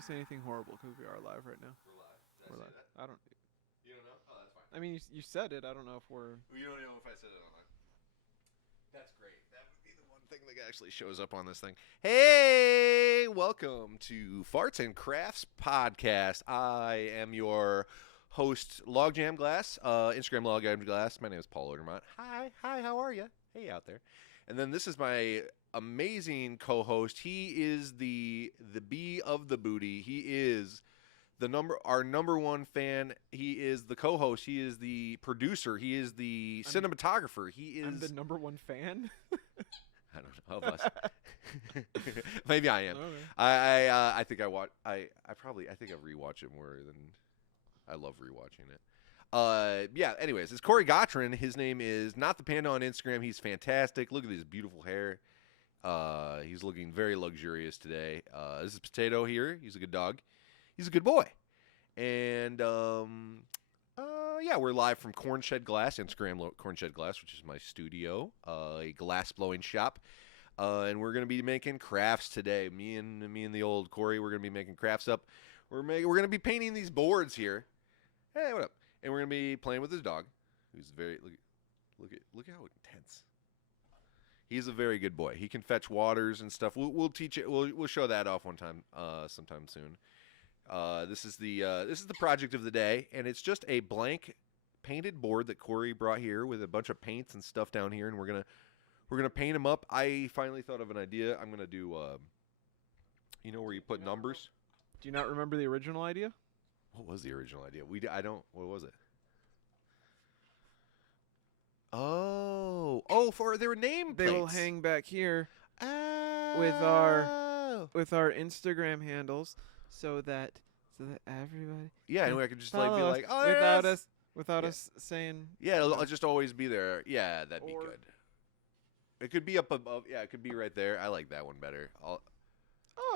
Don't say anything horrible because we are live right now. We're live. Did We're I live. say that? I don't. You don't know? Oh, that's fine. I mean, you said it. I don't know if we're. You don't know if I said it online. That's great. That would be the one thing that actually shows up on this thing. Hey, welcome to Farts and Crafts Podcast. I am your host, Logjam Glass, Instagram Logjam Glass. My name is Paul Odermont. Hi, how are you? Hey, out there. And then this is my amazing co-host. He is the bee of the booty. He is our number one fan. He is the co-host. He is the producer. He is the cinematographer. He is. I'm the number one fan. I don't know of us. Maybe I am. Okay. I think I watch. I think I've rewatched it more than I love rewatching it. Yeah. Anyways, it's Corey Gottrin. His name is Not the Panda on Instagram. He's fantastic. Look at his beautiful hair. He's looking very luxurious today. This is Potato here. He's a good dog. He's a good boy. And yeah, we're live from Corn Shed Glass, Instagram Corn Shed Glass, which is my studio, a glass blowing shop. And we're gonna be making crafts today. Me and the old Corey, we're gonna be making crafts up. We're gonna be painting these boards here. Hey, what up? And we're gonna be playing with his dog, who's very look how intense. He's a very good boy. He can fetch waters and stuff. We'll teach it. We'll show that off one time, sometime soon. This is the project of the day, and it's just a blank painted board that Corey brought here with a bunch of paints and stuff down here, and we're gonna paint them up. I finally thought of an idea. I'm gonna do where you put numbers. Do you not remember the original idea? What was the original idea? What was it? For their name They plates. will hang back here Oh. with our Instagram handles, so that everybody. Yeah, and I could just like be follow like, us oh, there it is. without Yeah. us saying. Yeah, it'll just always be there. Yeah, that'd be Or- good. It could be up above. Yeah, it could be right there. I like that one better. Oh,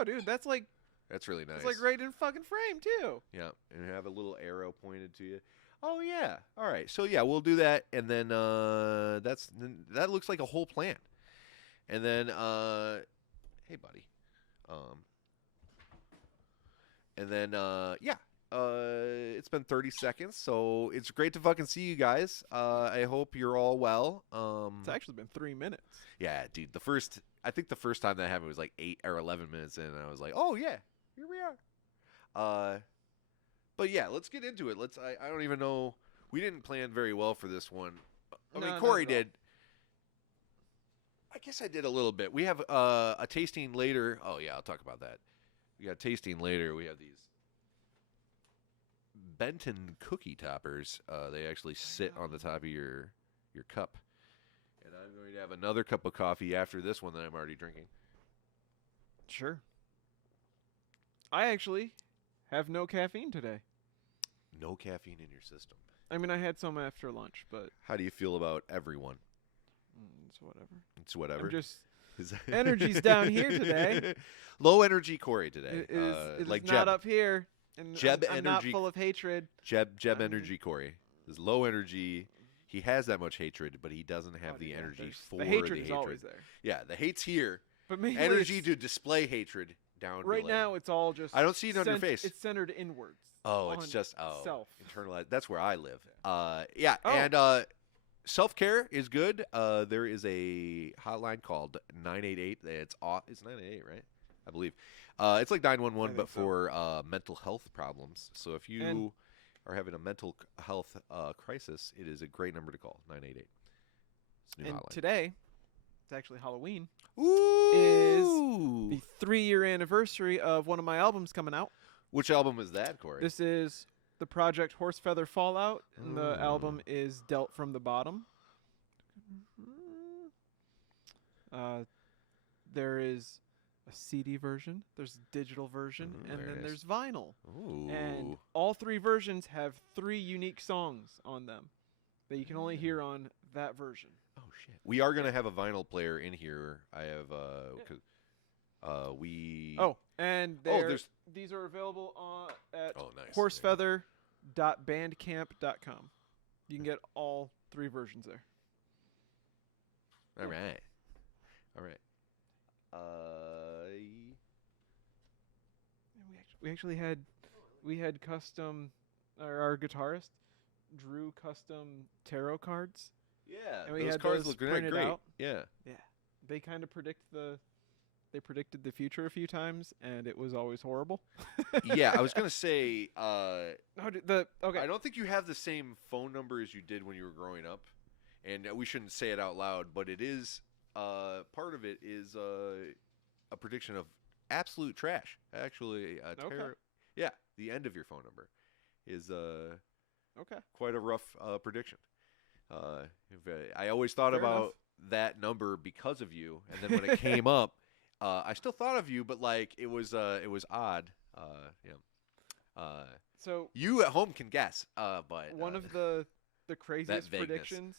dude, that's That's really nice. it's like right in fucking frame too. Yeah, and have a little arrow pointed to you. Oh yeah. All right. So yeah, we'll do that, and then that looks like a whole plan. And then hey buddy, and then yeah. It's been 30 seconds, so it's great to fucking see you guys. I hope you're all well. It's actually been 3 minutes. Yeah, dude. I think the first time that happened was like 8 or 11 minutes in, and I was like, oh yeah, here we are. But yeah, let's get into it. I don't even know. We didn't plan very well for this one. I mean, No, Corey not at all. did. I guess I did a little bit. We have a tasting later. Oh yeah, I'll talk about that. We got tasting later. We have these Benton cookie toppers. They actually sit on the top of your cup. And I'm going to have another cup of coffee after this one that I'm already drinking. Sure. I actually have no caffeine today. No caffeine in your system. I mean, I had some after lunch, but How do you feel about everyone? it's whatever. It's whatever. I'm just Is that- energy's down here today. Low energy Corey today. It is like not Jeb. up here, and Jeb I'm not energy- full of hatred. Jeb energy Corey. Is low energy. He has that much hatred, but he doesn't have Oh, the dude, energy there's- for the hatred is always there. Yeah, the hate's here. But maybe Energy to display hatred down right below. now it's all just. I don't see it on your face. It's centered inwards. Oh, it's on just self. internalized. That's where I live. Yeah, Oh. and self-care is good. There is a hotline called 988. It's 988, right? I believe. It's like 911, but think so. for mental health problems. So if you And- are having a mental health crisis, it is a great number to call. 988. It's a new And hotline. today, it's actually Halloween. Ooh. The 3-year anniversary of one of my albums coming out. Which album is that, Corey? This is the project Horse Feather Fallout, and the Ooh. album is Dealt from the Bottom. There is a CD version, there's a digital version, and very then nice. there's vinyl. Ooh. And all 3 versions have 3 unique songs on them that you can only hear on that version. Oh shit! We are gonna have a vinyl player in here. I have we. Oh, and there's- these are available at Oh, nice. horsefeather.bandcamp.com. You can get all 3 versions there. All right. All right. We we had custom, our guitarist drew custom tarot cards. Yeah, And we those had cards those look great. printed out. Yeah. Yeah, they kind of they predicted the future a few times, and it was always horrible. Yeah, I was gonna say. Okay. I don't think you have the same phone number as you did when you were growing up, and we shouldn't say it out loud, but it is part of it is a prediction of absolute trash. Actually, yeah, the end of your phone number is Okay. quite a rough prediction. I always thought Fair about enough. that number because of you, and then when it came up, I still thought of you, but like it was odd. Yeah. So You at home can guess, but one of the craziest vagueness. predictions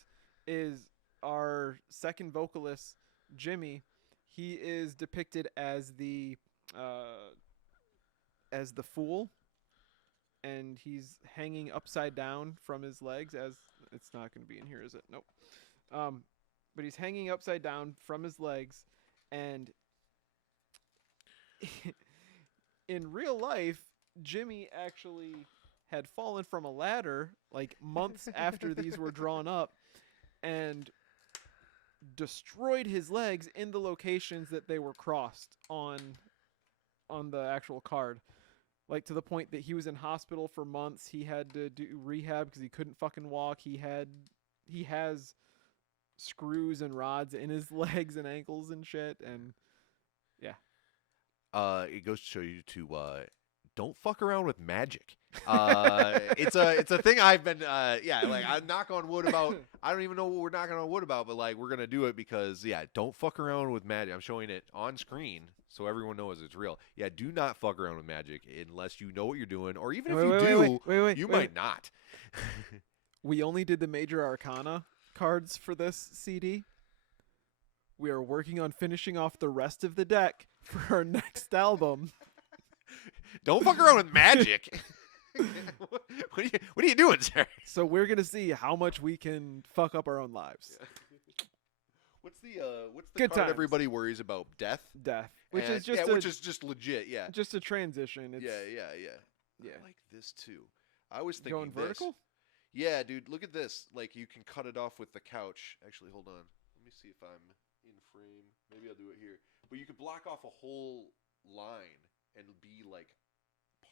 is our second vocalist, Jimmy. He is depicted as the fool, and he's hanging upside down from his legs. As it's not going to be in here, is it? Nope. But he's hanging upside down from his legs, and in real life, Jimmy actually had fallen from a ladder like months after these were drawn up, and destroyed his legs in the locations that they were crossed on the actual card, like to the point that he was in hospital for months. He had to do rehab because he couldn't fucking walk. He has screws and rods in his legs and ankles and shit, and it goes to show you to don't fuck around with magic. It's a thing I've been like I knock on wood about. I don't even know what we're knocking on wood about, but like we're gonna do it because don't fuck around with magic. I'm showing it on screen so everyone knows it's real. Yeah, do not fuck around with magic unless you know what you're doing, or even if you do, you might not. We only did the major arcana cards for this CD. We are working on finishing off the rest of the deck for our next album. Don't fuck around with magic. What are you doing, sir? So we're gonna see how much we can fuck up our own lives. Yeah. What's the Good card times. everybody worries about? Death, Which is just legit. Yeah. just a transition. It's, Yeah. Yeah. I like this too. I was thinking Going vertical. This. Yeah, dude. Look at this. Like you can cut it off with the couch. Actually, hold on. Let me see if I'm in frame. Maybe I'll do it here. But you could block off a whole line and be like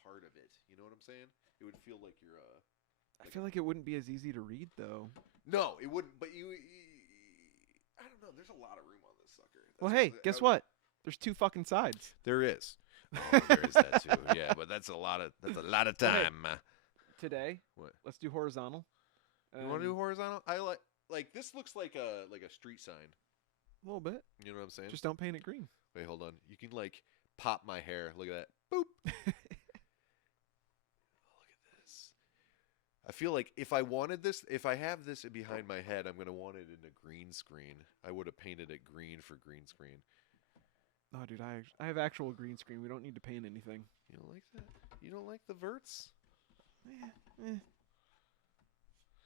part of it. You know what I'm saying? It would feel like you're I feel like it wouldn't be as easy to read though. No, it wouldn't. But you I don't know. There's a lot of room on this sucker. Well, hey, guess what? There's two fucking sides. There is. Oh, there is that too. Yeah, but that's a lot of time. Today, What? let's do horizontal. You want to do horizontal? I like this. Looks like a street sign. A little bit. You know what I'm saying? Just don't paint it green. Wait, hold on. You can like pop my hair. Look at that. Boop. Look at this. I feel like if I wanted this, if I have this behind my head, I'm gonna want it in a green screen. I would have painted it green for green screen. Oh, dude, I have actual green screen. We don't need to paint anything. You don't like that? You don't like the verts?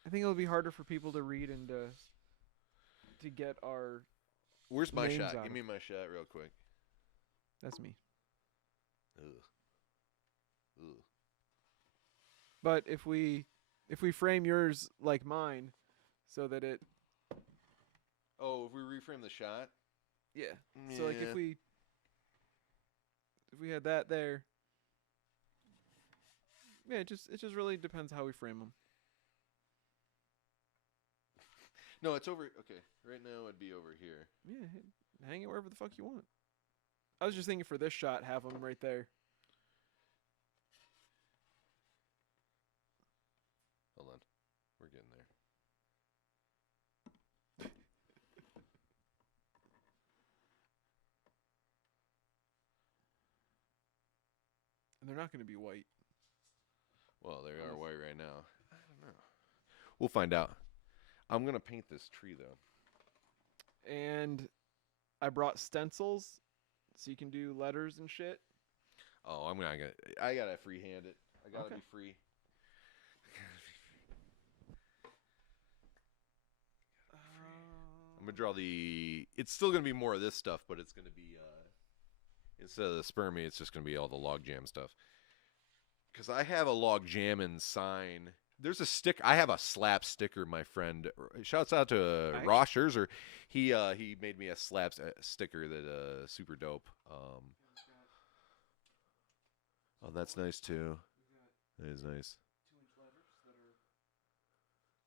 I think it'll be harder for people to read and to get our. Where's my names shot? out Give of me my shot real quick. That's me. Ugh. But if we frame yours like mine, so that it. Oh, if we reframe the shot? Yeah. So like if we had that there. Yeah, it just really depends how we frame them. No, it's over. Okay, right now it'd be over here. Yeah, hang it wherever the fuck you want. I was just thinking for this shot, have them right there. Hold on, we're getting there. And they're not going to be white. Well, they are white right now. I don't know. We'll find out. I'm gonna paint this tree though. And I brought stencils, so you can do letters and shit. Oh, I gotta freehand it. I gotta be free. I'm gonna draw it's still gonna be more of this stuff, but it's gonna be instead of the spermie, it's just gonna be all the logjam stuff. Because I have a log jammin' sign. There's a stick. I have a slap sticker. My friend, shouts out to Ross Scherzer. He made me a slap sticker that super dope. Oh, that's nice too. That is nice. 2-inch letters that are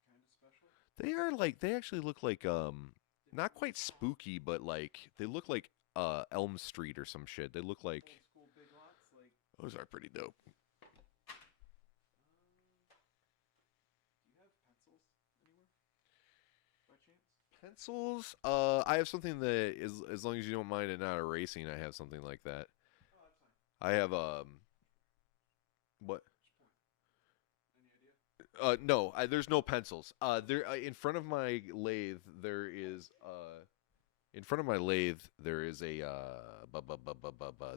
kind of special. They are they actually look like not quite spooky, but like they look like Elm Street or some shit. They look like old school Big Lots, like. Those are pretty dope. Do you have pencils anywhere by chance? Pencils? I have something that is, as long as you don't mind it not erasing, I have something like that. Oh, that's fine. I have what? Any idea? No, there's no pencils. There in front of my lathe there is in front of my lathe there is a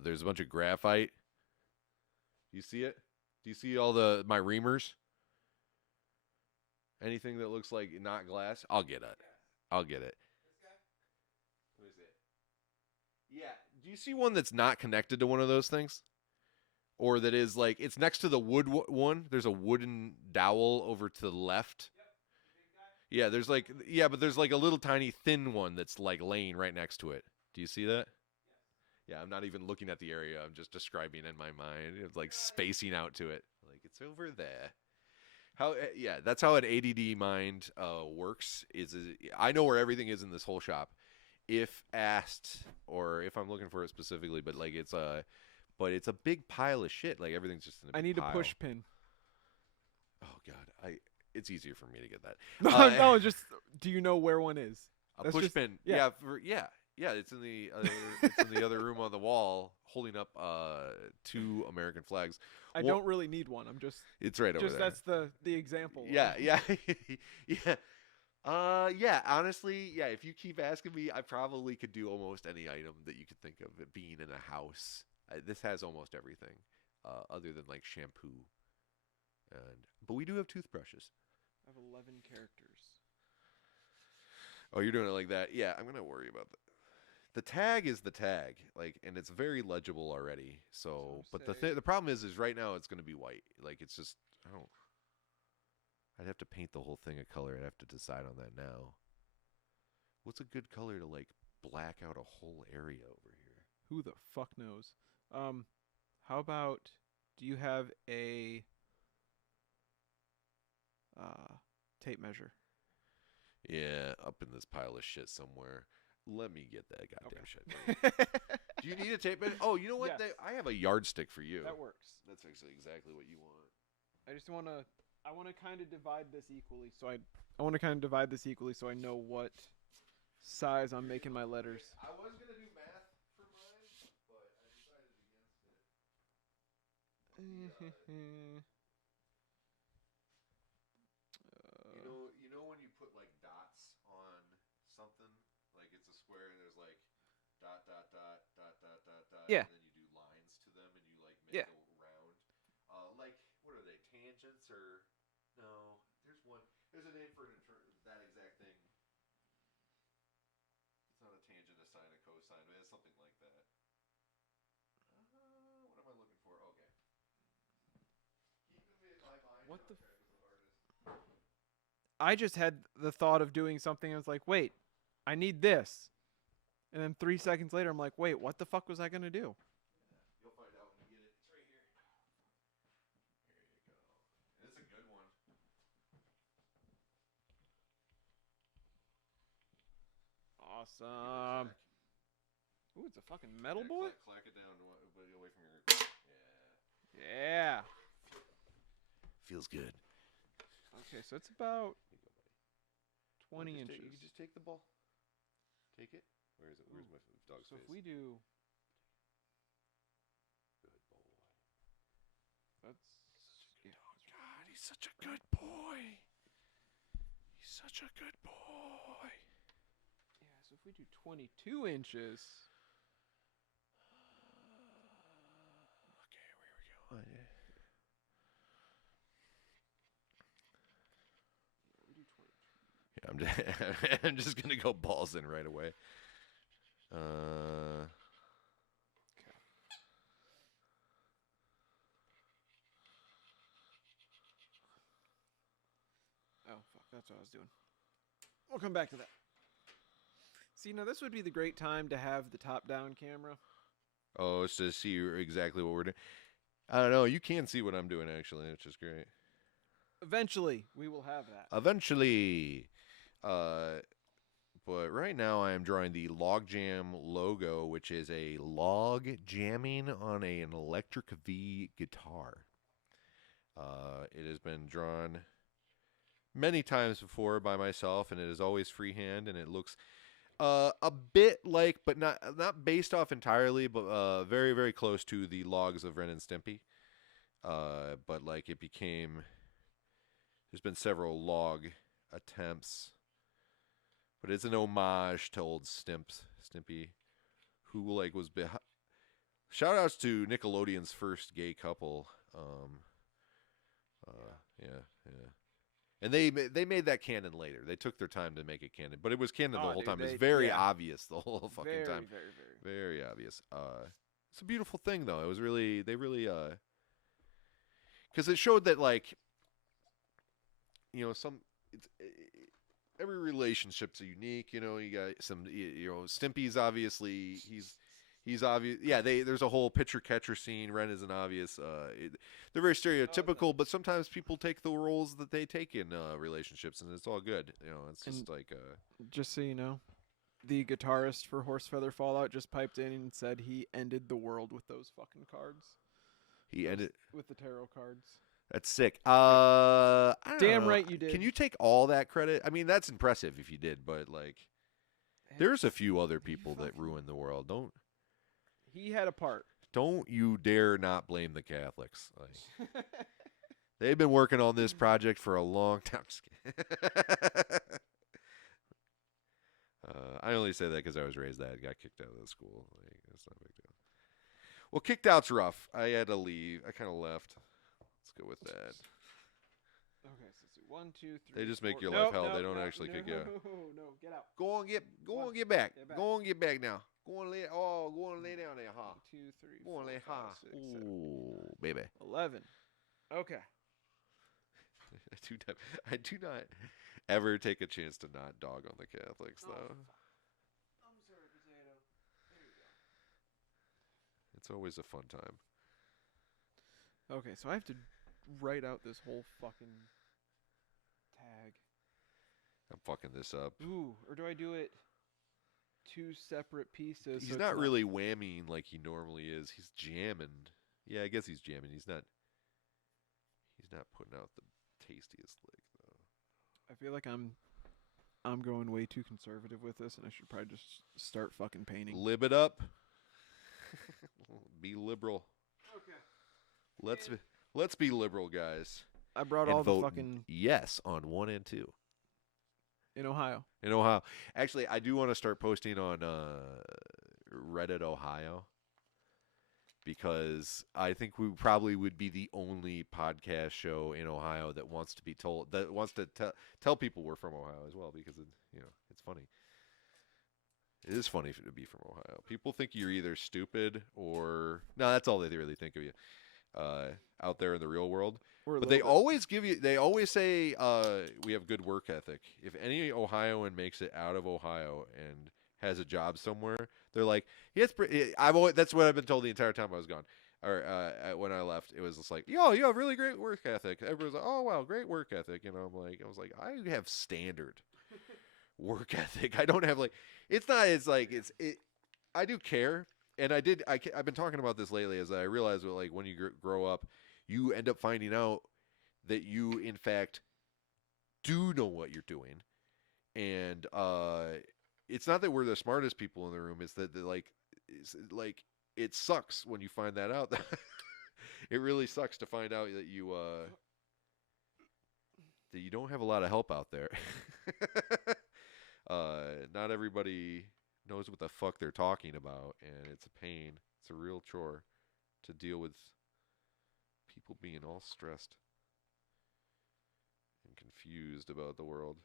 there's a bunch of graphite. Do you see it? Do you see all my reamers? Anything that looks like not glass, I'll get it. I'll get it. This guy? What is it? Yeah. Do you see one that's not connected to one of those things? Or that is like, it's next to the wood one. There's a wooden dowel over to the left. Yep. Big guy? Yeah, but there's like a little tiny thin one that's like laying right next to it. Do you see that? Yes. Yeah, I'm not even looking at the area. I'm just describing in my mind. It's like spacing out to it. Like, it's over there. Yeah, that's how an ADD mind works. I know where everything is in this whole shop, if asked, or if I'm looking for it specifically. But like it's a big pile of shit. Like everything's just in a big I need pile. a push pin. Oh God, it's easier for me to get that. No, just do you know where one is? A push pin. Yeah. Yeah. It's in the other room on the wall, holding up 2 American flags. I don't really need one. I'm just. It's right over just there. that's the example. Yeah. Yeah. Yeah. Honestly, yeah. If you keep asking me, I probably could do almost any item that you could think of it being in a house. This has almost everything, other than like shampoo. But we do have toothbrushes. I have 11 characters. Oh, you're doing it like that? Yeah, I'm gonna worry about that. The tag is the tag, like, and it's very legible already. So, but the problem is right now it's gonna be white. Like, it's just I'd have to paint the whole thing a color. I'd have to decide on that now. What's a good color to like black out a whole area over here? Who the fuck knows? How about, do you have a tape measure? Yeah, up in this pile of shit somewhere. Let me get that goddamn shit. Do you need a tape measure? Oh, you know what? Yes. I have a yardstick for you. That works. That's actually exactly what you want. I want to kind of divide this equally. I want to kind of divide this equally so I know what size I'm making my letters. I was gonna do math for mine, but I decided against it. You know when you put like dots on something, like it's a square and there's like dot dot dot dot dot dot dot, Yeah. and then you do lines to them and you like make Yeah. a round. Like what are they? Tangents or no? There's one. There's a name for that exact thing. It's not a tangent, a sine, a cosine, but it's something like that. What am I looking for? Okay. Keeping me in my mind. What the? I just had the thought of doing something. I was like, wait, I need this. And then 3 seconds later, I'm like, wait, what the fuck was I going to do? You'll find out when you get it. It's right here. There you go. It's a good one. Awesome. Ooh, it's a fucking metal boy? Clack it down away from your... Yeah. Feels good. Okay, so it's about 20 inches. You can just take the ball. Take it. Where is it? Where's my dog's So face? if we do... Good boy. That's... God, he's such a good boy. He's such a good boy. Yeah, so if we do 22 inches... Okay, here we go. Yeah, I'm just gonna go balls in right away. That's what I was doing. We'll come back to that. See, now this would be the great time to have the top-down camera. Oh, it's to see exactly what we're doing. I don't know. You can see what I'm doing, actually, which is great. Eventually, we will have that. Eventually. But right now I am drawing the Logjam logo, which is a log jamming on an electric V guitar. It has been drawn many times before by myself, and it is always freehand, and it looks a bit like, but not based off entirely, but very, very close to the logs of Ren and Stimpy. But like it became, there's been several log attempts, but it's an homage to old Stimpy, who like was behind. Shout outs to Nickelodeon's first gay couple. Yeah. And they made that canon later. They took their time to make it canon, but it was canon the whole time. It was very obvious the whole fucking time. Very obvious. It's a beautiful thing though. It was really because it showed that like every relationship's unique. You got some Stimpy's obviously he's obvious. Yeah, there's a whole pitcher catcher scene. Ren is an obvious. They're very stereotypical, but sometimes people take the roles that they take in relationships, and it's all good. It's just just so you know, the guitarist for Horse Feather Fallout just piped in and said he ended the world with those fucking cards. He ended with the tarot cards. That's sick. I don't Damn know. right you did. Can you take all that credit? I mean, that's impressive if you did, but like, there's a few other people that ruined the world. He had a part. Don't you dare not blame the Catholics. Like, they've been working on this project for a long time. Just kidding. I only say that because I was raised that. I got kicked out of the school. Like, that's not a big deal. Well, kicked out's rough. I had to leave. I kind of left. Let's go with that. Okay, so let's see. 1, 2, 3. They just make 4. your life hell. They don't actually kick you out. No, get out. Go on, get back. Go on, get back now. Go on, lay down there, huh? 2, 3, Go on, 4, lay, 5, huh? 6, 7, Ooh, baby. 11. Okay. I do not ever take a chance to not dog on the Catholics, though. I'm sorry, Potato. There you go. It's always a fun time. Okay, so I have to write out this whole fucking tag. I'm fucking this up. Ooh, or do I do it 2 separate pieces? He's not really whamming like he normally is. He's jamming. Yeah, I guess he's jamming. He's not putting out the tastiest lick though. I feel like I'm going way too conservative with this, and I should probably just start fucking painting. Lib it up. Be liberal. Okay. Let's be liberal, guys. I brought and all vote the fucking yes on 1 and 2. In Ohio. Actually, I do want to start posting on Reddit, Ohio, because I think we probably would be the only podcast show in Ohio that wants to tell people we're from Ohio as well, because it's funny. It is funny to be from Ohio. People think you're either stupid or no. That's all they really think of you out there in the real world. But they always say we have good work ethic. If any Ohioan makes it out of Ohio and has a job somewhere, they're like, yeah, that's what I've been told the entire time I was gone. Or when I left, it was just like, yo, you have really great work ethic. Everyone's like, oh wow, great work ethic. I was like, I have standard work ethic. I don't have I do care. And I've been talking about this lately, as I realized that like when you grow up, you end up finding out that you in fact do know what you're doing, and it's not that we're the smartest people in the room. It's that it sucks when you find that out. It really sucks to find out that you don't have a lot of help out there. Not everybody knows what the fuck they're talking about, and it's a pain. It's a real chore to deal with people being all stressed and confused about the world.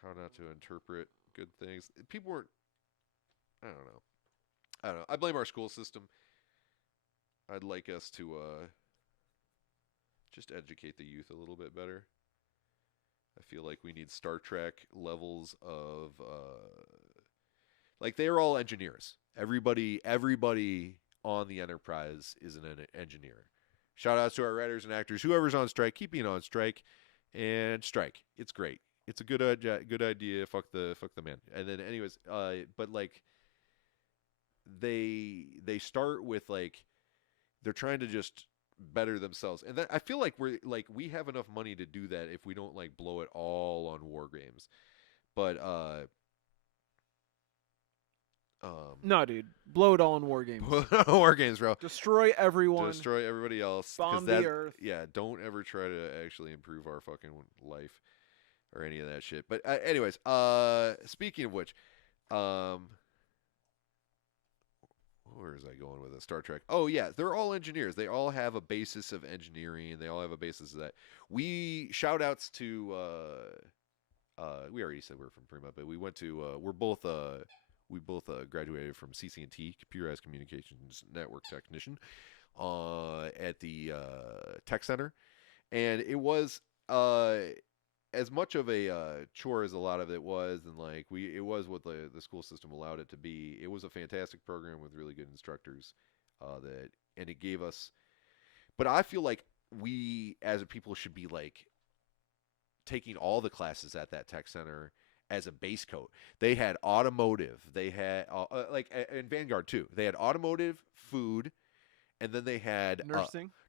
How not to interpret good things. People weren't, I don't know. I blame our school system. I'd like us to just educate the youth a little bit better. I feel like we need Star Trek levels of like they're all engineers. Everybody on the Enterprise is an engineer. Shout outs to our writers and actors. Whoever's on strike, keep being on strike and strike. It's great. It's a good idea. Fuck the man. And then anyways, but like they start with like they're trying to just better themselves, and I feel like we have enough money to do that if we don't like blow it all on war games. But no, dude, blow it all in war games. war games, bro. Destroy everyone. Destroy everybody else. Bomb the earth. Yeah, don't ever try to actually improve our fucking life or any of that shit. But anyways, speaking of which, where is I going with this? Star Trek. Oh yeah, they're all engineers. They all have a basis of engineering. They all have a basis of that. We shout outs to we already said we're from Prima, but we went to we both graduated from CC&T, Computerized Communications Network Technician, at the Tech Center, and it was as much of a chore as a lot of it was, and like it was what the school system allowed it to be. It was a fantastic program with really good instructors, and it gave us. But I feel like we as a people should be like taking all the classes at that tech center as a base coat. They had automotive. They had like in Vanguard too. They had automotive, food, and then they had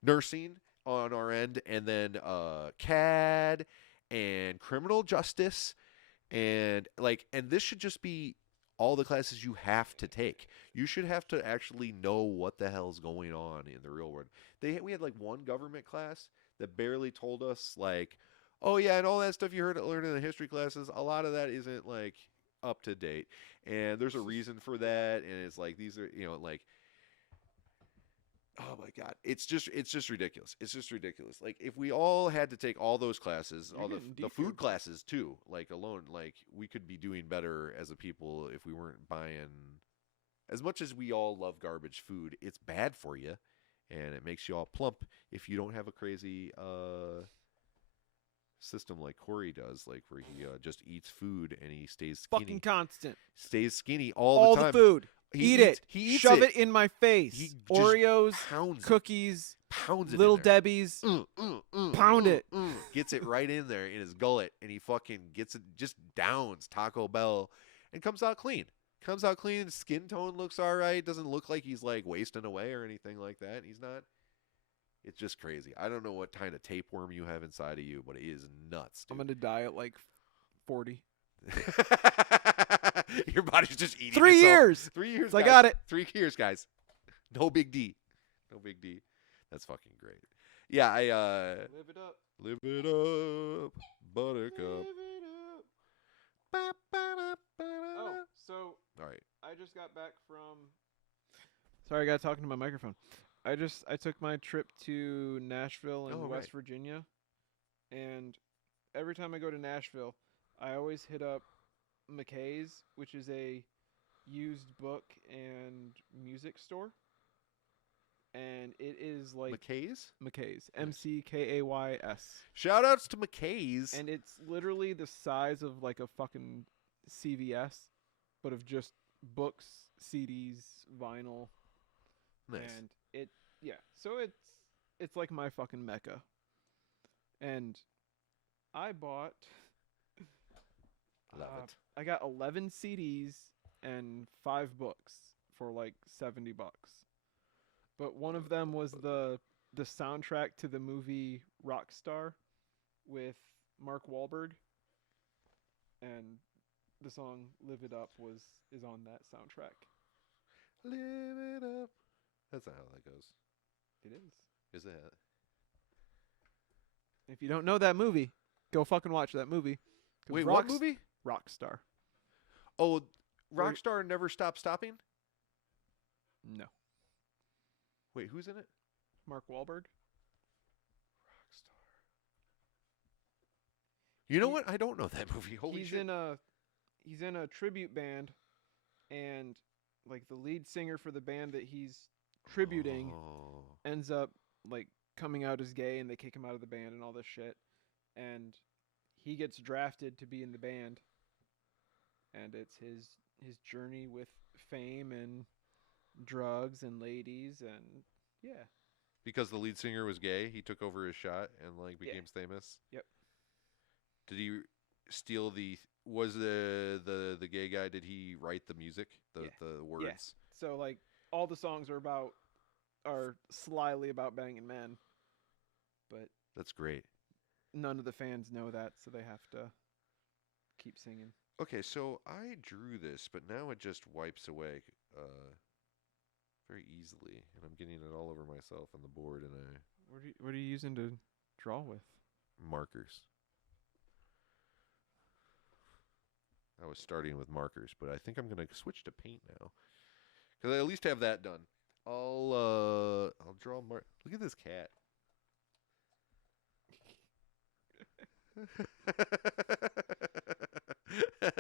nursing on our end, and then CAD and criminal justice, and this should just be all the classes you have to take. You should have to actually know what the hell's going on in the real world. We had like one government class that barely told us like, oh yeah, and all that stuff you learned in the history classes, a lot of that isn't like up to date, and there's a reason for that, and it's like these are like. Oh my God, it's just ridiculous. It's just ridiculous. Like if we all had to take all those classes, all the food classes too, like alone, like we could be doing better as a people if we weren't buying. As much as we all love garbage food, it's bad for you, and it makes you all plump if you don't have a crazy system like Corey does, like where he just eats food and he stays skinny. Fucking constant. Stays skinny all the time. All the food. He eats Shove it. it in my face. Oreos, cookies, Little Debbie's. Pound it. Gets it right in there in his gullet, and he fucking gets it, just downs Taco Bell, and comes out clean. His skin tone looks all right. Doesn't look like he's like wasting away or anything like that. He's not. It's just crazy. I don't know what kind of tapeworm you have inside of you, but it is nuts, dude. I'm going to die at like 40. Your body's just eating 3 years. 3 years. I got it. 3 years, guys. No big D. That's fucking great. Yeah, I Live it up. Live it up, buttercup. Live it up. Oh, so all right. I just got back from. Sorry, I got talking to my microphone. I took my trip to Nashville and West Virginia, and every time I go to Nashville, I always hit up McKay's, which is a used book and music store. And it is like McKay's? McKay's. MCKAYS. Shout outs to McKay's. And it's literally the size of like a fucking CVS, but of just books, CDs, vinyl. Nice. And so it's like my fucking mecca. And I bought Love it. I got 11 CDs and 5 books for like $70. But one of them was the soundtrack to the movie Rockstar with Mark Wahlberg, and the song "Live It Up" is on that soundtrack. Live it up. That's not how that goes. It is. Is it? If you don't know that movie, go fucking watch that movie. Wait, what movie? Rockstar. Oh, Rockstar Never Stop Stopping? No. Wait, who's in it? Mark Wahlberg. Rockstar. You know what? I don't know that movie. Holy shit. He's in a tribute band, and like the lead singer for the band that he's tributing ends up like coming out as gay, and they kick him out of the band and all this shit. And he gets drafted to be in the band, and it's his journey with fame and drugs and ladies, and yeah. Because the lead singer was gay, he took over his shot and like became famous. Yep. Did he steal the? Was the gay guy? Did he write the music, the words? Yeah. So like all the songs are slyly about banging men, but That's great. none of the fans know that, so they have to keep singing. Okay, so I drew this, but now it just wipes away very easily, and I'm getting it all over myself on the board and What are you using to draw with? markers. I was starting with markers, but I think I'm gonna switch to paint now, because I at least have that done. I'll draw Look at this cat.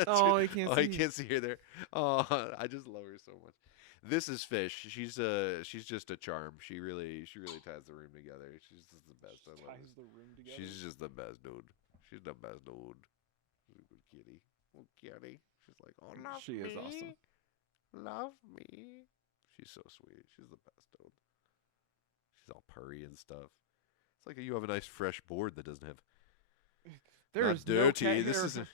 Oh, I can't Oh, see. I can't see her there. Oh, I just love her so much. This is Fish. She's just a charm. She really ties the room together. She's just the best. I love Ties this. the room together. She's just the best, dude. She's the best, dude. Good kitty. Oh, kitty. She's like, oh, love She me. is awesome. Love me. She's so sweet. She's the best, dude. She's all purry and stuff. It's like you have a nice fresh board that doesn't have There not is dirty. No cat This hair. isn't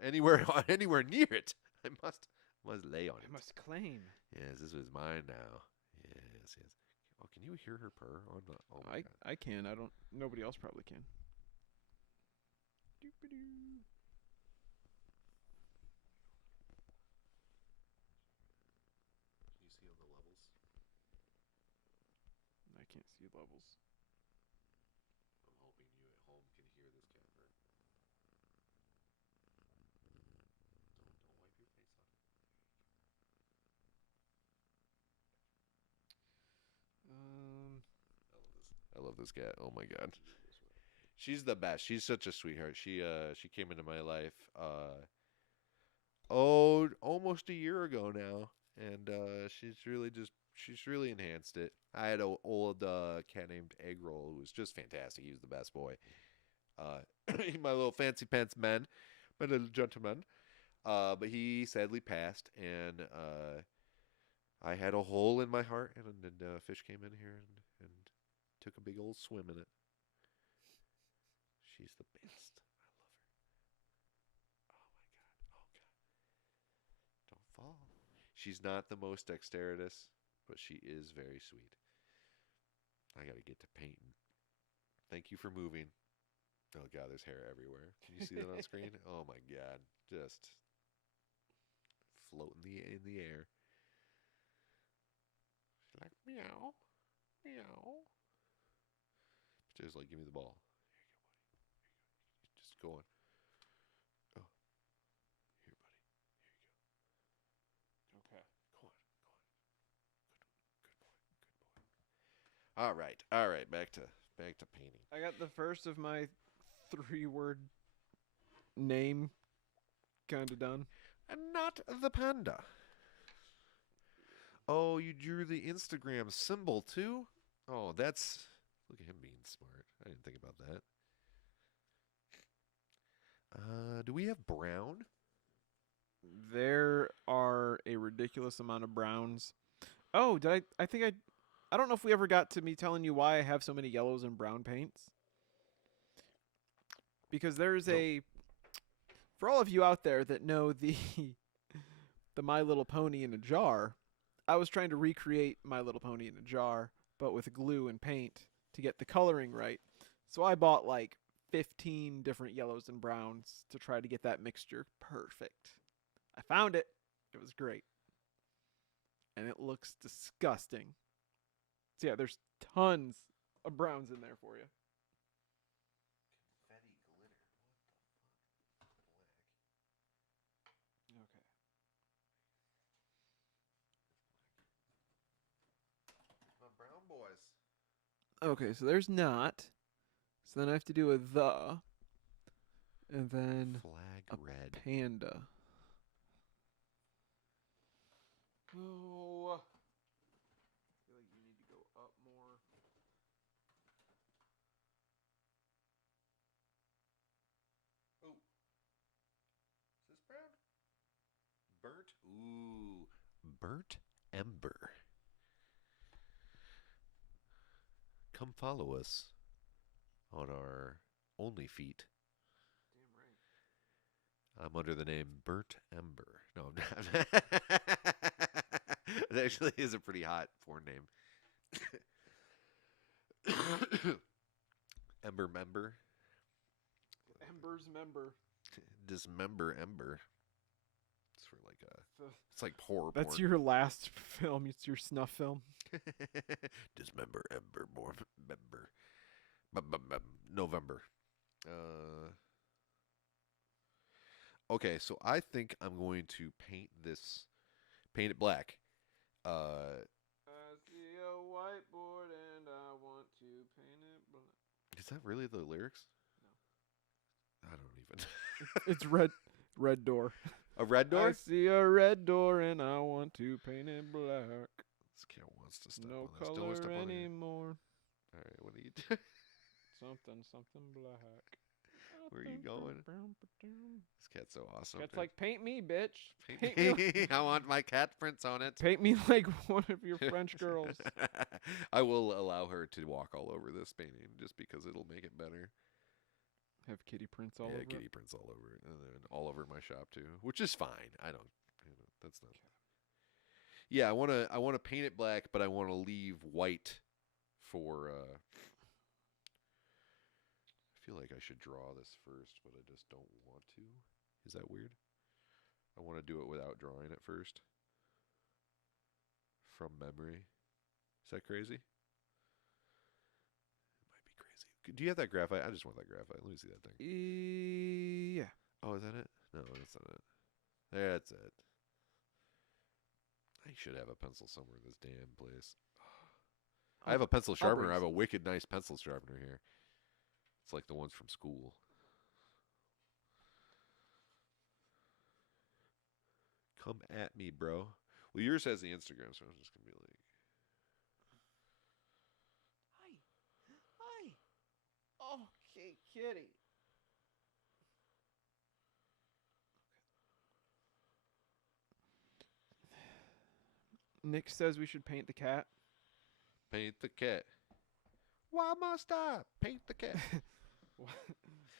anywhere near it. I must lay on I it. must claim. Yes, this is mine now. Yes. Oh, can you hear her purr? Oh, no. Oh my God. I can. I don't. Nobody else probably can. Doop-a-doo. Can you see on the levels? I can't see levels. I'm hoping you at home can hear this cat purr. Don't wipe your face on it. I love this cat. Oh my God. She's the best. She's such a sweetheart. She came into my life almost a year ago now, and she's really enhanced it. I had an old cat named Egg Roll who was just fantastic. He was the best boy. My little fancy pants man, my little gentleman. But he sadly passed, and I had a hole in my heart, and Fish came in here and took a big old swim in it. She's the best. I love her. Oh my God. Don't fall. She's not the most dexterous, but she is very sweet. I gotta get to painting. Thank you for moving. Oh God, there's hair everywhere. Can you see that on screen? Oh my God, just floating in the air. She's like meow, meow. She's like, give me the ball. Here you go, buddy. Just going. Oh, here, buddy. Here you go. Okay. Go on. Good boy. All right. Back to painting. I got the first of my 3-word name kind of done. And not the panda. Oh, you drew the Instagram symbol too? Oh, that's... Look at him being smart. I didn't think about that. Do we have brown? There are a ridiculous amount of browns. Oh, I think I don't know if we ever got to me telling you why I have so many yellows and brown paints. Because there's for all of you out there that know the My Little Pony in a jar, I was trying to recreate My Little Pony in a jar, but with glue and paint to get the coloring right. So I bought like 15 different yellows and browns to try to get that mixture perfect. I found it. It was great. And it looks disgusting. So yeah, there's tons of browns in there for you. Confetti glitter. What the fuck? Okay. My brown boys. Okay, so there's not. So then I have to do a the. And then Flag a red. panda. Oh. I feel like you need to go up more. Burnt Ember. Come follow us on our OnlyFeet. Damn right. I'm under the name Burnt Ember. No, I'm not. It actually is a pretty hot porn name. Ember Member. Ember's member. Dismember Ember. It's for like So it's like horror that's porn. your last film. It's your snuff film. Dismember Ember more member. November. Okay, so I think I'm going to paint it black. I see a whiteboard and I want to paint it black. Is that really the lyrics? No. I don't even. It's red door. A red door? I see a red door and I want to paint it black. This cat wants to step No on this. Don't want to color step on it. anymore. All right, what are you doing? Something black. Where are you going? This cat's so awesome. Cat's dude. like, paint me, bitch. Paint me me. I want my cat prints on it. Paint me like one of your French girls. I will allow her to walk all over this painting just because it'll make it better. Have kitty prints all Yeah, over kitty it. prints all over it, and then all over my shop too, which is fine. I don't. That's not. Yeah, I want to paint it black, but I want to leave white for. I feel like I should draw this first, but I just don't want to. Is that weird? I want to do it without drawing it first. From memory. Is that crazy? It might be crazy. Do you have that graphite? I just want that graphite. Let me see that thing. Yeah. Oh, is that it? No, that's not it. That's it. I should have a pencil somewhere in this damn place. I have a pencil sharpener. I have a wicked nice pencil sharpener here. It's like the ones from school. Come at me, bro. Well, yours has the Instagram, so I'm just going to be like... Hi. Okay, kitty. Nick says we should paint the cat. Paint the cat. Why must I paint the cat?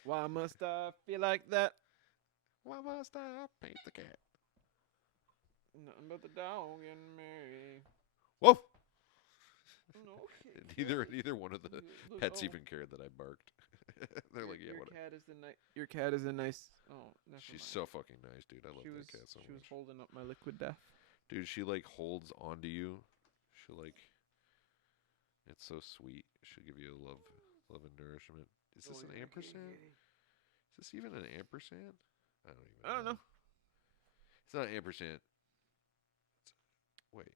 Why must I feel like that? Why must I paint the cat? Nothing but the dog and me. Whoa! Okay. Neither one of the pets even cared that I barked. They're like, yeah, your whatever. cat is your cat is a nice. Oh, never She's mind. so fucking nice, dude. I love that cat so She was much. holding up my liquid death. Dude, she like holds onto you. She like, it's so sweet. She'll give you love and nourishment. Is this an ampersand? Is this even an ampersand? I don't know. It's not an ampersand. Wait.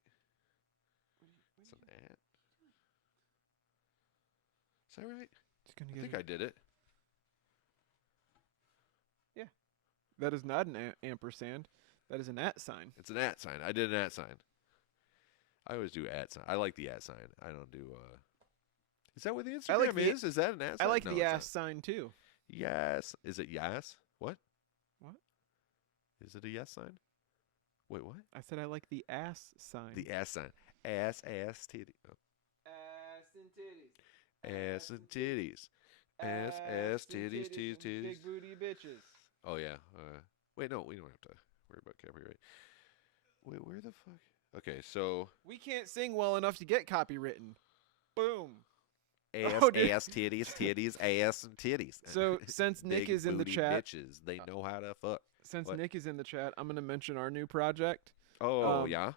It's an at. Is that right? I think I did it. Yeah. That is not an ampersand. That is an at sign. It's an at sign. I did an at sign. I always do at sign. I like the at sign. I don't do. Is that what the Instagram is? Is that an at sign? I like No, the it's ass sign too. Yes. Is it yes? What? What? Is it a yes sign? Wait, what? I said I like the ass sign. The ass sign. Ass, titty. Oh. Ass and titties. Ass, titties, titties. Big booty bitches. Oh, yeah. Wait, no, we don't have to worry about copyright. Wait, where the fuck? Okay, so. We can't sing well enough to get copywritten. Boom. Ass, ass, titties, ass, and titties. So since Nick is in the chat, bitches, they know how to fuck. Since What? Nick is in the chat, I'm going to mention our new project. Oh, yeah?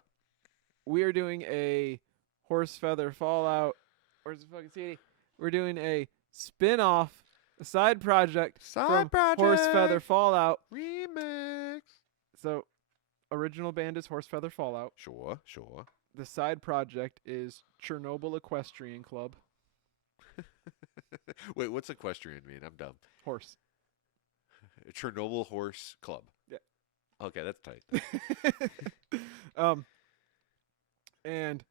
We are doing a horse feather fallout. Where's the fucking CD? We're doing a spin-off, a side project from Horse Feather Fallout. Remix. So, original band is Horse Feather Fallout. Sure. The side project is Chernobyl Equestrian Club. Wait, what's equestrian mean? I'm dumb. Horse. Chernobyl Horse Club. Yeah. Okay, that's tight. And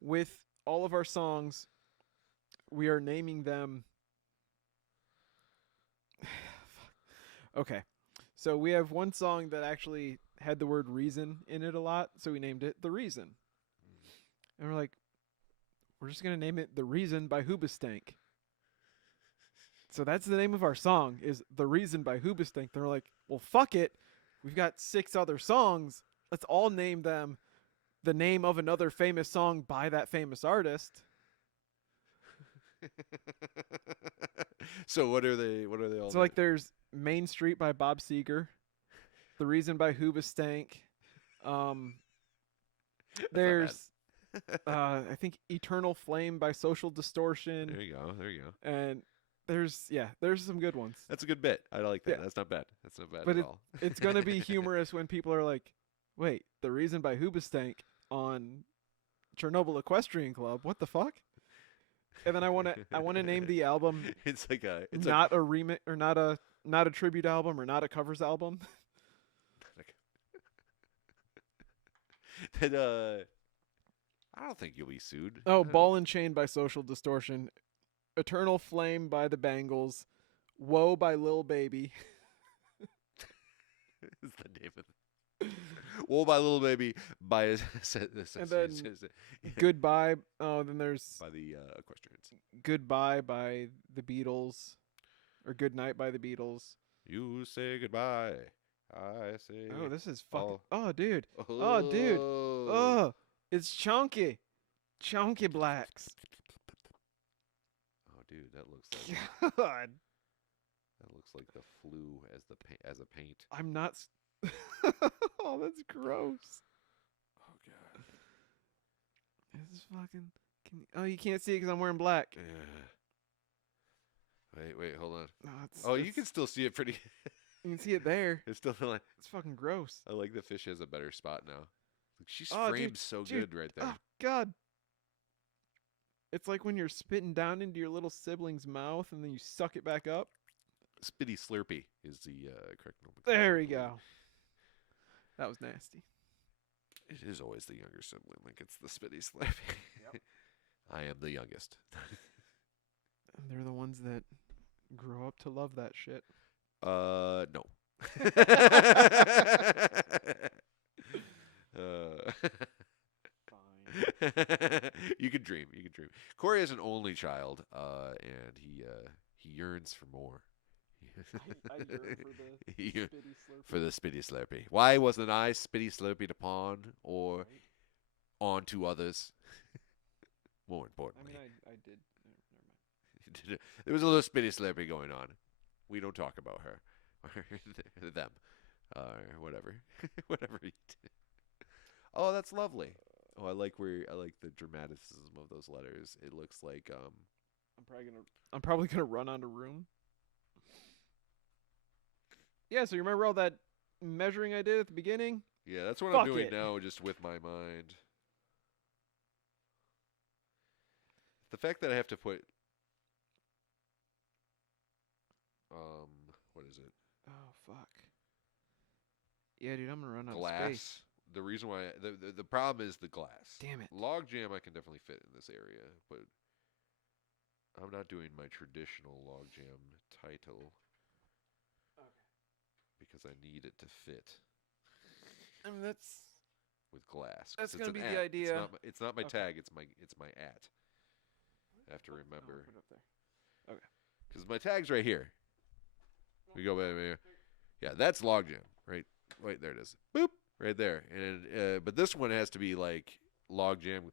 with all of our songs, we are naming them. Okay. So we have one song that actually had the word reason in it a lot, so we named it The Reason. And we're like, we're just gonna name it The Reason by Hoobastank. So that's the name of our song, is The Reason by Hoobastank. They're like, well, fuck it. We've got 6 other songs. Let's all name them the name of another famous song by that famous artist. So what are they all? So like there's Main Street by Bob Seger, The Reason by Hoobastank. There's I think Eternal Flame by Social Distortion. There you go. And there's some good ones. That's a good bit. I like that. Yeah. That's not bad But at all. It's gonna be humorous when people are like, wait, The Reason by Hoobastank on Chernobyl Equestrian Club. What the fuck? And then I wanna name the album It's like a not a remix or not a tribute album or not a covers album. that I don't think you'll be sued. Oh, Ball and Chain by Social Distortion, Eternal Flame by the Bangles, Woe by Lil Baby. Is the name of it. Woe by Little Baby by And then Goodbye. Oh, then there's by the Equestrians. Goodbye by the Beatles, or Good Night by the Beatles. You say goodbye. I say. Oh, this is fucking. Oh. Oh, dude. Oh, dude. Oh, it's Chunky. Chunky Blacks. Oh, dude, that looks like God. that looks like the flu as a paint. I'm not. Oh, that's gross. Oh god. This is fucking. Oh, you can't see it because I'm wearing black. Wait, hold on. No, You can still see it pretty. You can see it there. It's still like. It's fucking gross. I like the fish has a better spot now. She's Oh, framed dude, so dude, good right there. Oh God. It's like when you're spitting down into your little sibling's mouth and then you suck it back up. Spitty Slurpee is the correct nomenclature. There we go. That was nasty. It is always the younger sibling. Like it's the Spitty Slurpee. Yep. I am the youngest. And they're the ones that grow up to love that shit. No. Fine. You can dream. Corey is an only child, and he yearns for more. I yearn for the He yearn Spitty Slurpee. for the Spitty Slurpee. Why wasn't I Spitty Slurpee upon or Right? on to others? More I importantly, mean, I did. Never mind. there was a little Spitty Slurpee going on. We don't talk about her or them or whatever, whatever he did. Oh, that's lovely. Oh, I like the dramaticism of those letters. It looks like I'm probably gonna run out of room. Yeah, so you remember all that measuring I did at the beginning? yeah, that's what Fuck I'm doing it. now, just with my mind. The fact that I have to put what is it? Oh fuck. Yeah, dude, I'm gonna run out of Glass. space. The reason why the problem is the glass. Damn it. Logjam I can definitely fit in this area, but I'm not doing my traditional logjam title because I need it to fit I mean, that's with glass. 'cause That's it's gonna an be the at. idea. It's not my Okay. tag. It's my at. I have to remember put it up there. because my tag's right here. We go back here. Yeah, that's logjam. Right. Wait, there it is. Boop. Right there. And but this one has to be like a logjam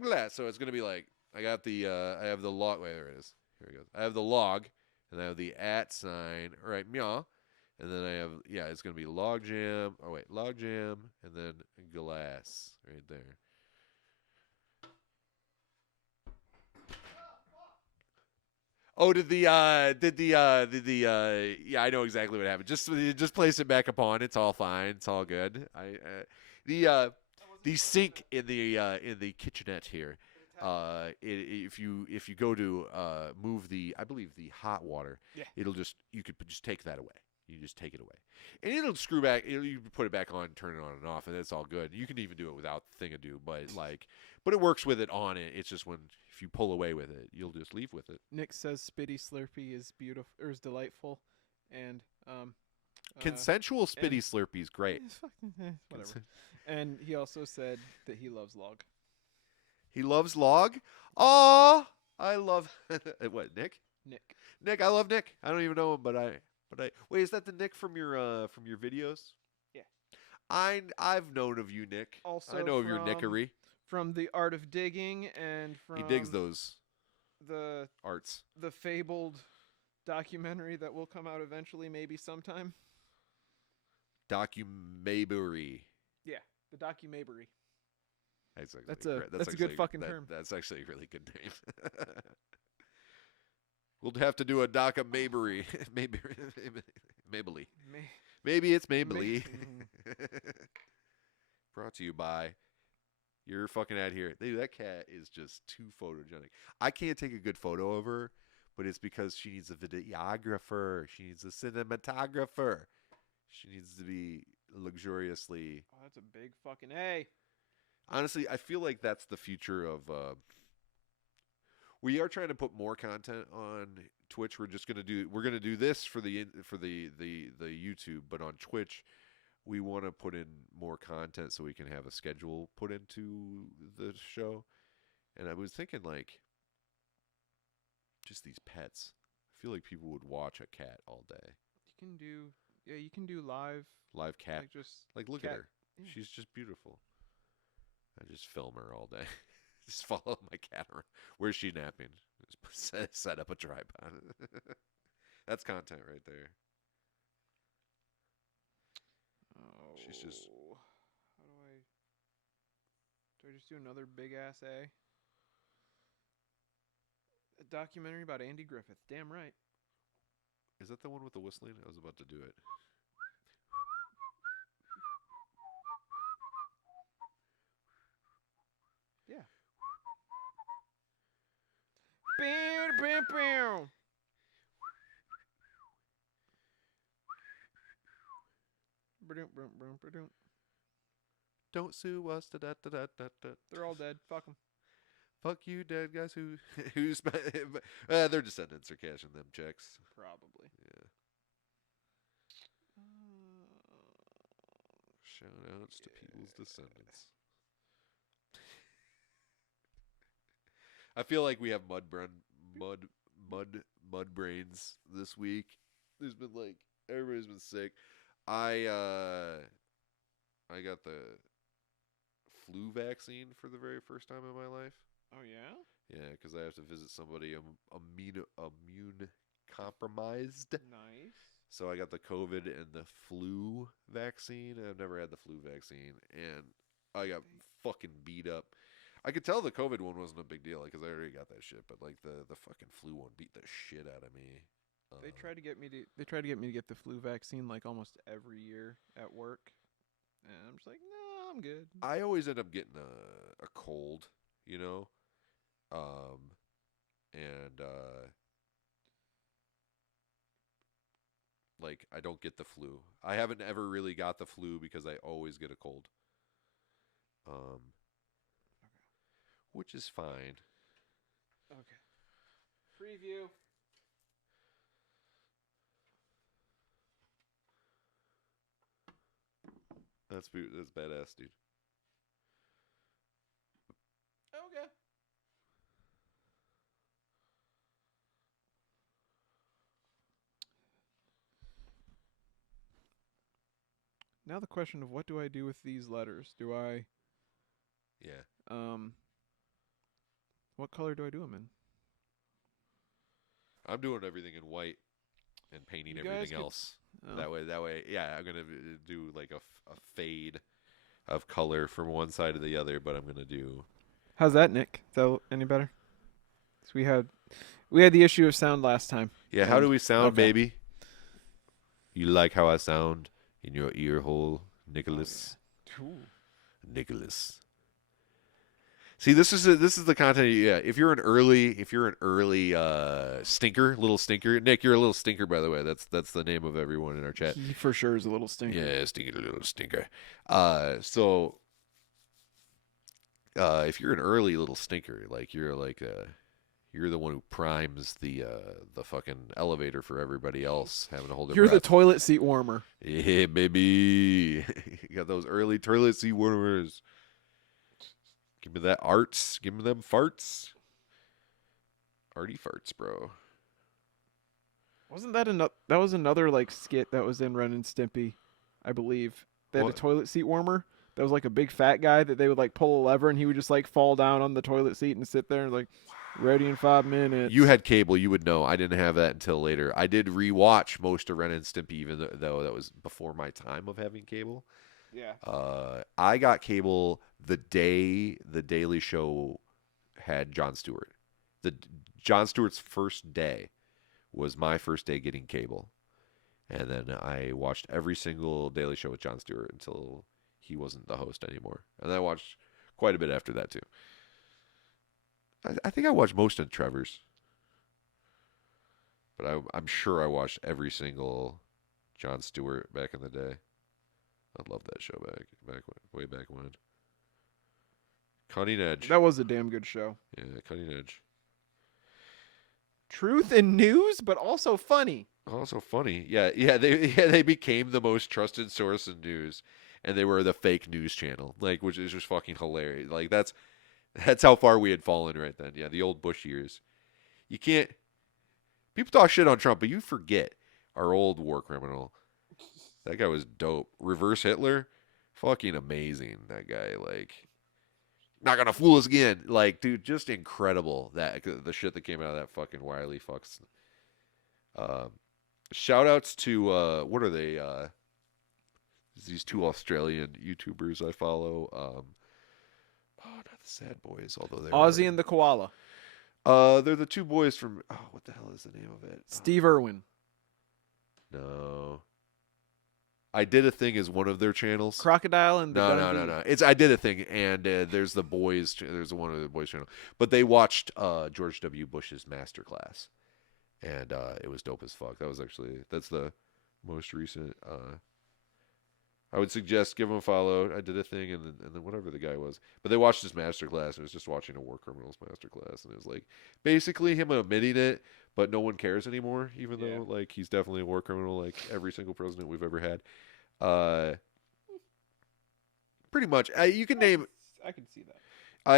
glass. So it's gonna be like I have the log. Wait, there it is. Here it goes. I have the log, and I have the at sign. All right, meow. And then I have it's gonna be logjam. Oh wait, logjam, and then glass right there. Oh, yeah, I know exactly what happened. Just place it back upon. It's all fine. It's all good. The sink in the kitchenette here. If you go to move the hot water, Yeah. you could just take that away. You just take it away, and it'll screw back. You put it back on, turn it on and off, and it's all good. You can even do it without Thingado, but it works with it on it. It's just if you pull away with it, you'll just leave with it. Nick says Spitty Slurpee is beautiful or is delightful, and Consensual spitty slurpees, great. Whatever. And he also said that he loves log. He loves log. Aw, I love what, Nick? Nick. Nick, I love Nick. I don't even know him, but I wait. Is that the Nick from your videos? Yeah. I've known of you, Nick. Also, I know of your Nickery. From the Art of Digging and from He digs those the arts. The fabled documentary that will come out eventually, maybe sometime. Documabery. Yeah, the documabery. That's a good fucking term. That's actually a really good name. We'll have to do a documabery. Mabley. Maybe it's Mabley. Brought to you by. You're fucking out here. Dude, that cat is just too photogenic. I can't take a good photo of her, but it's because she needs a videographer. She needs a cinematographer. She needs to be luxuriously. Oh, that's a big fucking A. Honestly, I feel like that's the future of. We are trying to put more content on Twitch. We're gonna do this for the YouTube, but on Twitch, we want to put in more content so we can have a schedule put into the show. And I was thinking, like, just these pets. I feel like people would watch a cat all day. You can do live cat. Look at her. Yeah. She's just beautiful. I just film her all day. Just follow my cat around. Where's she napping? Just set up a tripod. That's content right there. Oh, She's just. How do I just do another big ass A? A documentary about Andy Griffith. Damn right. Is that the one with the whistling? I was about to do it. Yeah. Bam, bam, bam. Don't sue us. They're all dead. Fuck them. Fuck you, dead guys who's their descendants are cashing them checks. Probably. Yeah. Shout outs to people's descendants. I feel like we have mud brains this week. There's been everybody's been sick. I got the flu vaccine for the very first time in my life. Oh yeah? Yeah, because I have to visit somebody immune compromised. Nice. So I got the COVID and the flu vaccine. I've never had the flu vaccine, and I got fucking beat up. I could tell the COVID one wasn't a big deal because I already got that shit, but the fucking flu one beat the shit out of me. They try to get me to get the flu vaccine almost every year at work, and I'm just like, no, I'm good. I always end up getting a cold, and I don't get the flu. I haven't ever really got the flu because I always get a cold. Okay. Which is fine. Okay. Preview. That's badass, dude. Okay. Now the question of what do I do with these letters? Do I... Yeah. What color do I do them in? I'm doing everything in white and painting everything else. Oh. That way, yeah, I'm going to do a fade of color from one side to the other, but I'm going to do... How's that, Nick? Is that any better? So we had the issue of sound last time. Yeah, how do we sound, baby? You like how I sound in your ear hole, Nicholas? Oh, yeah. Nicholas. See, this is the content. Yeah, if you're an early stinker, little stinker. Nick, you're a little stinker, by the way. That's the name of everyone in our chat. He for sure is a little stinker. Yeah, stinker, little stinker. If you're an early little stinker, you're You're the one who primes the fucking elevator for everybody else having to hold their You're the breath. toilet seat warmer. Yeah, baby. You got those early toilet seat warmers. Give me that arts. Give me them farts. Arty farts, bro. Wasn't that that was another like skit that was in Ren and Stimpy, I believe. They had What? a toilet seat warmer. That was like a big fat guy that they would like pull a lever and he would just like fall down on the toilet seat and sit there and like ready in 5 minutes. You had cable, you would know. I didn't have that until later. I did rewatch most of Ren and Stimpy, even though that was before my time of having cable. Yeah. I got cable the day the Daily Show had Jon Stewart. Jon Stewart's first day was my first day getting cable, and then I watched every single Daily Show with Jon Stewart until he wasn't the host anymore. And I watched quite a bit after that too. I think I watched most of Trevor's, but I'm sure I watched every single Jon Stewart back in the day. I love that show way back when. Cutting Edge. That was a damn good show. Yeah, Cutting Edge. Truth and news, but also funny. Also funny. They became the most trusted source in news, and they were the fake news channel, like, which is just fucking hilarious. Like, that's how far we had fallen right then. Yeah, the old Bush years. You can't. People talk shit on Trump, but you forget our old war criminal. That guy was dope. Reverse Hitler, fucking amazing. That guy, like, not gonna fool us again. Like, dude, just incredible. That the shit that came out of that fucking wily fucks. Shout outs to what are they? These two Australian YouTubers I follow. Oh, not the Sad Boys, although they're Ozzy and the Koala. they're the two boys from. Oh, what the hell is the name of it? Steve Irwin. No. I Did a Thing is one of their channels. Crocodile and the No. It's I Did a Thing, and there's the boys. There's one of the boys channel. But they watched George W. Bush's masterclass, and it was dope as fuck. That's the most recent. I would suggest give them a follow. I Did a Thing, and then whatever the guy was. But they watched his masterclass, and it was just watching a war criminals masterclass, and it was like basically him admitting it, but no one cares anymore, even though like he's definitely a war criminal, like every single president we've ever had. Pretty much, you can name. I can see that.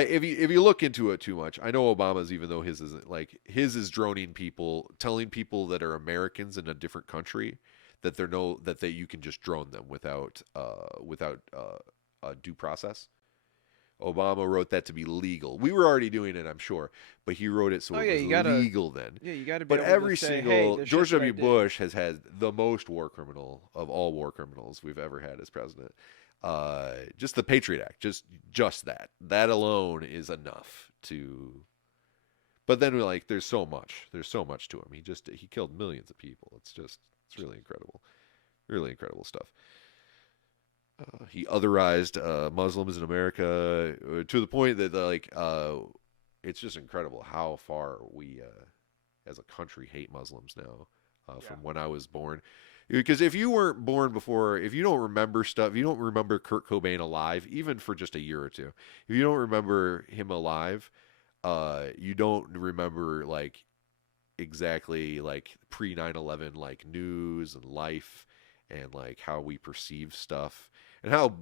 If you look into it too much, I know Obama's, even though his isn't, like, his is droning people, telling people that are Americans in a different country that you can just drone them without due process. Obama wrote that to be legal. We were already doing it, I'm sure, but he wrote it so it was legal then. Yeah, you got to be. But able every to say, single hey, George W. Bush has had the most war criminal of all war criminals we've ever had as president. Just the Patriot Act, just that alone is enough to. But then we're like, there's so much to him. He killed millions of people. It's really incredible stuff. He otherized Muslims in America to the point that it's just incredible how far we as a country hate Muslims now from when I was born. Because if you weren't born before, if you don't remember stuff, if you don't remember Kurt Cobain alive, even for just a year or two, if you don't remember him alive, you don't remember like exactly like pre 9/11 like news and life and like how we perceive stuff and how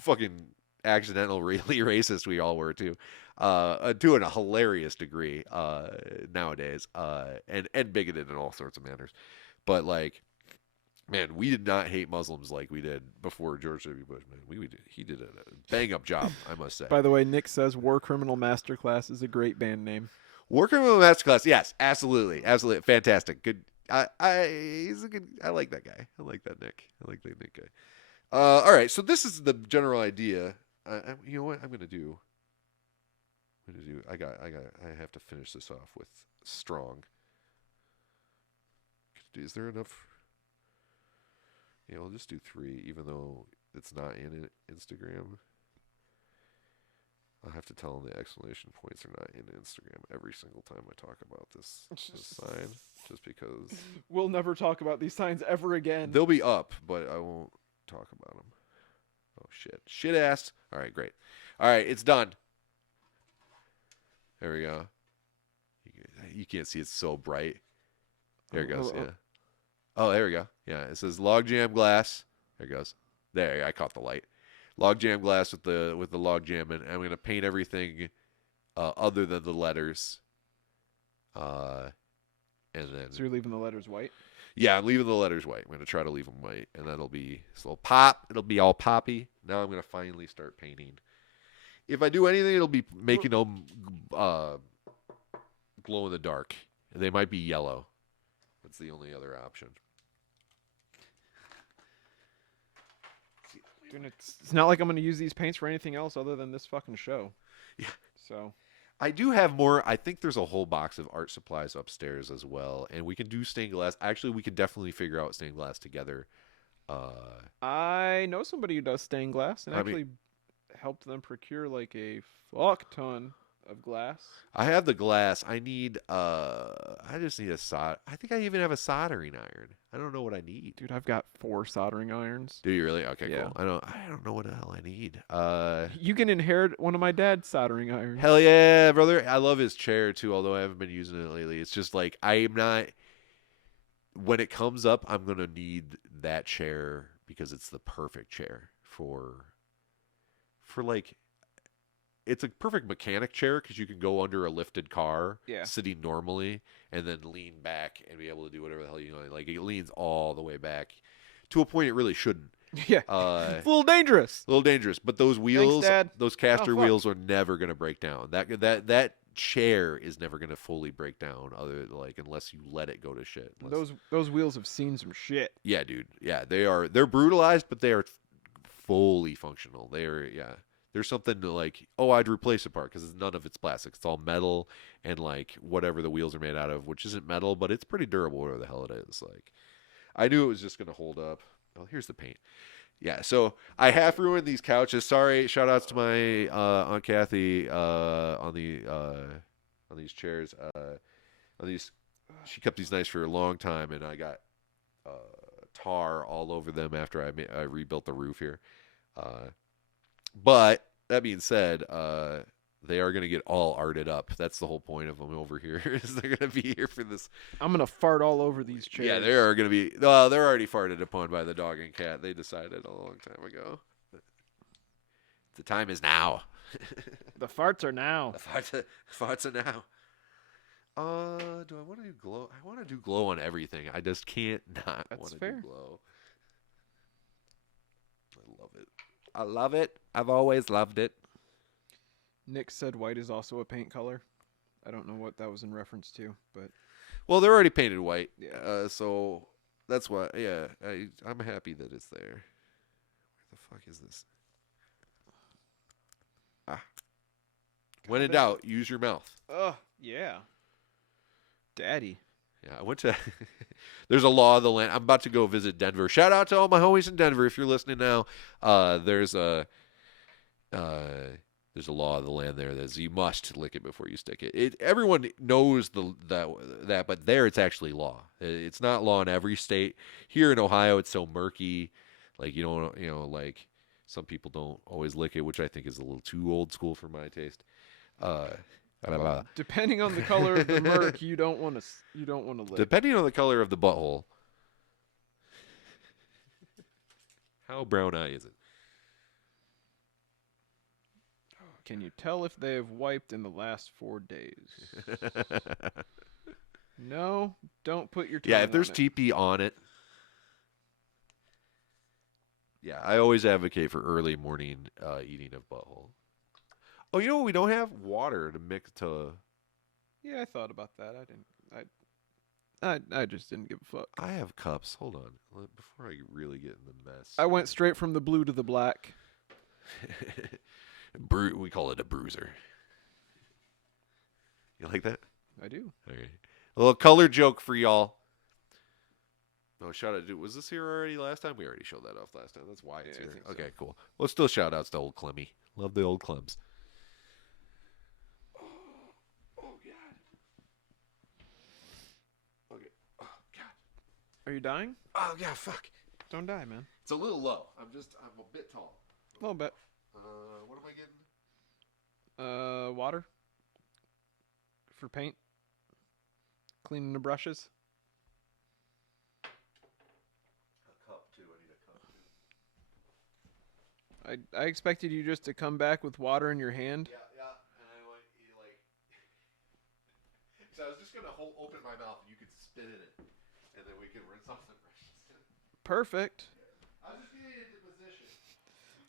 fucking accidental really racist we all were too, to a hilarious degree nowadays, and bigoted in all sorts of manners. But like, man, we did not hate Muslims like we did before George W. Bush. Man, he did a bang up job, I must say. By the way, Nick says War Criminal Masterclass is a great band name. War Criminal Masterclass, yes, absolutely, fantastic, good. He's a good. I like that guy. I like that Nick. I like that Nick guy. All right, so this is the general idea. You know what I'm gonna do? I have to finish this off with strong. Is there enough? Yeah, we'll just do 3, even though it's not in Instagram. I'll have to tell them the exclamation points are not in Instagram every single time I talk about this sign, just because. We'll never talk about these signs ever again. They'll be up, but I won't talk about them. Oh, shit. Shit ass. All right, great. All right, it's done. There we go. You can't see. It's so bright. There it Oh, goes. oh, oh. Yeah. Oh, there we go. Yeah, it says log jam glass. There it goes. There, I caught the light. Log jam glass with the log jam, and I'm gonna paint everything other than the letters. And then So you're leaving the letters white? yeah, I'm leaving the letters white. I'm gonna try to leave them white, and that'll be this little pop. It'll be all poppy. Now I'm gonna finally start painting. If I do anything, it'll be making them glow in the dark. They might be yellow. That's the only other option. Dude, it's not like I'm going to use these paints for anything else other than this fucking show. Yeah. So I do have more. I think there's a whole box of art supplies upstairs as well, and we can do stained glass. Actually, we could definitely figure out stained glass together. I know somebody who does stained glass and actually helped them procure like a fuck ton of glass. I have the glass. I need. I just need a solder. I think I even have a soldering iron. I don't know what I need. Dude, I've got 4 soldering irons. Do you really? Okay, Yeah. cool. I don't know what the hell I need. You can inherit one of my dad's soldering irons. Hell yeah, brother. I love his chair too, although I haven't been using it lately. It's just like I'm not. When it comes up, I'm gonna need that chair because it's the perfect chair for like. It's a perfect mechanic chair because you can go under a lifted car, Yeah. sitting normally, and then lean back and be able to do whatever the hell you want. Like it leans all the way back to a point it really shouldn't. Yeah. It's a little dangerous. A little dangerous, but those wheels, Dad. those caster Oh, fuck. wheels are never gonna break down. That chair is never gonna fully break down, unless you let it go to shit. Those wheels have seen some shit. Yeah, dude. Yeah, they're brutalized, but they are fully functional. There's something to like, oh, I'd replace a part because none of it's plastic. It's all metal and like whatever the wheels are made out of, which isn't metal, but it's pretty durable, whatever the hell it is. Like, I knew it was just gonna hold up. Oh, here's the paint. Yeah, so I half ruined these couches. Sorry. Shout outs to my Aunt Kathy on these chairs. On these, she kept these nice for a long time, and I got tar all over them after I rebuilt the roof here. But that being said, they are going to get all arted up. That's the whole point of them over here. Is they're going to be here for this. I'm gonna fart all over these chairs. Yeah, they are going to be. Well, they're already farted upon by the dog and cat. They decided a long time ago. The time is now. The farts are now. The farts are now. Do I want to do glow? I want to do glow on everything. I just can't not That's want to fair. do glow. I love it. I love it. I've always loved it. Nick said white is also a paint color. I don't know what that was in reference to, but Well, they're already painted white. Yeah. So that's why. Yeah, I'm happy that it's there. Where the fuck is this? When in doubt, use your mouth. oh yeah, Daddy. Yeah, I went to. There's a law of the land. I'm about to go visit Denver. Shout out to all my homies in Denver. If you're listening now, there's a law of the land there that says you must lick it before you stick it. Everyone knows that, but there it's actually law. It's not law in every state. Here in Ohio, it's so murky. Like like some people don't always lick it, which I think is a little too old school for my taste. Depending on the color of the murk, you don't want to lick. Depending on the color of the butthole. How brown eye is it? Can you tell if they have wiped in the last 4 days? No, don't put your tongue Yeah, if there's on it. TP on it. Yeah, I always advocate for early morning eating of butthole. Oh, you know what we don't have? Water to mix to. Yeah, I thought about that. I just didn't give a fuck. I have cups. Hold on. Before I really get in the mess. I went straight from the blue to the black. We call it a bruiser. You like that? I do. Okay. A little color joke for y'all. Oh, shout out. Was this here already last time? We already showed that off last time. That's why it's Yeah, I here. think so. Okay, cool. Well, still shout outs to old Clemmy. Love the old Clems. Oh, God. Okay. Oh, God. Are you dying? Oh, God, fuck. Don't die, man. It's a little low. I'm a bit tall. A little bit. What am I getting? Water. For paint. Cleaning the brushes. A cup too. I need a cup too. I expected you just to come back with water in your hand. Yeah. And I want you like. So I was just gonna open my mouth and you could spit in it, and then we could rinse off the brushes. Perfect. I was just getting into position.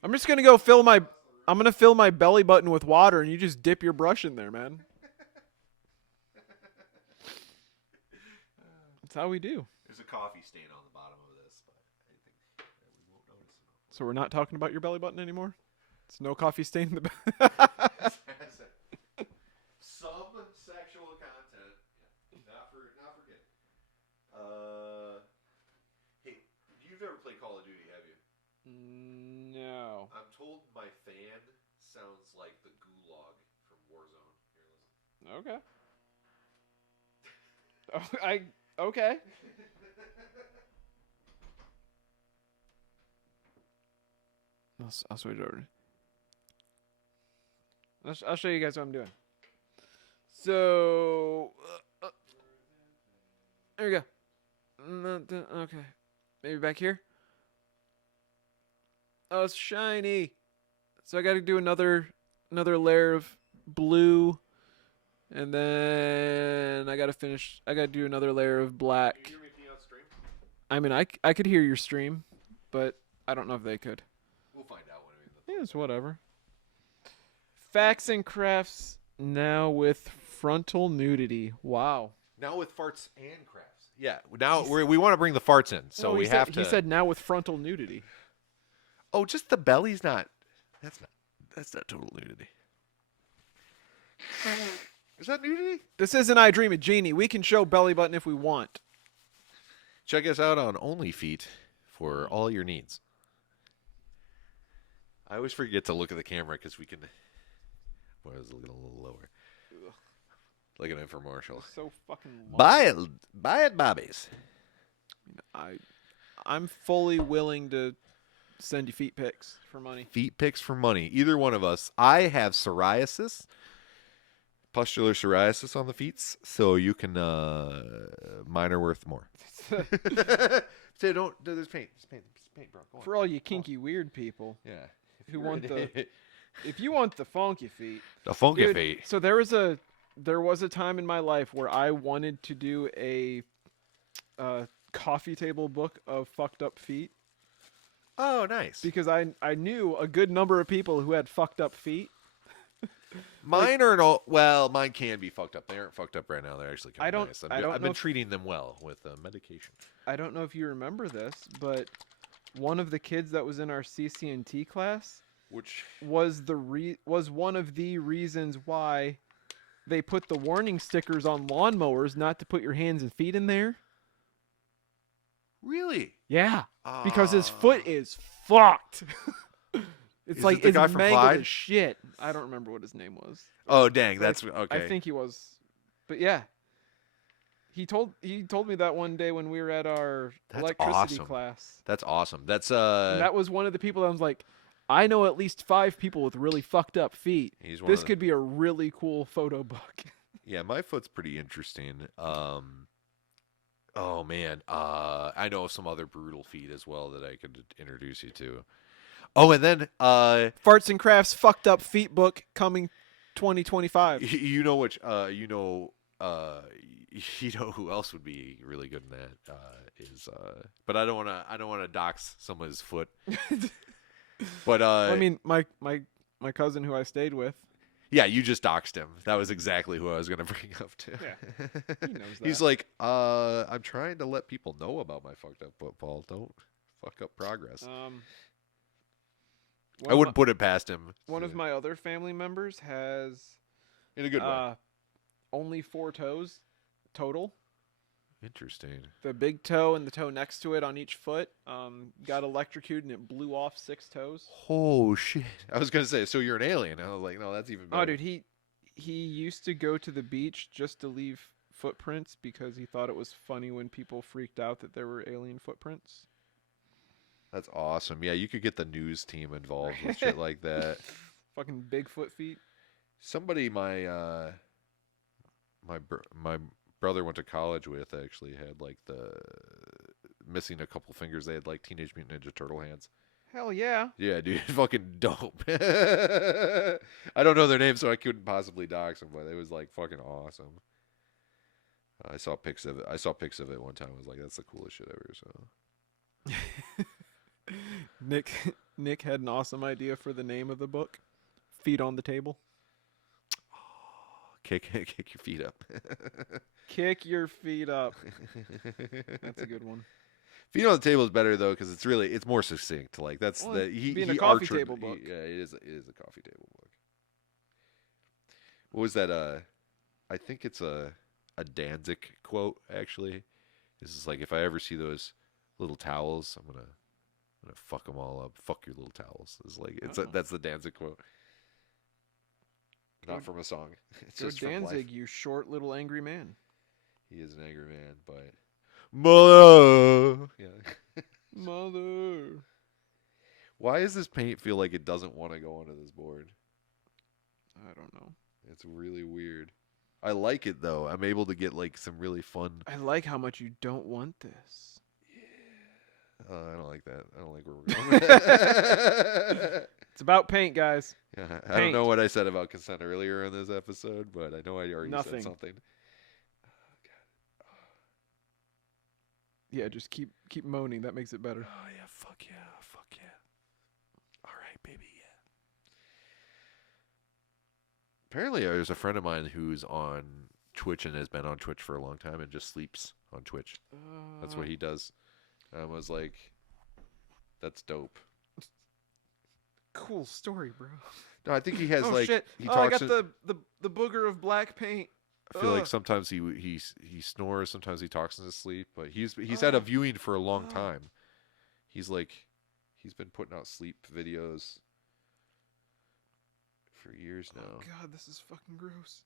I'm just gonna go fill my. I'm gonna fill my belly button with water, and you just dip your brush in there, man. That's how we do. There's a coffee stain on the bottom of this, but I think we won't notice it. So we're not talking about your belly button anymore. It's no coffee stain in the. Some sexual content, not for kidding. Hey, you've never played Call of Duty, have you? No. I'm told my fan sounds like the gulag from Warzone. Here, listen. Okay. Okay. I'll switch over. I'll show you guys what I'm doing. So, there we go. Okay, maybe back here. Oh, it's shiny. So I got to do another layer of blue, and then I got to do another layer of black. Can you hear me on stream? I mean, I could hear your stream, but I don't know if they could. We'll find out when Yeah, it's whatever. Facts and crafts now with frontal nudity. Wow. Now with farts and crafts. Yeah. Now we want to bring the farts in, so No, we have to. He said now with frontal nudity. Oh, just the belly's not. That's not total nudity. Is that nudity? This isn't I Dream of Genie. We can show belly button if we want. Check us out on OnlyFeet for all your needs. I always forget to look at the camera because we can. Boy, I was a little lower. Ugh. Like an infomercial. So fucking long. Buy it, Bobby's. I'm fully willing to send you feet pics for money. Feet pics for money. Either one of us. I have psoriasis, pustular psoriasis on the feet, so you can. Mine are worth more. So don't. There's paint. There's paint, bro. Go on. For all you kinky weird people. Yeah. Who want if you want the funky feet. The funky Dude, feet. So there was a time in my life where I wanted to do a coffee table book of fucked up feet. Oh, nice. Because I knew a good number of people who had fucked up feet. Mine aren't all. Well, mine can be fucked up. They aren't fucked up right now. They're actually kind of nice. I've been treating them well with medication. I don't know if you remember this, but one of the kids that was in our CC&T class, which was one of the reasons why they put the warning stickers on lawnmowers not to put your hands and feet in there. Really? Yeah, because his foot is fucked. It's like it's mangled as shit. I don't remember what his name was. Oh dang, that's okay. I think he was, but yeah. He told me that one day when we were at our electricity class. That's awesome. That's And that was one of the people that I was like, I know at least 5 people with really fucked up feet. This could be a really cool photo book. Yeah, my foot's pretty interesting. Oh man, I know some other brutal feet as well that I could introduce you to. Oh, and then Farts and Crafts fucked up feet book coming 2025. You know which you know who else would be really good in that is but I don't want to dox someone's foot. But I mean my cousin who I stayed with. Yeah, you just doxed him. That was exactly who I was going to bring up too. Yeah. He knows that. He's like, I'm trying to let people know about my fucked up football. Don't fuck up progress. I wouldn't put it past him. One of my other family members has in a good way. Only 4 toes total. Interesting. The big toe and the toe next to it on each foot got electrocuted and it blew off 6 toes. Oh shit! I was gonna say, so you're an alien. I was like, no, that's even better. Oh, dude, he used to go to the beach just to leave footprints because he thought it was funny when people freaked out that there were alien footprints. That's awesome. Yeah, you could get the news team involved with shit like that. Fucking Bigfoot feet. Somebody, my brother went to college with actually had like the missing a couple fingers. They had like Teenage Mutant Ninja Turtle hands. Hell yeah. Yeah, dude, fucking dope. I don't know their names, so I couldn't possibly dox them, but it was like fucking awesome. I saw pics of it. I saw pics of it one time. I was like, that's the coolest shit ever. So Nick had an awesome idea for the name of the book. Feet on the Table. kick your feet up. Kick your feet up. That's a good one. Feet on the Table is better though because it's more succinct. Like that's Well, being a coffee table book. Yeah, it is a coffee table book. What was that? I think it's a Danzig quote actually. This is like if I ever see those little towels, I'm gonna fuck them all up. Fuck your little towels. It's like that's the Danzig quote. Not from a song. It's Go just from Danzig, life. you short little angry man. He is an angry man, but mother. Yeah. Mother. Why does this paint feel like it doesn't want to go onto this board? I don't know. It's really weird. I like it though. I'm able to get like some really fun. I like how much you don't want this. Yeah. I don't like that. I don't like where we're going with that. It's about paint, guys. Yeah, I don't know what I said about consent earlier in this episode, but I know I already Nothing. said something. Yeah, just keep moaning. That makes it better. Oh yeah, fuck yeah. All right, baby, yeah. Apparently, there's a friend of mine who's on Twitch and has been on Twitch for a long time and just sleeps on Twitch. That's what he does. I was like, that's dope. Cool story, bro. No, I think he has shit. he I talks. got the booger of black paint. I feel like sometimes he snores, sometimes he talks in his sleep, but he's had a viewing for a long time. He's been putting out sleep videos for years now. Oh god, this is fucking gross.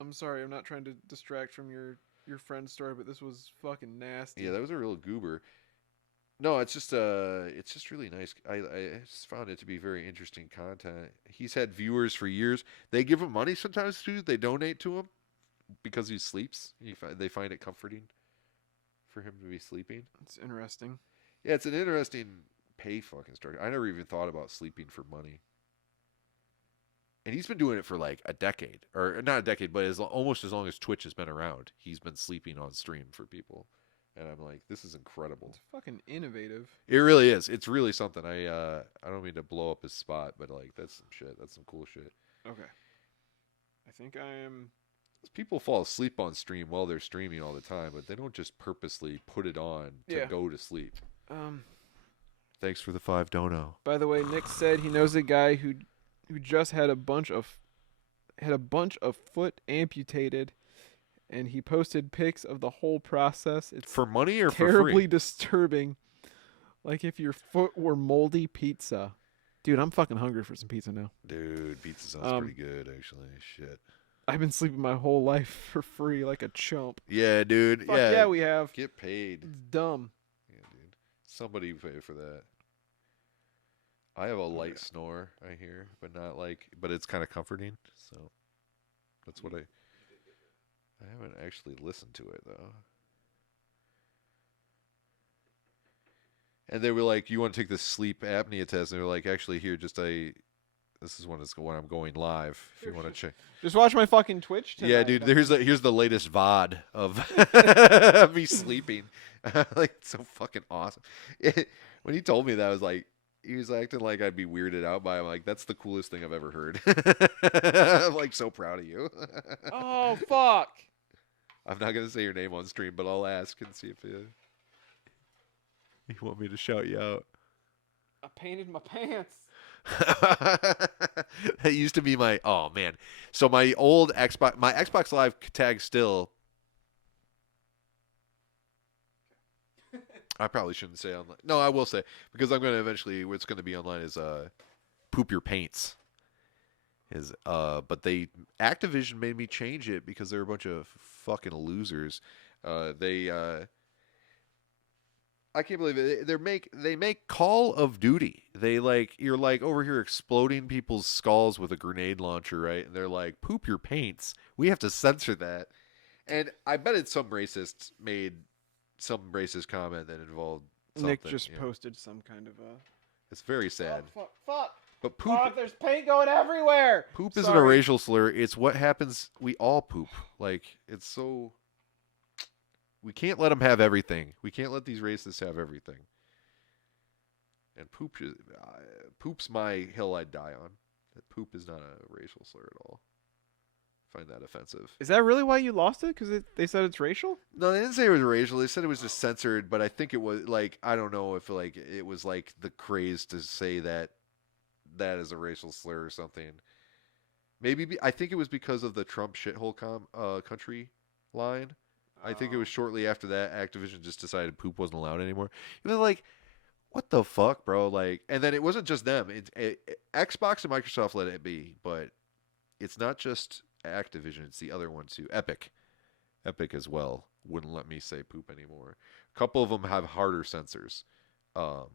I'm sorry, I'm not trying to distract from your friend's story, but this was fucking nasty. Yeah, that was a real goober. No, it's just really nice. I just found it to be very interesting content. He's had viewers for years. They give him money sometimes too. They donate to him because he sleeps. They find it comforting for him to be sleeping. It's interesting. Yeah, it's an interesting pay fucking structure. I never even thought about sleeping for money. And he's been doing it for like a decade, or not a decade, but almost as long as Twitch has been around. He's been sleeping on stream for people. And I'm like, this is incredible. It's fucking innovative. It really is. It's really something. I don't mean to blow up his spot, but like that's some shit. That's some cool shit. Okay. I think I am. People fall asleep on stream while they're streaming all the time, but they don't just purposely put it on to go to sleep. Thanks for the $5 dono. By the way, Nick said he knows a guy who just had a bunch of foot amputated. And he posted pics of the whole process. It's for money or for free? Terribly disturbing. Like if your foot were moldy pizza. Dude, I'm fucking hungry for some pizza now. Dude, pizza sounds pretty good, actually. Shit. I've been sleeping my whole life for free like a chump. Yeah, dude. Fuck yeah, we have. Get paid. It's dumb. Yeah, dude. Somebody pay for that. I have a light snore, I hear, but it's kind of comforting. So that's what I haven't actually listened to it, though. And they were like, you want to take this sleep apnea test? And they were like, actually, here, this is when I'm going live, if you want to check. Just watch my fucking Twitch tonight. Yeah, dude, here's the latest VOD of me sleeping. Like, it's so fucking awesome. When he told me that, I was like, he was acting like I'd be weirded out by him. Like, that's the coolest thing I've ever heard. I'm like so proud of you. Oh, fuck. I'm not going to say your name on stream, but I'll ask and see if you want me to shout you out. I painted my pants. That used to be my, oh man. So my old Xbox Live tag still, I probably shouldn't say online. No, I will say, because I'm going to eventually, what's going to be online is poop your paints. But Activision made me change it because they're a bunch of fucking losers. I can't believe it. They make Call of Duty. You're like over here exploding people's skulls with a grenade launcher, right? And they're like, poop your paints. We have to censor that. And I bet it's some racists made some racist comment that involved something. Nick just posted some kind of a... It's very sad. Fuck. But poop... Fuck, there's paint going everywhere! Poop isn't a racial slur. It's what happens. We all poop. Like, it's so... We can't let them have everything. We can't let these racists have everything. And poop's my hill I'd die on. That poop is not a racial slur at all. I find that offensive. Is that really why you lost it? Because they said it's racial? No, they didn't say it was racial. They said it was just censored, but I think it was, like, I don't know if, like, it was, like, the craze to say that is a racial slur or something. Maybe, I think it was because of the Trump shithole country line. I think it was shortly after that Activision just decided poop wasn't allowed anymore. It was like, what the fuck, bro? Like, and then it wasn't just them. Xbox and Microsoft let it be, but it's not just Activision. It's the other one too. Epic as well wouldn't let me say poop anymore. A couple of them have harder censors. But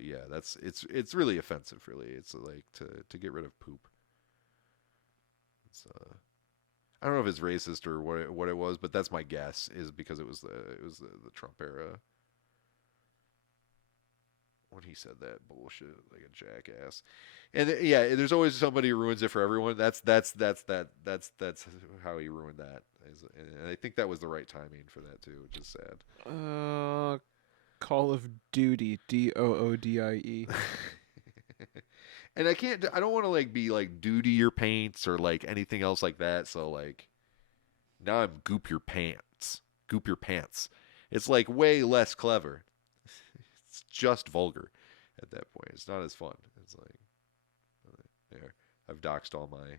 yeah, it's really offensive. Really, it's like to get rid of poop. It's I don't know if it's racist or what it was, but that's my guess. Is because it was the Trump era when he said that bullshit like a jackass. And yeah, there's always somebody who ruins it for everyone. That's how he ruined that. And I think that was the right timing for that too, which is sad. Call of Duty, DOODIE. And I don't want to like be like duty your paints or like anything else like that. So like now I'm goop your pants. It's like way less clever. It's just vulgar at that point. It's not as fun. It's like there. I've doxed all my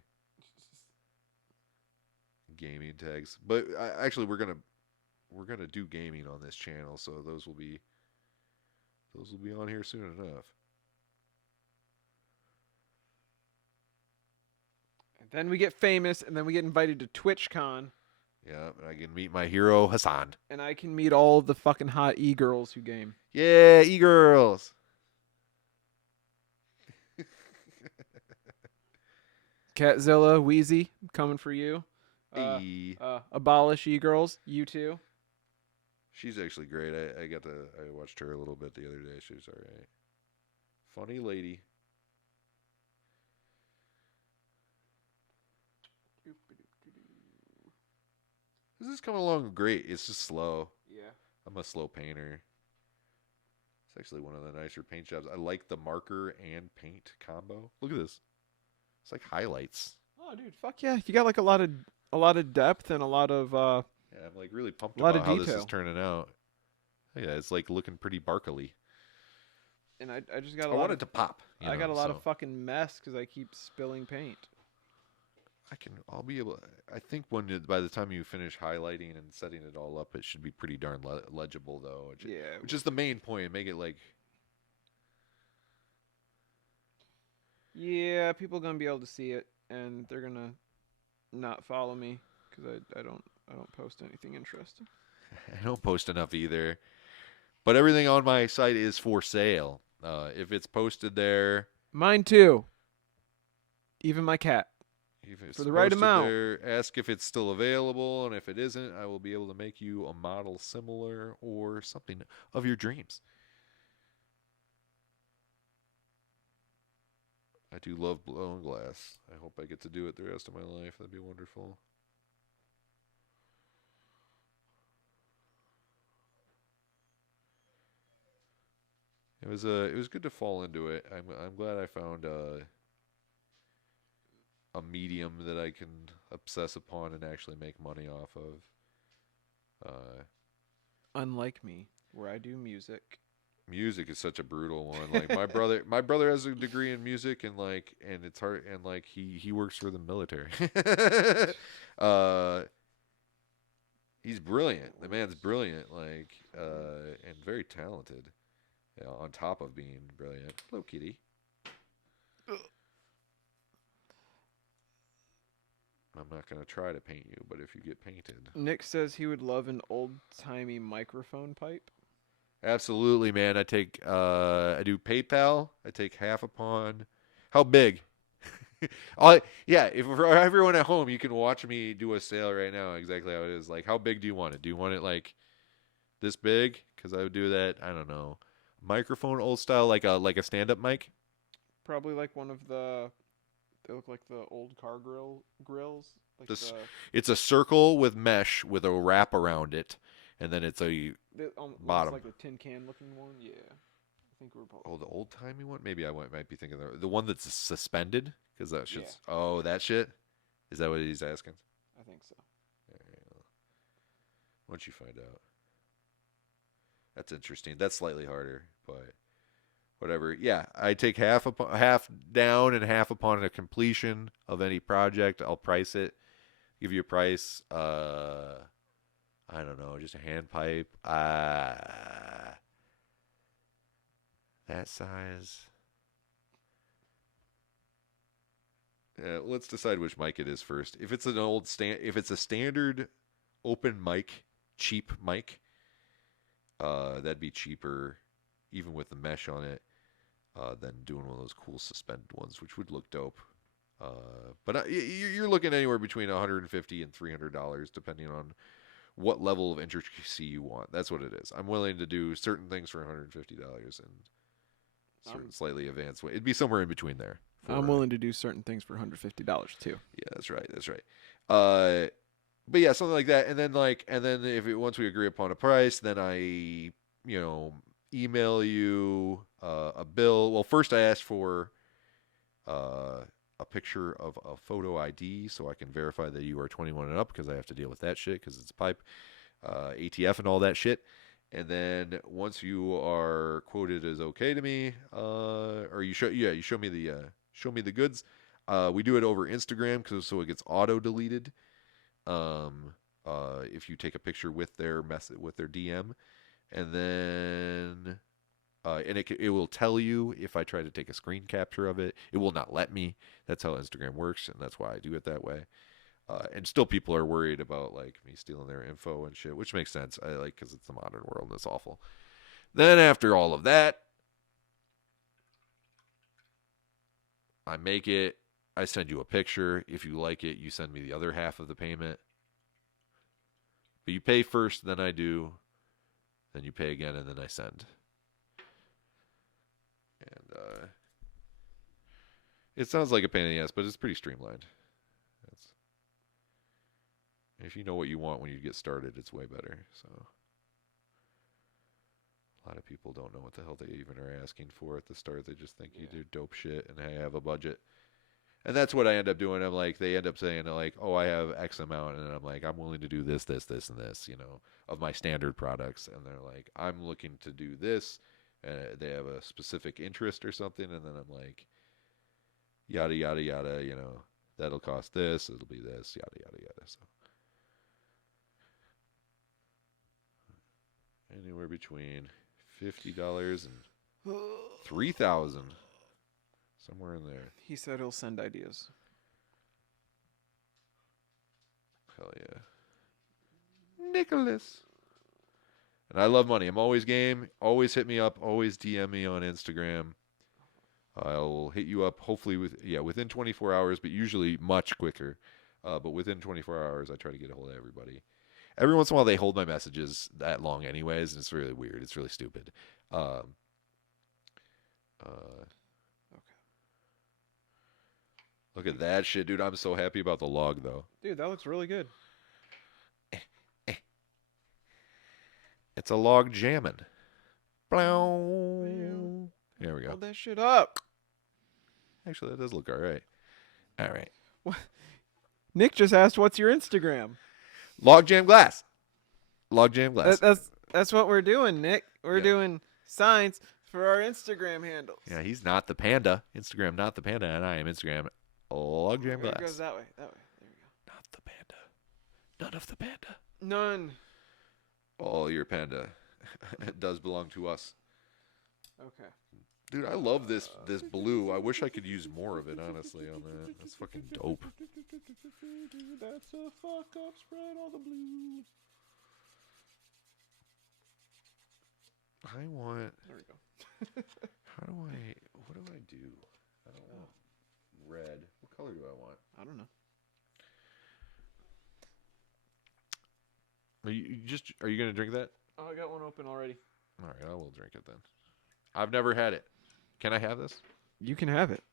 gaming tags, but actually we're gonna do gaming on this channel, so those will be on here soon enough. Then we get famous, and then we get invited to TwitchCon. Yeah, and I can meet my hero, Hassan. And I can meet all of the fucking hot e-girls who game. Yeah, e-girls. Catzilla, Wheezy, coming for you. Hey. Abolish e-girls, you too. She's actually great. I watched her a little bit the other day. She was alright. Funny lady. This is coming along great. It's just slow. Yeah. I'm a slow painter. It's actually one of the nicer paint jobs. I like the marker and paint combo. Look at this. It's like highlights. Oh, dude, fuck yeah! You got like a lot of depth and a lot of Yeah, I'm like really pumped about how this is turning out. Yeah, it's like looking pretty barkly. And I just got. I want it to pop. I got a lot of fucking mess because I keep spilling paint. I'll be able. I think by the time you finish highlighting and setting it all up, it should be pretty darn legible, though. Which is the main point. Make it like. Yeah, people are gonna be able to see it, and they're gonna not follow me because I don't post anything interesting. I don't post enough either, but everything on my site is for sale. If it's posted there, mine too. Even my cat. For the right amount. There, ask if it's still available, and if it isn't, I will be able to make you a model similar or something of your dreams. I do love blown glass. I hope I get to do it the rest of my life. That'd be wonderful. It was good to fall into it. I'm glad I found a medium that I can obsess upon and actually make money off of. Unlike me, where I do music. Music is such a brutal one. Like my brother has a degree in music and it's hard, and like he works for the military. He's brilliant. The man's brilliant, and very talented. On top of being brilliant. Hello, kitty. I'm not going to try to paint you, but if you get painted. Nick says he would love an old-timey microphone pipe. Absolutely, man. I do PayPal. I take half upon. How big? Yeah, if for everyone at home, you can watch me do a sale right now. Exactly how it is. Like, how big do you want it? Do you want it like this big? Because I would do that. I don't know, microphone old style, like a stand up mic. Probably like one of the. They look like the old car grills, like This the. it's a circle with mesh with a wrap around it, and then it's a Looks bottom. like a tin can looking one. Yeah, I think we're both. Oh, the old timey one. Maybe might be thinking the one that's suspended because that Yeah, shit's. Oh, that shit. Is that what he's asking? I think so. Yeah, once you find out, that's interesting. That's slightly harder, but whatever. Yeah, I take half down and half upon a completion of any project. I'll price it, give you a price. I don't know, just a hand pipe. That size. Let's decide which mic it is first. If it's if it's a standard open mic, cheap mic, that'd be cheaper, even with the mesh on it, than doing one of those cool suspended ones, which would look dope. But you're looking anywhere between $150 and $300, depending on what level of intricacy you want. That's what it is. I'm willing to do certain things for $150 and certain slightly advanced way. It'd be somewhere in between there. I'm willing to do certain things for $150 too. Yeah, that's right. That's right. But yeah, something like that. And then once we agree upon a price, then I, email you a bill. Well, first I asked for a picture of a photo ID so I can verify that you are 21 and up because I have to deal with that shit because it's a pipe, ATF and all that shit. And then once you are quoted as okay to me, or you show me the goods. We do it over Instagram so it gets auto deleted. If you take a picture with their DM, and then and it will tell you if I try to take a screen capture of it. It will not let me. That's how Instagram works, and that's why I do it that way. And still, people are worried about like me stealing their info and shit, which makes sense. Because it's the modern world and it's awful. Then after all of that, I make it. I send you a picture. If you like it, you send me the other half of the payment. But you pay first, then I do. Then you pay again, and then I send. And it sounds like a pain in the ass, but it's pretty streamlined. If you know what you want when you get started, it's way better. So a lot of people don't know what the hell they even are asking for at the start. They just think you do dope shit and I have a budget. And that's what I end up doing. I'm like, they end up saying like, oh, I have X amount. And I'm like, I'm willing to do this, this, this, and this, of my standard products. And they're like, I'm looking to do this. And they have a specific interest or something. And then I'm like, yada, yada, yada, that'll cost this. It'll be this, yada, yada, yada. So anywhere between $50 and $3,000. Somewhere in there. He said he'll send ideas. Hell yeah. Nicholas. And I love money. I'm always game. Always hit me up. Always DM me on Instagram. I'll hit you up hopefully within 24 hours, but usually much quicker. But within 24 hours, I try to get a hold of everybody. Every once in a while, they hold my messages that long anyways, and it's really weird. It's really stupid. Okay. Look at that shit, dude. I'm so happy about the log, though. Dude, that looks really good. It's a log jamming. Blow. There we go. Hold that shit up. Actually, that does look all right. All right. Nick just asked, "What's your Instagram?" Log jam glass. Log jam glass. That's what we're doing, Nick. We're doing signs for our Instagram handles. Yeah, he's not the panda. Instagram, not the panda, and I am Instagram. Log jam glass. It goes that way. That way. There we go. Not the panda. None of the panda. None. Oh, your panda. It does belong to us. Okay. Dude, I love this blue. I wish I could use more of it, honestly, on that. That's fucking dope. That's a fuck up. Spread all the blue. I want... There we go. What do I do? I don't want red. What Are you gonna drink that? Oh, I got one open already. All right, I will drink it then. I've never had it. Can I have this? You can have it.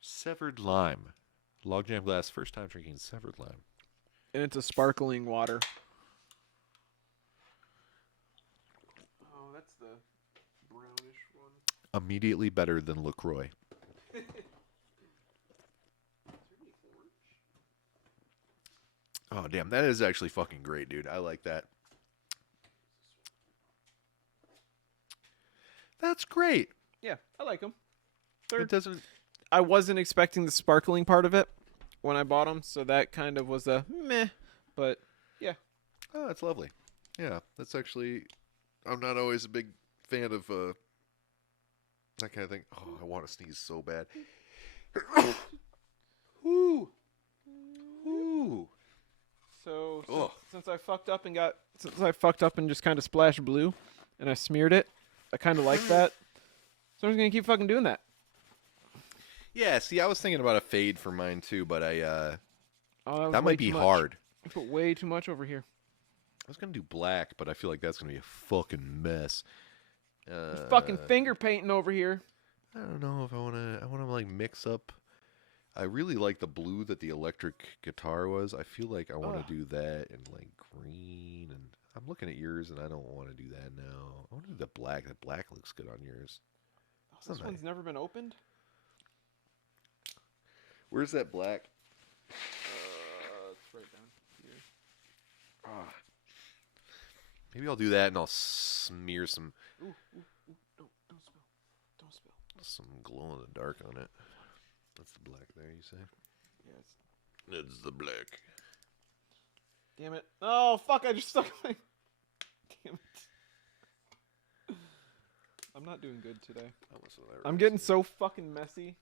Severed lime. Logjam glass. First time drinking severed lime. And it's a sparkling water. Oh, that's the brownish one. Immediately better than LaCroix. Oh, damn. That is actually fucking great, dude. I like that. That's great. Yeah, I like them. It doesn't... I wasn't expecting the sparkling part of it when I bought them, so that kind of was a meh. But yeah. Oh, that's lovely. Yeah, that's actually... I'm not always a big fan of that kind of thing. Oh, I want to sneeze so bad. Ooh. Ooh. So since I fucked up and just kind of splashed blue, and I smeared it, I kind of like that. So I'm just gonna keep fucking doing that. Yeah, see, I was thinking about a fade for mine too, but that way might be too much. hard. I put way too much over here. I was gonna do black, but I feel like that's gonna be a fucking mess. Fucking finger painting over here. I don't know if I wanna like mix up. I really like the blue that the electric guitar was. I feel like I want to do that in like green, and I'm looking at yours, and I don't want to do that now. I want to do the black. The black looks good on yours. This one's never been opened? Where's that black? It's right down here. Maybe I'll do that, and I'll smear some Ooh, don't spill. Don't spill. some glow in the dark on it. That's the black there, you say? Yes. It's the black. Damn it. Oh, fuck, I just stuck my... Damn it. I'm not doing good today. I'm getting so fucking messy.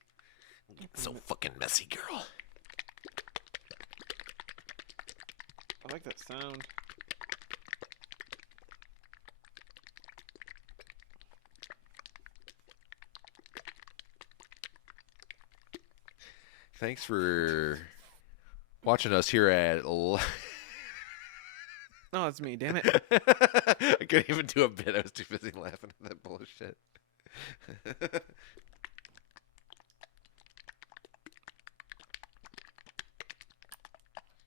So fucking messy, girl. I like that sound. Thanks for watching us here at... No, it's me, damn it. I couldn't even do a bit. I was too busy laughing at that bullshit.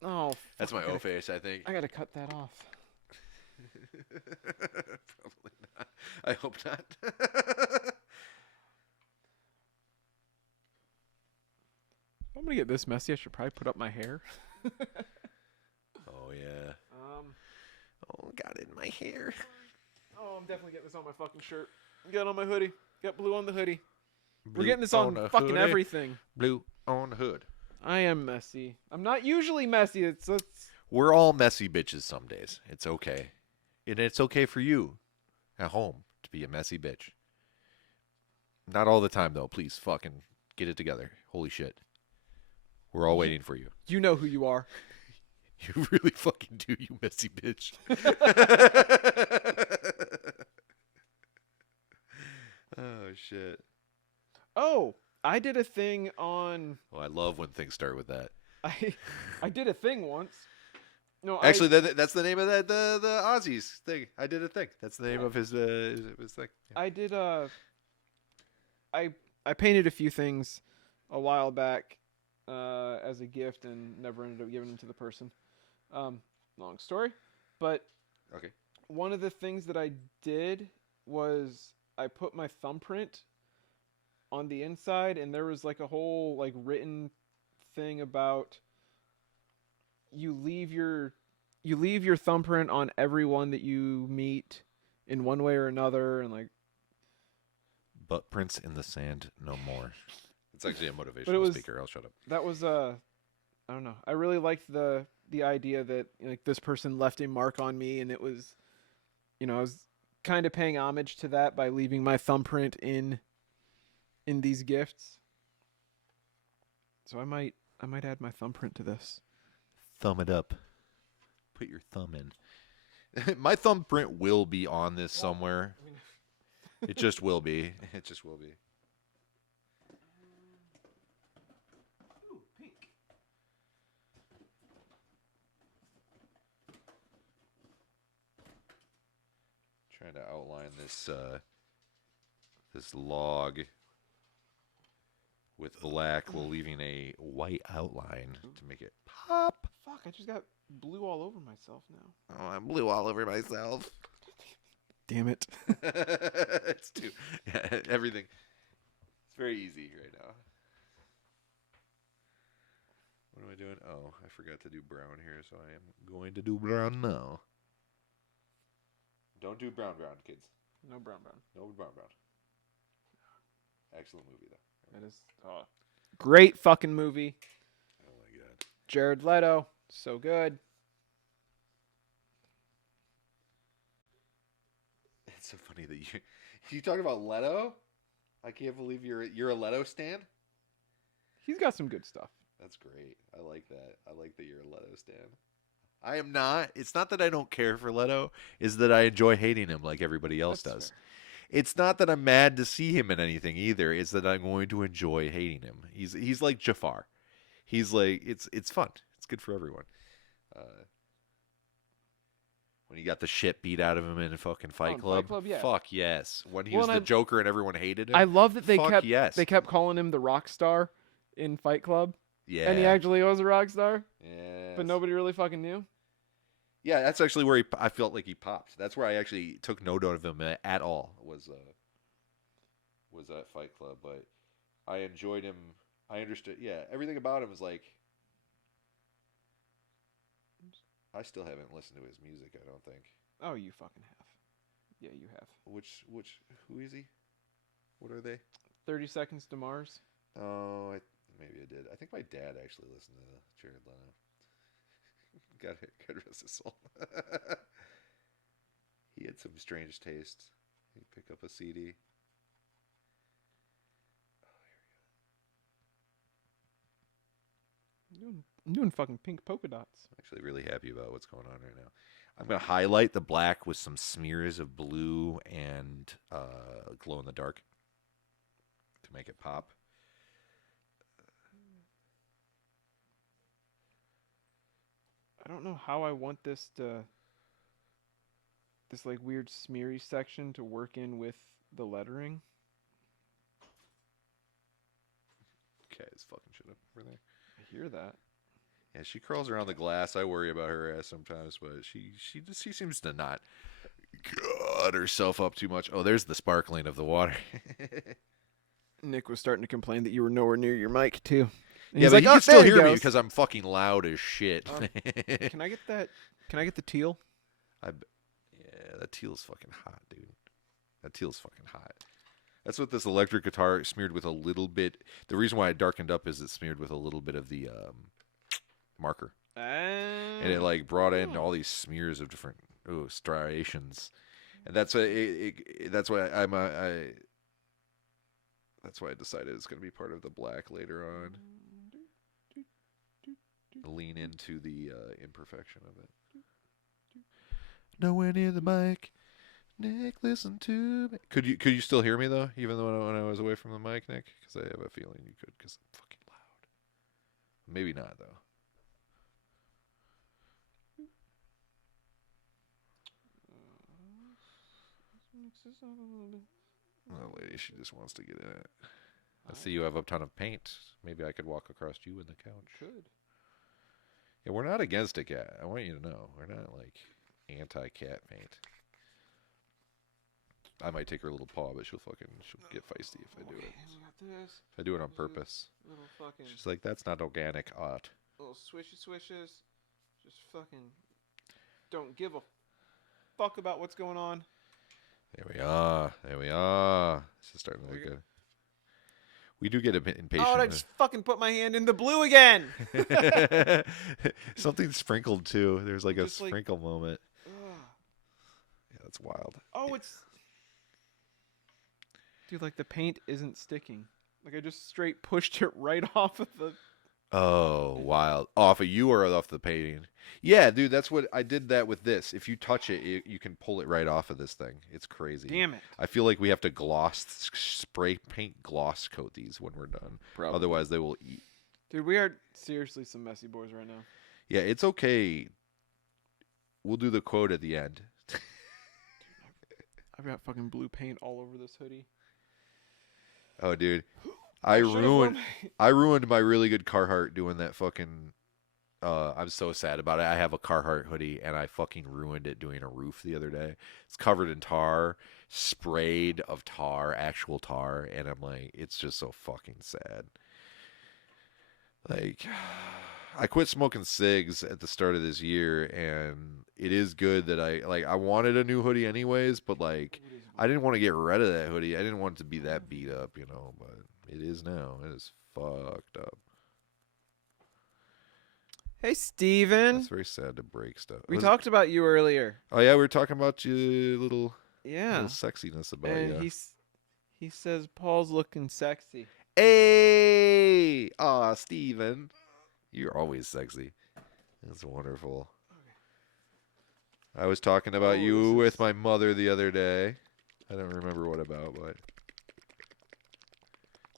Oh, that's my O face, I think. I gotta cut that off. Probably not. I hope not. If I'm gonna get this messy, I should probably put up my hair. Oh, yeah. Oh, got it in my hair. Oh, I'm definitely getting this on my fucking shirt. Got it on my hoodie. Got blue on the hoodie. Blue We're getting this on fucking hoodie. everything. Blue on the hood. I am messy. I'm not usually messy. It's We're all messy bitches some days. It's okay. And it's okay for you at home to be a messy bitch. Not all the time, though. Please fucking get it together. Holy shit. We're all waiting for you. You know who you are. You really fucking do, you messy bitch. Oh, shit. Oh, I did a thing on... Oh, I love when things start with that. I did a thing once. No, actually, that's the name of that the Aussies thing. I did a thing. That's the name of his thing. Yeah. I did I painted a few things a while back as a gift and never ended up giving them to the person. Long story, but okay. One of the things that I did was I put my thumbprint on the inside, and there was like a whole like written thing about you leave your thumbprint on everyone that you meet in one way or another, and like butt prints in the sand no more. It's actually a motivational speaker. I'll shut up. That was I don't know. I really liked the idea that like this person left a mark on me, and it was, I was kind of paying homage to that by leaving my thumbprint in these gifts. So I might add my thumbprint to this. Thumb it up. Put your thumb in. My thumbprint will be on this somewhere. It just will be. It just will be. Ooh, pink. trying to outline this this log with black while leaving a white outline to make it pop. Fuck, I just got blue all over myself now. Oh, I'm blue all over myself. Damn it. It's too everything. It's very easy right now. What am I doing? Oh, I forgot to do brown here, so I am going to do brown now. Don't do brown, kids. No brown. No brown. Excellent movie, though. That is great fucking movie. Oh, my God. Jared Leto. So good. It's so funny that you talking about Leto? I can't believe you're a Leto stan? He's got some good stuff. That's great. I like that. I like that you're a Leto stan. I am not. It's not that I don't care for Leto. It's that I enjoy hating him like everybody else does. Fair. It's not that I'm mad to see him in anything either. It's that I'm going to enjoy hating him. He's like Jafar. He's like it's fun. It's good for everyone. When he got the shit beat out of him in a fucking Fight Club. Fight Club, yeah. Fuck yes. When he was the Joker and everyone hated him. I love that they Fuck kept calling him the rock star in Fight Club. Yeah. And he actually was a rock star. Yeah. But nobody really fucking knew. Yeah, that's actually where I felt like he popped. That's where I actually took no note of him at all. Was at Fight Club, but I enjoyed him. I understood. Yeah, everything about him was like. I still haven't listened to his music. I don't think. Oh, you fucking have. Yeah, you have. Who is he? What are they? 30 Seconds to Mars. Oh, maybe I did. I think my dad actually listened to Jared Leto. God rest his soul. He had some strange taste. He'd pick up a CD. I'm doing fucking pink polka dots. I'm actually really happy about what's going on right now. I'm going to highlight the black with some smears of blue and glow in the dark to make it pop. I don't know how I want this like weird smeary section to work in with the lettering. Okay, it's fucking shit up over there. I hear that. Yeah, she crawls around the glass. I worry about her ass sometimes, but she seems to not cut herself up too much. Oh, there's the sparkling of the water. Nick was starting to complain that you were nowhere near your mic too. And Yeah, he's but like, you "Oh, can still there he hear me goes." because I'm fucking loud as shit. Can I get that? Can I get the teal? Yeah, that teal's fucking hot, dude. That teal's fucking hot. That's what this electric guitar smeared with a little bit. The reason why it darkened up is it smeared with a little bit of the marker, and it like brought in all these smears of different striations, and that's why that's why that's why I decided it's going to be part of the black later on. Lean into the imperfection of it. Nowhere near the mic. Nick, listen to me. Could you still hear me though, even though when I was away from the mic, Nick? Because I have a feeling you could, because I'm fucking loud. Maybe not though. Well, lady, she just wants to get in it. I see you have a ton of paint. Maybe I could walk across you in the couch. Could. Yeah, we're not against it, cat. I want you to know. We're not like anti-cat paint. I might take her little paw, but she'll get feisty if I do it. We got this. If I do it on purpose. Little fucking. She's like, that's not organic art. Little swishes. Just fucking. Don't give a fuck about what's going on. There we are. This is starting to look good. We do get a bit impatient. Oh, I just fucking put my hand in the blue again. Something sprinkled too. There's like a Just like- sprinkle moment. Yeah, that's wild. Oh, it's. Dude, like the paint isn't sticking. Like I just straight pushed it right off of the. Oh, wild. Off of you or off the painting? Yeah, dude, that's what I did that with this. If you touch it, you can pull it right off of this thing. It's crazy. Damn it. I feel like we have to spray paint gloss coat these when we're done. Probably. Otherwise, they will eat. Dude, we are seriously some messy boys right now. Yeah, it's okay. We'll do the quote at the end. I've got fucking blue paint all over this hoodie. Oh, dude, I should've worn ruined my really good Carhartt doing that fucking. I'm so sad about it. I have a Carhartt hoodie and I fucking ruined it doing a roof the other day. It's covered in tar, sprayed of tar, actual tar, and I'm like, it's just so fucking sad. Like, I quit smoking cigs at the start of this year, and it is good that I wanted a new hoodie anyways, but like, I didn't want to get rid of that hoodie. I didn't want it to be that beat up, but it is now. It is fucked up. Hey, Steven. It's very sad to break stuff. We talked about you earlier. Oh yeah, we were talking about your little Yeah. sexiness about And you. he says Paul's looking sexy. Hey, Steven. You're always sexy. That's wonderful. I was talking about you with my mother the other day. I don't remember what about, but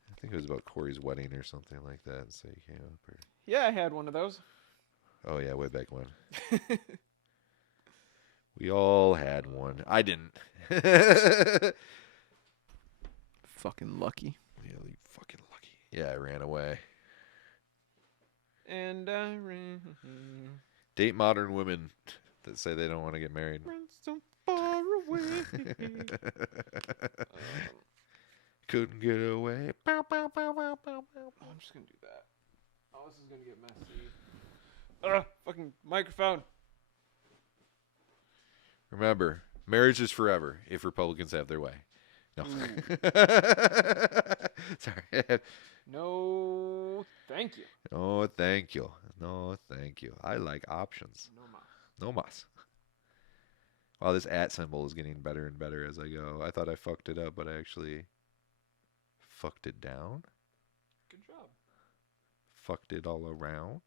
I think it was about Corey's wedding or something like that. So you came up or... Yeah, I had one of those. Oh yeah, way back when. We all had one. I didn't. Fucking lucky. Really fucking lucky. Yeah, I ran away. And I ran. Date modern women that say they don't want to get married. Run so far away. Couldn't get away. Bow, bow, bow, bow, bow, bow. Oh, I'm just gonna do that. Oh, this is gonna get messy. Fucking microphone. Remember, marriage is forever if Republicans have their way. No. Sorry. No, thank you. Oh, thank you. No, thank you. I like options. No mas. No mas. Wow, this @ symbol is getting better and better as I go. I thought I fucked it up, but I actually fucked it down. Good job. Fucked it all around.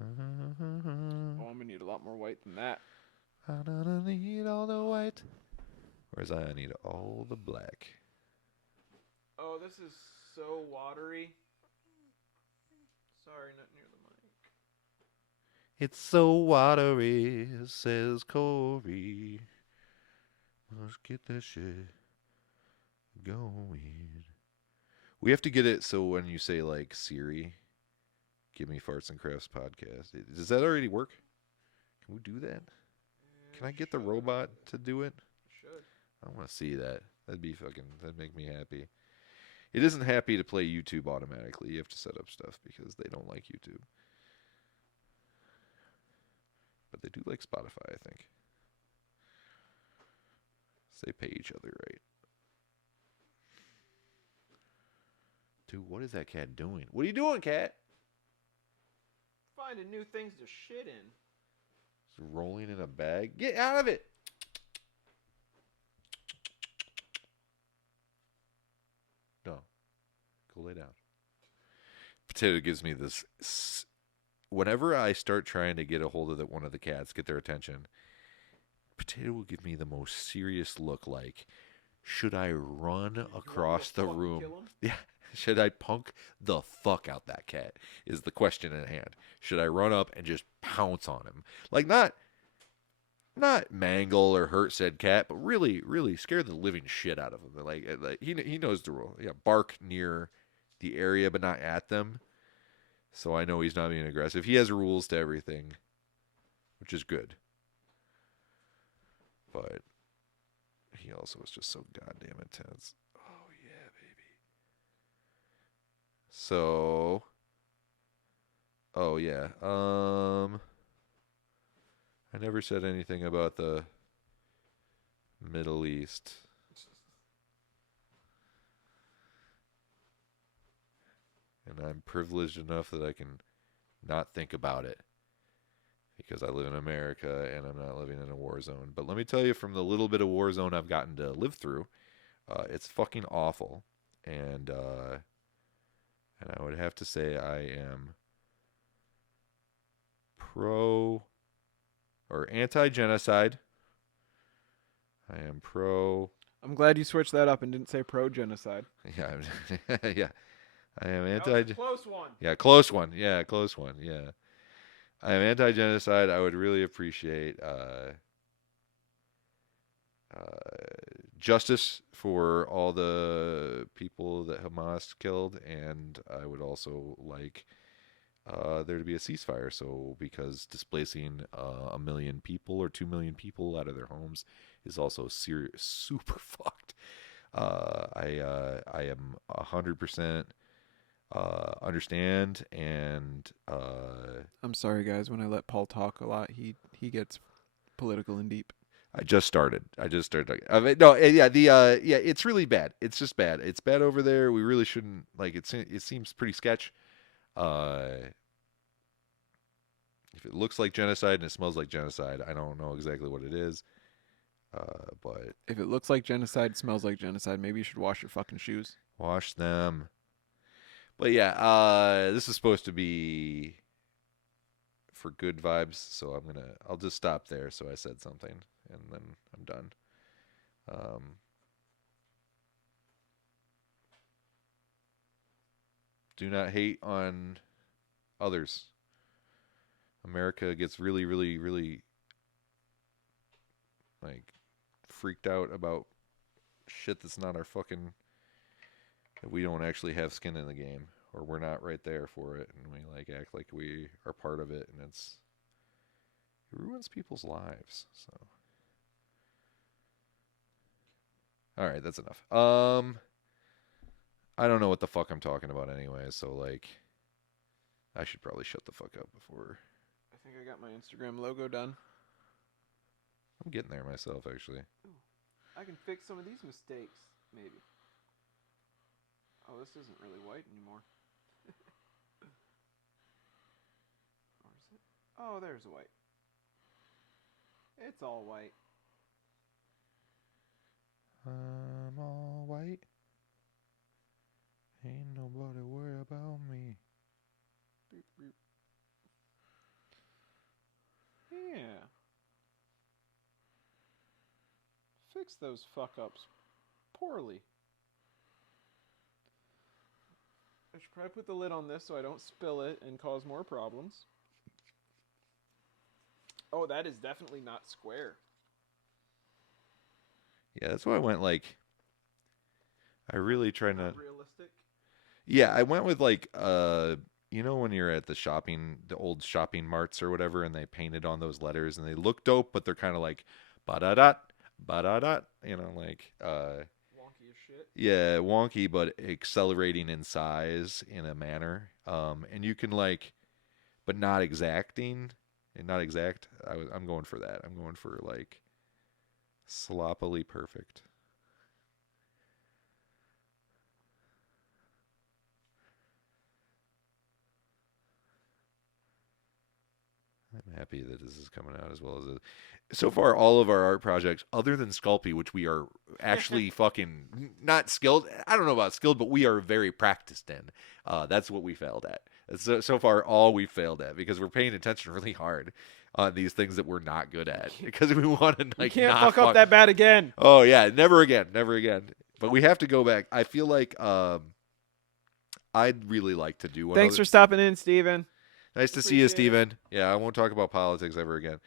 Oh, I'm gonna need a lot more white than that. I don't need all the white. Whereas I need all the black. Oh, this is so watery. Sorry, not near the mic. It's so watery, says Corey. Let's get that shit going. We have to get it so when you say like Siri, give me Farts and Crafts podcast. Does that already work? Can we do that? Can I get the robot to do it? Should. I want to see that. That'd make me happy. It isn't happy to play YouTube automatically. You have to set up stuff because they don't like YouTube. But they do like Spotify, I think. So they pay each other right. Dude, what is that cat doing? What are you doing, cat? Finding new things to shit in. It's rolling in a bag. Get out of it! No. Go lay down. Potato gives me this... Whenever I start trying to get a hold of one of the cats, get their attention, Potato will give me the most serious look like, should I run across the room? Yeah. Should I punk the fuck out that cat is the question at hand. Should I run up and just pounce on him? Like not mangle or hurt said cat, but really, really scare the living shit out of him. Like he knows the rule. Yeah, bark near the area but not at them. So I know he's not being aggressive. He has rules to everything, which is good. But he also is just so goddamn intense. Oh yeah, baby. So, oh yeah. I never said anything about the Middle East. And I'm privileged enough that I can not think about it because I live in America and I'm not living in a war zone. But let me tell you, from the little bit of war zone I've gotten to live through, it's fucking awful. And I would have to say I am pro or anti-genocide. I am pro. I'm glad you switched that up and didn't say pro-genocide. Yeah, yeah. I am That anti. was a close one. Yeah, close one. Yeah, close one. Yeah. I am anti-genocide. I would really appreciate justice for all the people that Hamas killed, and I would also like there to be a ceasefire. So because displacing 1 million people or 2 million people out of their homes is also super fucked. I am 100% understand, and I'm sorry, guys. When I let Paul talk a lot, he gets political and deep. I just started. I mean, no, yeah, yeah, it's really bad. It's just bad. It's bad over there. We really shouldn't like it. It seems pretty sketch. If it looks like genocide and it smells like genocide, I don't know exactly what it is. But if it looks like genocide, smells like genocide, maybe you should wash your fucking shoes. Wash them. But yeah, this is supposed to be for good vibes, so I'll just stop there. So I said something, and then I'm done. Do not hate on others. America gets really, really, really like freaked out about shit that's not our fucking, that we don't actually have skin in the game, or we're not right there for it, and we like act like we are part of it, and it ruins people's lives. So all right, that's enough. I don't know what the fuck I'm talking about anyway, so like I should probably shut the fuck up before. I think I got my Instagram logo done. I'm getting there myself, actually. Ooh, I can fix some of these mistakes, maybe. Oh, this isn't really white anymore. Or is it? Oh, there's white. It's all white. I'm all white. Ain't nobody worry about me. Boop, boop. Yeah. Fix those fuck-ups poorly. I should probably put the lid on this so I don't spill it and cause more problems. Oh, that is definitely not square. Yeah, that's why I went like, I really tried to. Realistic. Yeah, I went with like, you know, when you're at the old shopping marts or whatever, and they painted on those letters, and they look dope, but they're kind of like, ba-da-da, ba-da-da, you know, like, wonky as shit. Yeah, wonky, but accelerating in size in a manner. And you can like, but not exacting and not exact. I'm going for that. I'm going for like sloppily perfect. I'm happy that this is coming out as well as it. So far, all of our art projects, other than Sculpey, which we are actually fucking not skilled. I don't know about skilled, but we are very practiced in. That's what we failed at. So far, all we failed at, because we're paying attention really hard on these things that we're not good at, because we want to like you can't not fuck up that bad again. Oh yeah, never again, never again. But we have to go back. I feel like I'd really like to do one. Thanks for stopping in, Steven. Nice to see you, Steven. Yeah, I won't talk about politics ever again.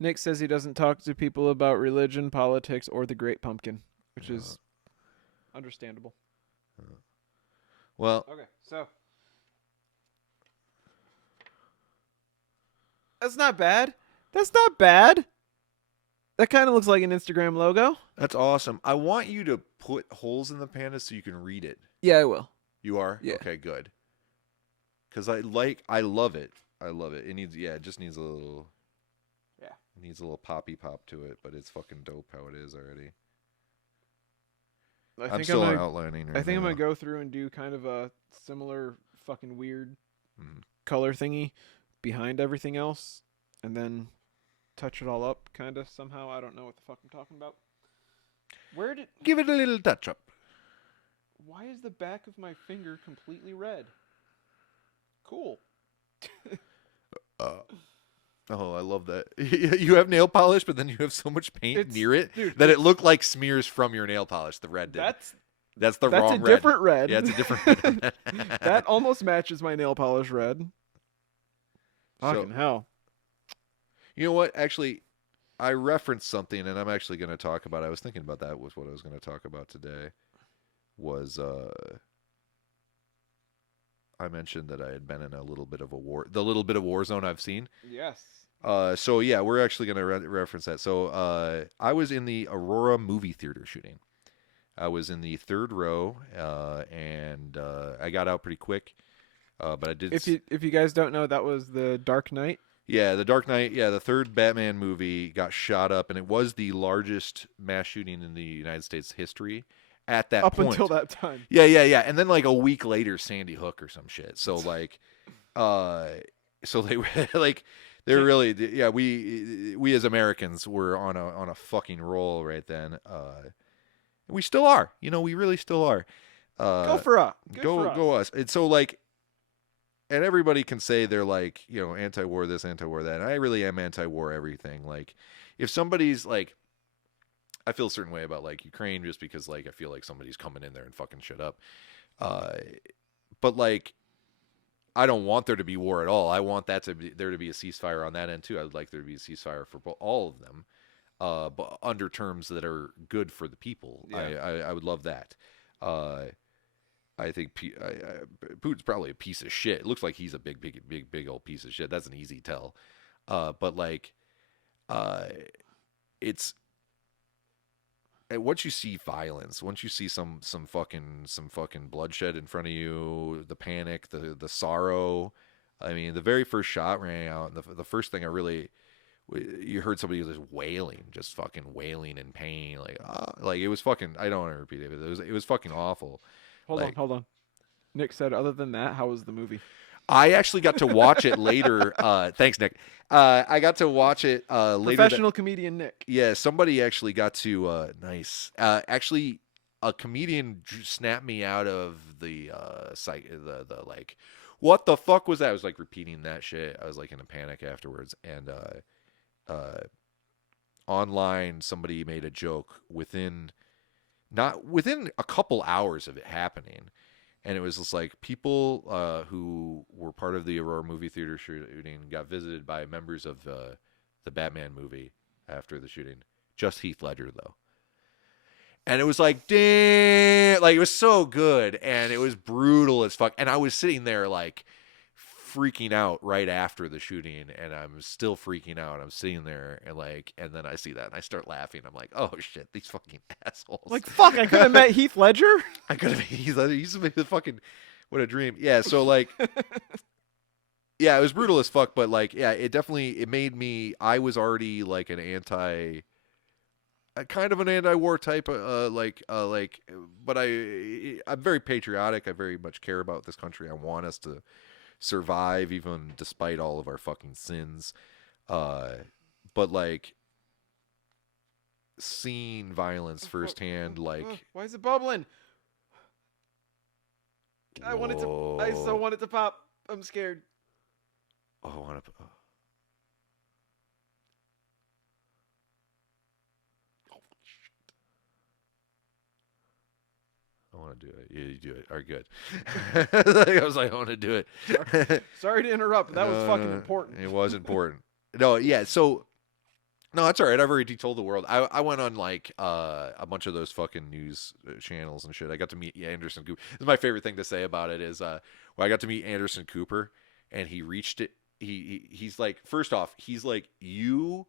Nick says he doesn't talk to people about religion, politics, or the Great Pumpkin, which is understandable. Well, okay, so that's not bad. That's not bad. That kind of looks like an Instagram logo. That's awesome. I want you to put holes in the panda so you can read it. Yeah, I will. You are? Yeah. Okay, good. Because I love it. I love it. It just needs a little. Yeah. It needs a little poppy pop to it, but it's fucking dope how it is already. I'm still outlining right I think now. I'm going to go through and do kind of a similar fucking weird color thingy behind everything else, and then touch it all up kind of somehow. I don't know what the fuck I'm talking about. Give it a little touch up. Why is the back of my finger completely red? Cool. Oh, I love that. You have nail polish, but then you have so much paint near it dude, that it looked like smears from your nail polish. The red did. That's the wrong red. That's a different red. Yeah, it's a different red. That almost matches my nail polish red. Fucking hell. You know what? Actually, I referenced something, and I'm actually going to talk about. I was thinking about that was what I was going to talk about today. Was I mentioned that I had been in a little bit of a war, the little bit of war zone I've seen. Yes. So yeah, we're actually going to reference that. So I was in the Aurora movie theater shooting. I was in the third row, and I got out pretty quick. But I did. If you guys don't know, that was the Dark Knight. Yeah, the Dark Knight. Yeah, the third Batman movie got shot up, and it was the largest mass shooting in the United States history at that Up point. until that time. Yeah. And then like a week later, Sandy Hook or some shit. So like, so they were like, they're really, yeah. We as Americans were on a fucking roll right then. We still are. You know, we really still are. Go for us. Go us. And so like. And everybody can say they're like, you know, anti-war this, anti-war that. And I really am anti-war everything. Like, if somebody's like, I feel a certain way about like Ukraine just because like I feel like somebody's coming in there and fucking shit up. But like, I don't want there to be war at all. I want there to be a ceasefire on that end too. I would like there to be a ceasefire for all of them, but under terms that are good for the people. Yeah. I would love that. I think Putin's probably a piece of shit. It looks like he's a big old piece of shit. That's an easy tell. But like, it's once you see violence, once you see some fucking bloodshed in front of you, the panic, the sorrow. I mean, the very first shot rang out, and the first thing you heard somebody just wailing, just fucking wailing in pain, like it was fucking. I don't want to repeat it, but it was fucking awful. Hold on. Nick said, other than that, how was the movie? I actually got to watch it later. Thanks, Nick. I got to watch it later. Professional comedian Nick. Yeah, somebody actually got to nice. Actually, a comedian snapped me out of the like, what the fuck was that? I was like repeating that shit. I was like in a panic afterwards, and online somebody made a joke within a couple hours of it happening, and it was just like people who were part of the Aurora movie theater shooting got visited by members of the Batman movie after the shooting. Just Heath Ledger though, and it was like, damn, like it was so good, and it was brutal as fuck, and I was sitting there like freaking out right after the shooting, and I'm still freaking out. I'm sitting there and then I see that and I start laughing. I'm like, oh shit, these fucking assholes. Like, fuck, I could have met Heath Ledger. I could have met Heath Ledger. He used to be the fucking, what a dream. Yeah, so like, yeah, it was brutal as fuck, but like, yeah, it made me, I was already like kind of an anti-war type, but I'm very patriotic. I very much care about this country. I want us to survive even despite all of our fucking sins, but like seeing violence firsthand, like why is it bubbling? I so want it to pop. I'm scared. I want to I want to do it. Yeah, you do it. All right, good. I was like, I want to do it. Sorry to interrupt, but that was fucking important. It was important. No, yeah. So, no, that's all right. I've already told the world. I went on like a bunch of those fucking news channels and shit. I got to meet Anderson Cooper. This is my favorite thing to say about it is I got to meet Anderson Cooper, and he reached it. He's like, first off, he's like, you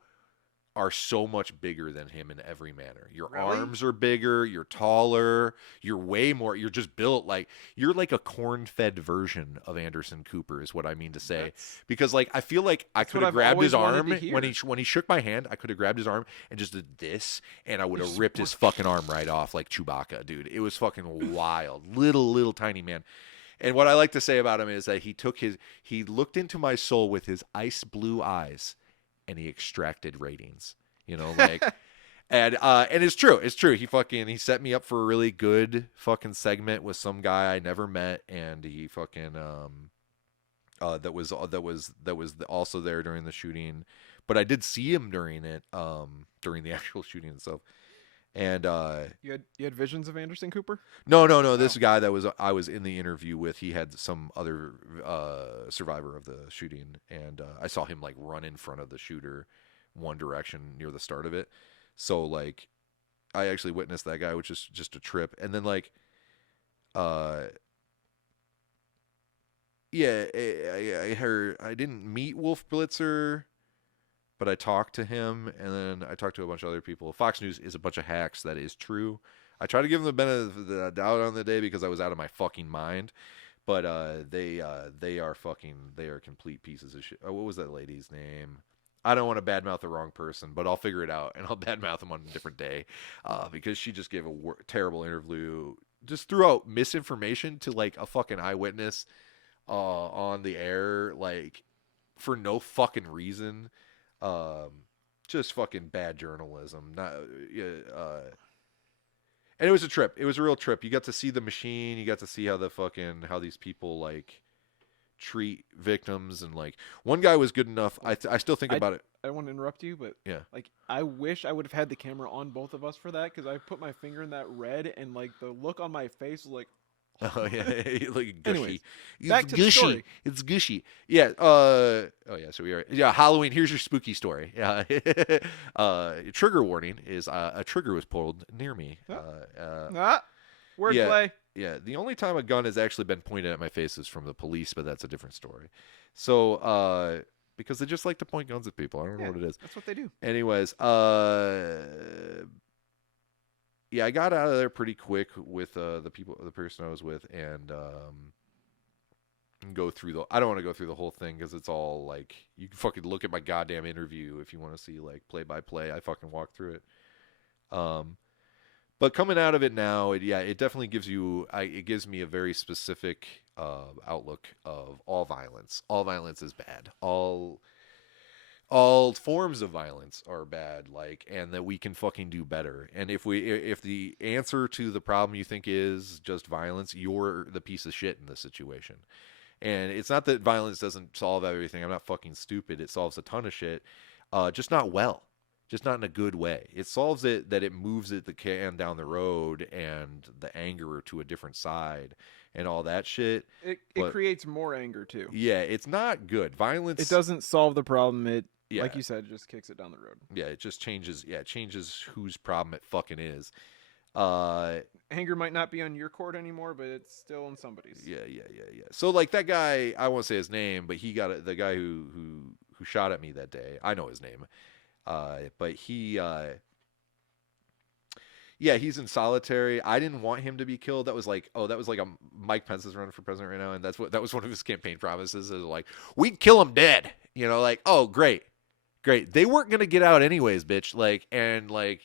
are so much bigger than him in every manner. Your arms are bigger, you're taller, you're way more, you're just built like, you're like a corn-fed version of Anderson Cooper is what I mean to say. Because like, I feel like I could have grabbed his arm when he shook my hand, I could have grabbed his arm and just did this, and I would have ripped his fucking arm right off like Chewbacca, dude. It was fucking wild. Little tiny man. And what I like to say about him is that he looked into my soul with his ice blue eyes, and he extracted ratings, you know, like, and it's true. He set me up for a really good fucking segment with some guy I never met. And he fucking, that was also there during the shooting, but I did see him during it, during the actual shooting itself. And you had visions of Anderson Cooper? No. This guy that I was in the interview with, he had some other survivor of the shooting, and I saw him like run in front of the shooter one direction near the start of it. So like I actually witnessed that guy, which is just a trip. And then like yeah, I heard I didn't meet Wolf Blitzer, but I talked to him, and then I talked to a bunch of other people. Fox News is a bunch of hacks. That is true. I try to give them the benefit of the doubt on the day because I was out of my fucking mind. But they are complete pieces of shit. What was that lady's name? I don't want to badmouth the wrong person, but I'll figure it out, and I'll badmouth them on a different day because she just gave a terrible interview. Just threw out misinformation to like a fucking eyewitness on the air, like for no fucking reason. Just fucking bad journalism. And it was a trip. It was a real trip. You got to see the machine. You got to see how these people like treat victims, and like one guy was good enough. I still think about it. I don't want to interrupt you, but yeah, like I wish I would have had the camera on both of us for that, because I put my finger in that red and like the look on my face was like, oh yeah, like gushy. Anyways, It's back to gushy. the story. It's gushy. Yeah. Oh yeah. So we are. Yeah. Halloween. Here's your spooky story. Yeah. Trigger warning is a trigger was pulled near me. Wordplay. Yeah. The only time a gun has actually been pointed at my face is from the police, but that's a different story. So because they just like to point guns at people. I don't know what it is. That's what they do. Anyways, yeah, I got out of there pretty quick with the person I was with, and go through I don't want to go through the whole thing because it's all like you can fucking look at my goddamn interview if you want to see like play by play. I fucking walk through it. But coming out of it now, it definitely gives you. It gives me a very specific outlook of all violence. All violence is bad. All forms of violence are bad, like, and that we can fucking do better. And if the answer to the problem you think is just violence, you're the piece of shit in this situation. And it's not that violence doesn't solve everything. I'm not fucking stupid. It solves a ton of shit, just not well, just not in a good way. It solves it that it moves the can down the road and the anger to a different side and all that shit. It creates more anger too. Yeah, it's not good. Violence. It doesn't solve the problem. Like you said, it just kicks it down the road. Yeah, it just changes. Yeah, it changes whose problem it fucking is. Anger might not be on your court anymore, but it's still on somebody's. Yeah. So like that guy, I won't say his name, but he got it. The guy who shot at me that day. I know his name. But he. Yeah, he's in solitary. I didn't want him to be killed. That was like a Mike Pence is running for president right now, and that was one of his campaign promises. Is like, we'd kill him dead. You know, like, oh great. They weren't gonna get out anyways, bitch. Like, and like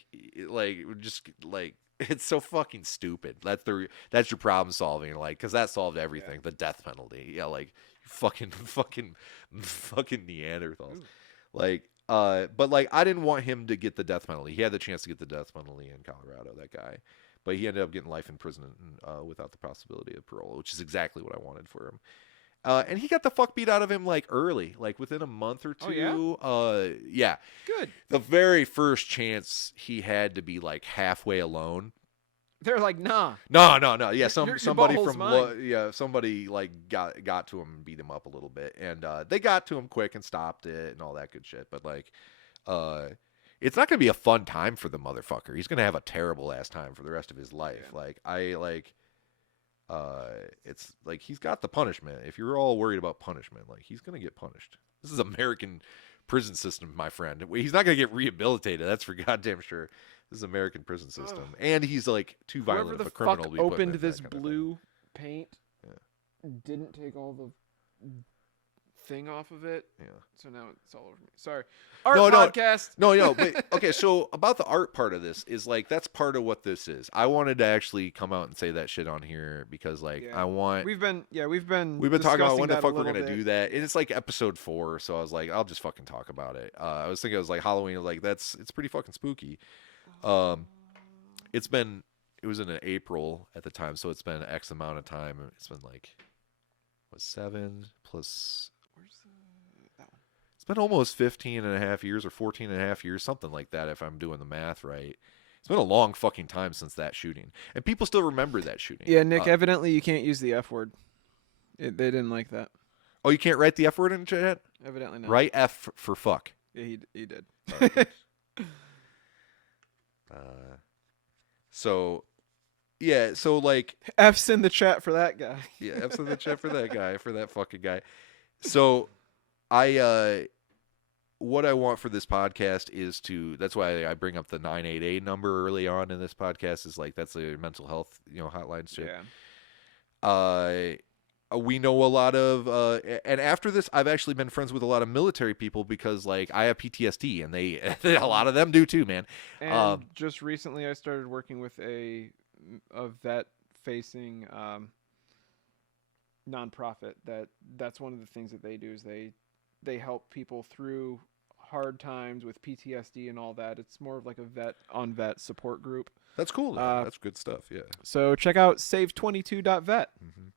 just like it's so fucking stupid. That's your problem solving, like, because that solved everything. Yeah. The death penalty. Yeah, like fucking Neanderthals. Ooh. Like. But like I didn't want him to get the death penalty. He had the chance to get the death penalty in Colorado, that guy. But he ended up getting life in prison without the possibility of parole, which is exactly what I wanted for him. And he got the fuck beat out of him like early, like within a month or two. Oh, yeah? Yeah. Good. The very first chance he had to be like halfway alone. They're like, nah. No. Yeah, somebody from somebody like got to him and beat him up a little bit, and they got to him quick and stopped it and all that good shit. But like, it's not gonna be a fun time for the motherfucker. He's gonna have a terrible ass time for the rest of his life. Yeah. It's like he's got the punishment. If you're all worried about punishment, like he's gonna get punished. This is American prison system, my friend. He's not gonna get rehabilitated. That's for goddamn sure. This is American prison system, and he's like too violent of a criminal. Whoever the fuck opened this blue paint didn't take all the thing off of it. Yeah. So now it's all over me. Sorry. Podcast. No. But okay. So about the art part of this is like that's part of what this is. I wanted to actually come out and say that shit on here because like I want. We've been talking about when the fuck we're gonna do that. And it's like episode 4, so I was like, I'll just fucking talk about it. I was thinking it was like Halloween. Like it's pretty fucking spooky. It was in April at the time, so it's been X amount of time. It's been like 7 plus. Where's that one? It's been almost 15 and a half years or 14 and a half years, something like that, if I'm doing the math right. It's been a long fucking time since that shooting, and people still remember that shooting. Yeah, Nick. Evidently, you can't use the F word. They didn't like that. Oh, you can't write the F word in chat? Evidently not. Write F for fuck. He did. Okay. So yeah, so like F's in the chat for that guy. yeah, F's in the chat for that guy, for that fucking guy. So I what I want for this podcast is to, that's why I bring up the 988 number early on in this podcast, is like that's a mental health, hotline shit. Yeah. We know a lot of and after this I've actually been friends with a lot of military people because like I have PTSD and they a lot of them do too, man. And just recently I started working with a vet facing nonprofit that's one of the things that they do is they help people through hard times with PTSD and all that. It's more of like a vet on vet support group. That's cool. That's good stuff. Yeah. So check out save22.vet. Mm-hmm.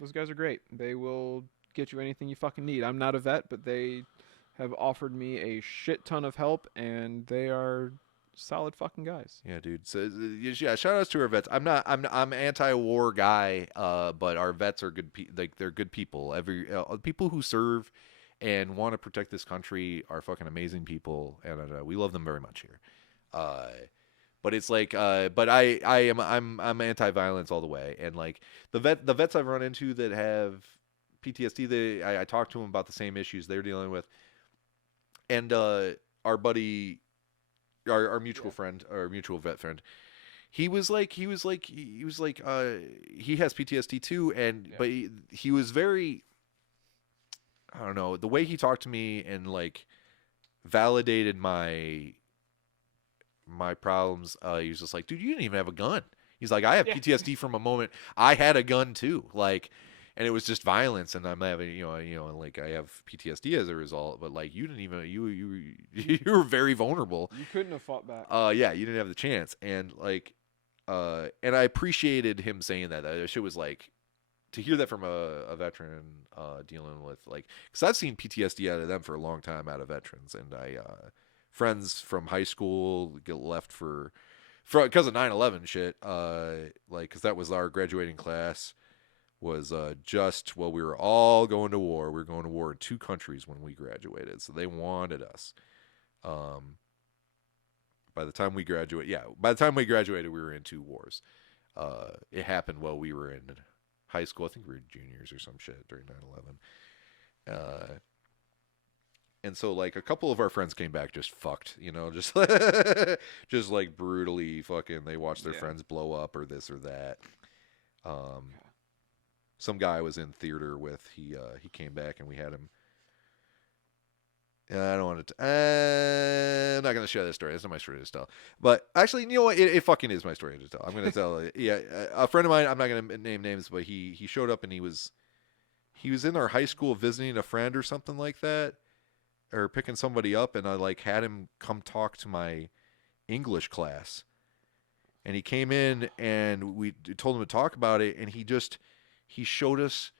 Those guys are great. They will get you anything you fucking need. I'm not a vet, but they have offered me a shit ton of help, and they are solid fucking guys. Yeah, dude. So yeah, shout outs to our vets. I'm anti-war guy, but our vets are good. They're good people. People who serve and want to protect this country are fucking amazing people, and we love them very much here. But it's like, but I'm anti-violence all the way, and like the vets I've run into that have PTSD, I talk to them about the same issues they're dealing with, and our buddy, our mutual friend, our mutual vet friend, he has PTSD too, and but he was very, I don't know, the way he talked to me and like validated my problems. He was just like, dude, you didn't even have a gun. He's like, I have PTSD from a moment I had a gun too, like, and it was just violence, and I'm having, like I have PTSD as a result. But like, you didn't even, you were very vulnerable. You couldn't have fought back. Yeah, you didn't have the chance, and like, and I appreciated him saying that. That shit was like, to hear that from a veteran dealing with like, because I've seen PTSD out of them for a long time out of veterans, and friends from high school get left for because of 9/11 shit, like, because that was our graduating class, was just, well, we were all going to war. We were going to war in 2 countries when we graduated, so they wanted us. By the time we graduated, we were in 2 wars. It happened while we were in high school. I think we were juniors or some shit during 9/11. And so, like, a couple of our friends came back just fucked, just just like brutally fucking. They watched their friends blow up or this or that. Some guy I was in theater with, he came back and we had him. I don't want to. I'm not gonna share this story. It's not my story to tell. But actually, you know what? It fucking is my story to tell. I'm gonna tell it. Yeah, a friend of mine. I'm not gonna name names, but he showed up and he was in our high school visiting a friend or something like that, or picking somebody up, and I like had him come talk to my English class, and he came in and we told him to talk about it, and he showed us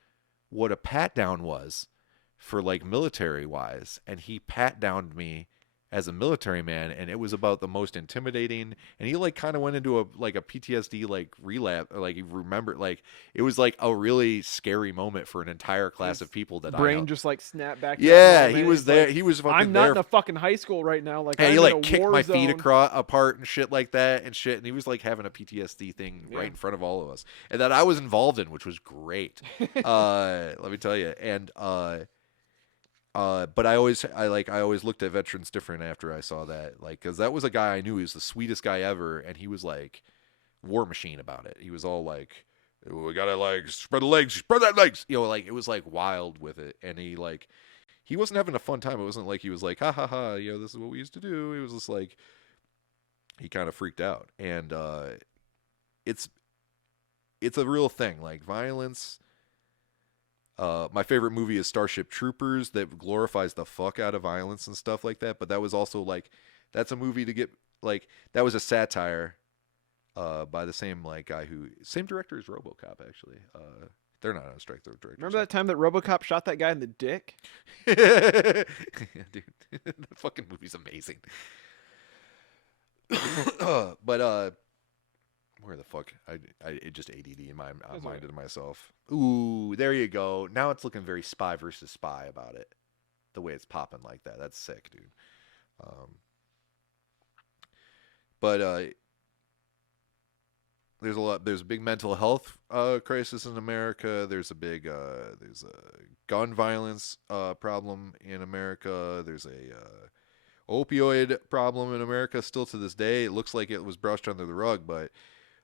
what a pat down was for like military wise, and he pat downed me as a military man, and it was about the most intimidating, and he like kind of went into a PTSD like relapse, or like he remembered, like it was like a really scary moment for an entire class of people that brain just like snapped back. Yeah, he was there. Like, he was fucking I'm not there. in a fucking high school right now. Like, yeah, I'm he in like a kicked war my zone. feet apart and shit like that and shit, and he was like having a PTSD thing right in front of all of us, and that I was involved in, which was great. Let me tell you, and but I always looked at veterans different after I saw that, like, because that was a guy I knew. He was the sweetest guy ever, and he was like war machine about it. He was all like, we gotta like spread the legs, spread that legs, like it was like wild with it, and he wasn't having a fun time. It wasn't like he was like, ha ha ha, this is what we used to do. It was just like he kind of freaked out, and it's a real thing, like violence. My favorite movie is Starship Troopers, that glorifies the fuck out of violence and stuff like that. But that was also like, that's a movie to get like, that was a satire by the same like guy same director as RoboCop actually. They're not on strike. They're directors. Remember that time that RoboCop shot that guy in the dick? Yeah, dude, that fucking movie's amazing. But where the fuck? It just ADD in my mind to myself. Ooh, there you go. Now it's looking very Spy versus Spy about it. the way it's popping like that. That's sick, dude. But there's a big mental health crisis in America. There's a gun violence problem in America. There's a opioid problem in America still to this day. It looks like it was brushed under the rug, but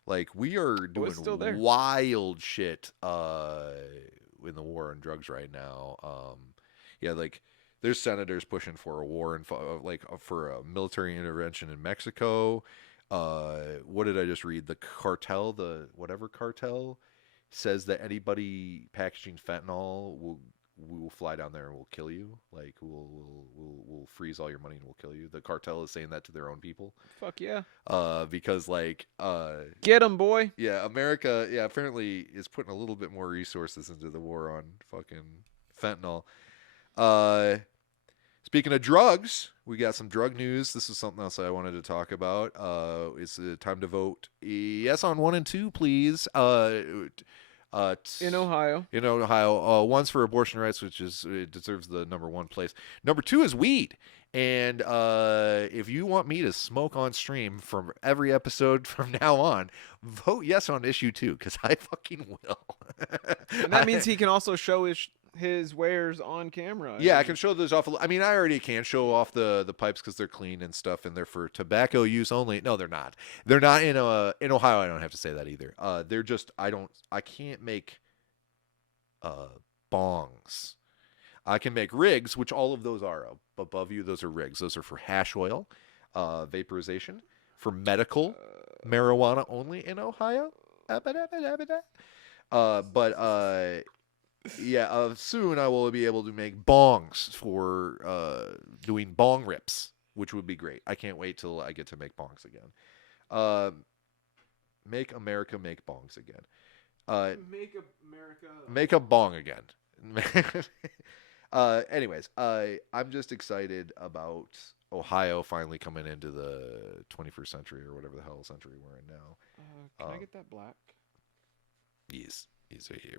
like we are doing it's still there. wild shit in the war on drugs right now. Yeah, like there's senators pushing for a war for a military intervention in Mexico. What did I just read? The cartel, the whatever cartel, says that anybody packaging fentanyl will fly down there and will kill you. Like we'll freeze all your money and we'll kill you. The cartel is saying that to their own people. Fuck yeah. Because like get 'em, boy. Yeah, America. Yeah, apparently is putting a little bit more resources into the war on fucking fentanyl. Speaking of drugs, we got some drug news. This is something else I wanted to talk about. It's time to vote yes on 1 and 2, please. In Ohio. In Ohio, one's for abortion rights, which it deserves the number 1 place. Number 2 is weed. And if you want me to smoke on stream from every episode from now on, vote yes on issue 2, because I fucking will. And that means he can also show his wares on camera. Yeah, I can show those off. I mean, I already can show off the pipes because they're clean and stuff, and they're for tobacco use only. No, they're not. They're not in Ohio. I don't have to say that either. They're just I can't make bongs. I can make rigs, which all of those are above you. Those are rigs. Those are for hash oil, vaporization, for medical marijuana only in Ohio. Yeah, soon I will be able to make bongs for doing bong rips, which would be great. I can't wait till I get to make bongs again. Make America make bongs again. Make a bong again. Anyways, I'm just excited about Ohio finally coming into the 21st century or whatever the hell century we're in now. Can I get that black? Yes, he's right here.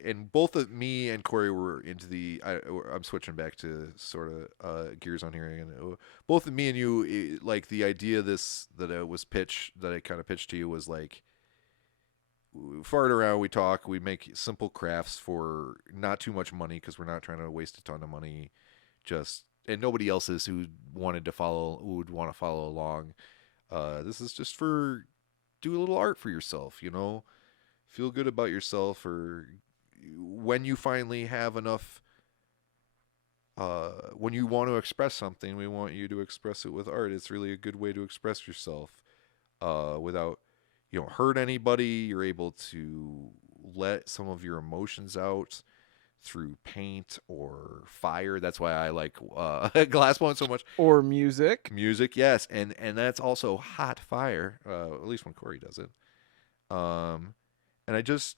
And both of me and Corey were into I'm switching back to sort of gears on here again. Both of me and you, like the idea that I kind of pitched to you was like, we fart around, we talk, we make simple crafts for not too much money because we're not trying to waste a ton of money. And nobody else is who would want to follow along. This is just for do a little art for yourself, feel good about yourself, or when you finally have enough, when you want to express something, we want you to express it with art. It's really a good way to express yourself without, hurt anybody. You're able to let some of your emotions out through paint or fire. That's why I like glass blowing so much. Or music. Music, yes, and that's also hot fire. At least when Corey does it. And it's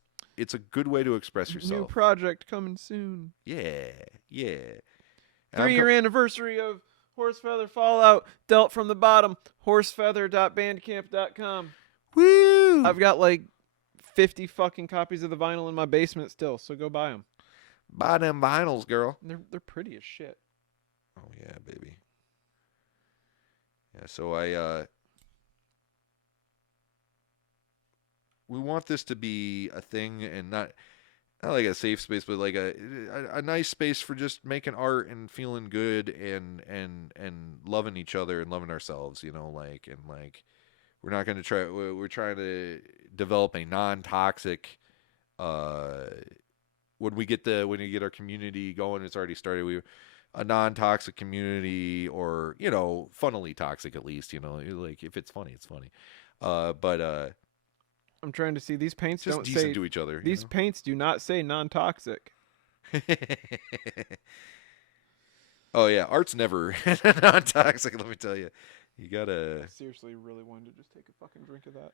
a good way to express yourself. New project coming soon. Yeah. 3-year anniversary of Horsefeather Fallout. Dealt from the bottom. Horsefeather.bandcamp.com. Woo! I've got like 50 fucking copies of the vinyl in my basement still, so go buy them. Buy them vinyls, girl. They're pretty as shit. Oh yeah, baby. Yeah, so we want this to be a thing and not like a safe space, but like a nice space for just making art and feeling good and loving each other and loving ourselves, we're not going to we're trying to develop a non-toxic when you get our community going, it's already started. A non-toxic community, or funnily toxic at least. Like if it's funny, it's funny. But I'm trying to see these paints. Just don't decent say, to each other. These paints do not say non-toxic. Oh yeah, art's never non-toxic. Let me tell you, you gotta. I seriously really wanted to just take a fucking drink of that.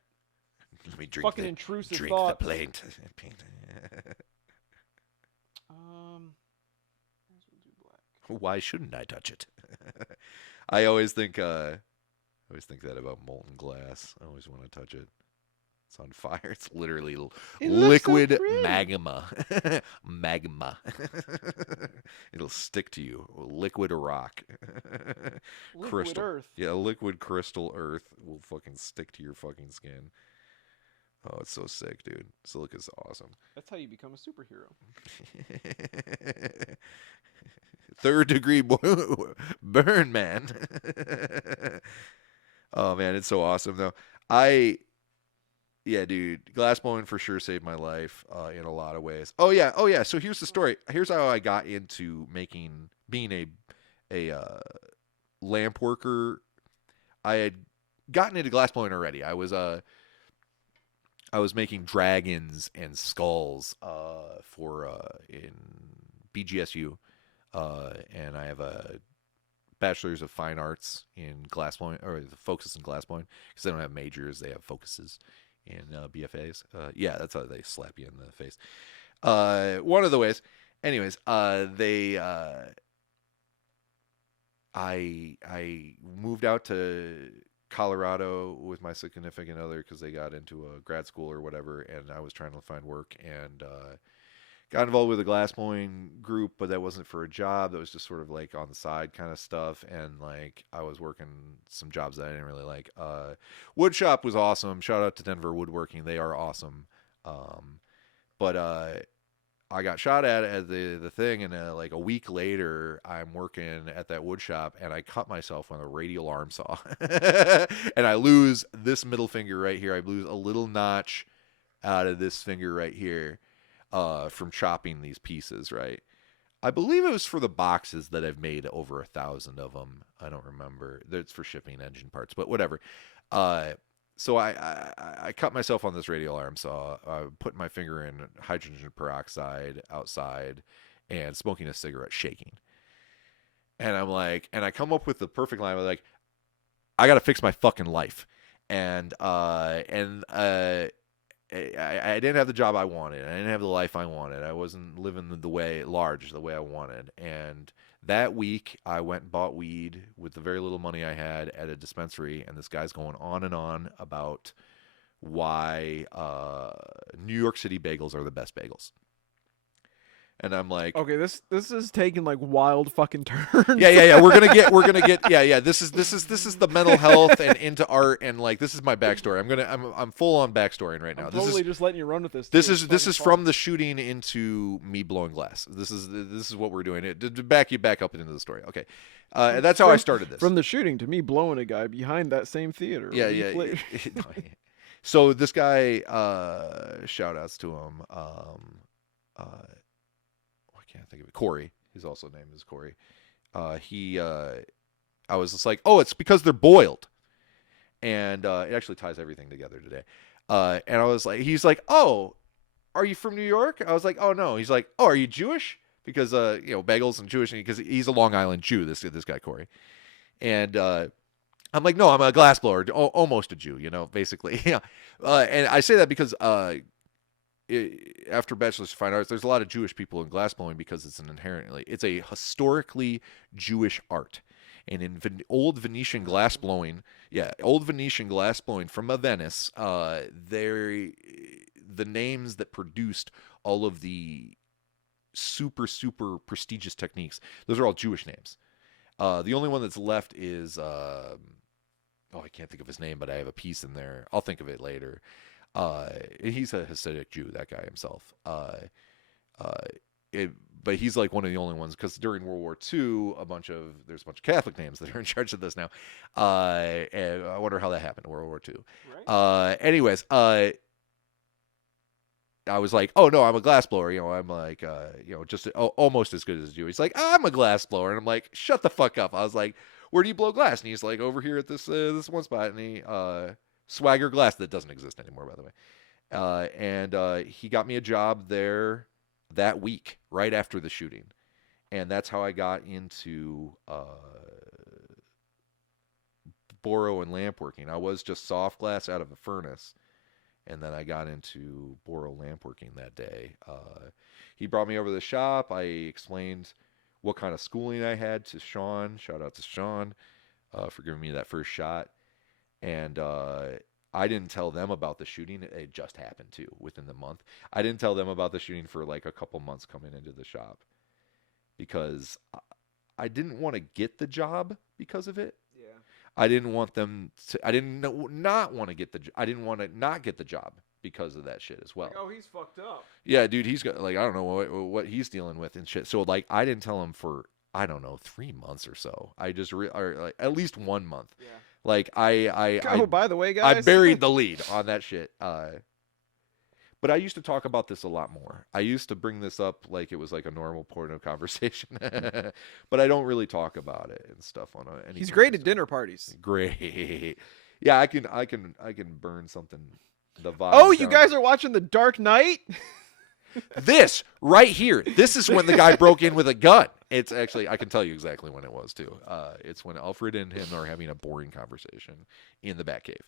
Let me drink. Fucking intrusive drink thoughts. the paint. Why shouldn't I touch it? I always think that about molten glass. I always want to touch it. It's on fire. It's literally It looks so liquid pretty. magma. Magma. It'll stick to you. Liquid rock. Liquid Crystal. earth. Yeah, liquid crystal earth will fucking stick to your fucking skin. Oh, it's so sick, dude. Silica's awesome. That's how you become a superhero. Third degree burn, man. Oh man, it's so awesome though. Yeah, dude, glass blowing for sure saved my life in a lot of ways. Oh yeah. So here's the story. Here's how I got into being a lamp worker. I had gotten into glass blowing already. I was making dragons and skulls for in BGSU, and I have a bachelor's of fine arts in glass blowing, or the focus in glass blowing, because they don't have majors, they have focuses in BFAs. Yeah, that's how they slap you in the face. One of the ways, anyways, I moved out to Colorado with my significant other because they got into a grad school or whatever, and I was trying to find work and got involved with a glass blowing group, but that wasn't for a job. That was just sort of like on the side kind of stuff. And like I was working some jobs that I didn't really like. Wood shop was awesome. Shout out to Denver Woodworking. They are awesome. But I got shot at the thing, and like a week later, I'm working at that wood shop, and I cut myself with a radial arm saw, and I lose this middle finger right here. I lose a little notch out of this finger right here from chopping these pieces. Right, I believe it was for the boxes that I've made over 1,000 of them. I don't remember. It's for shipping engine parts, but whatever. So I cut myself on this radial arm saw, putting my finger in hydrogen peroxide outside and smoking a cigarette, shaking. And I'm like, and I come up with the perfect line. I'm like, I got to fix my fucking life. And I didn't have the job I wanted. I didn't have the life I wanted. I wasn't living the way I wanted. And that week, I went and bought weed with the very little money I had at a dispensary, and this guy's going on about why New York City bagels are the best bagels. And I'm like, Okay, this is taking like wild fucking turns. yeah. We're gonna get. Yeah. This is the mental health and into art, and like this is my backstory. I'm full on backstorying right now. I'm totally just letting you run with this. This is from the shooting into me blowing glass. This is what we're doing. To back up into the story. Okay, that's how I started this. From the shooting to me blowing a guy behind that same theater. Yeah. So this guy, shout outs to him. I can't think of it. Corey. His also name is Corey. I was just like, oh, it's because they're boiled, and it actually ties everything together today. And I was like, he's like, oh, are you from New York? I was like, oh no. He's like, oh, are you Jewish? Because bagels and Jewish, because he's a Long Island Jew. This guy Corey, and I'm like, no, I'm a glassblower, almost a Jew, basically. Yeah. And I say that because after Bachelor's of Fine Arts, there's a lot of Jewish people in glassblowing because it's a historically Jewish art. And in old Venetian glassblowing from Venice, the names that produced all of the super, super prestigious techniques, those are all Jewish names. The only one that's left is, I can't think of his name, but I have a piece in there. I'll think of it later. He's a Hasidic Jew, that guy himself. But he's like one of the only ones, because during World War II, there's a bunch of Catholic names that are in charge of this now. And I wonder how that happened in World War II. Right. Anyways, I was like, oh no, I'm a glassblower. I'm like, just almost as good as a Jew. He's like, I'm a glassblower, and I'm like, shut the fuck up. I was like, where do you blow glass? And he's like, over here at this one spot, and he Swagger Glass, that doesn't exist anymore, by the way. And he got me a job there that week, right after the shooting. And that's how I got into boro and lamp working. I was just soft glass out of a furnace, and then I got into boro lamp working that day. He brought me over to the shop. I explained what kind of schooling I had to Sean. Shout out to Sean for giving me that first shot. And I didn't tell them about the shooting. It just happened too within the month. I didn't tell them about the shooting for like a couple months coming into the shop because I didn't want to get the job because of it. Yeah. I didn't want them to. I didn't not want to get the. I didn't want to not get the job because of that shit as well. Like, oh, he's fucked up. Yeah, dude, he's got like I don't know what he's dealing with and shit. So like I didn't tell him for I don't know 3 months or so. I just or like at least 1 month. Yeah. Like by the way, I guys, buried the lead on that shit. But I used to talk about this a lot more. I used to bring this up like it was like a normal point of conversation, but I don't really talk about it and stuff on any. He's great at dinner parties. Great, yeah. I can burn something. The vibe. Oh, you guys are watching The Dark Knight? This right here. This is when the guy broke in with a gun. It's actually I can tell you exactly when it was too. It's when Alfred and him are having a boring conversation in the Batcave.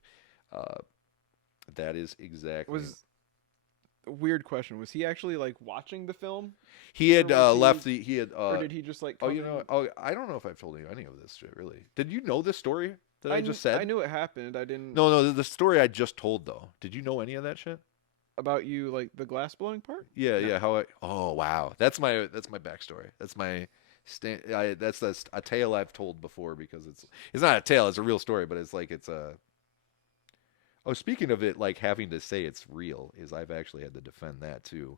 That is exactly. Weird question. Was he actually like watching the film? He had left the. He had. Or did he just like? Oh, you know. Oh, I don't know if I've told you any of this shit. Really? Did you know this story that I just said? I knew it happened. I didn't. No. The story I just told though. Did you know any of that shit? About you, like the glass blowing part? Yeah, yeah. How I? Oh, wow. That's my backstory. That's my. That's a tale I've told before because it's not a tale. It's a real story, but it's like it's a. Oh, speaking of it, like having to say it's real, is I've actually had to defend that too,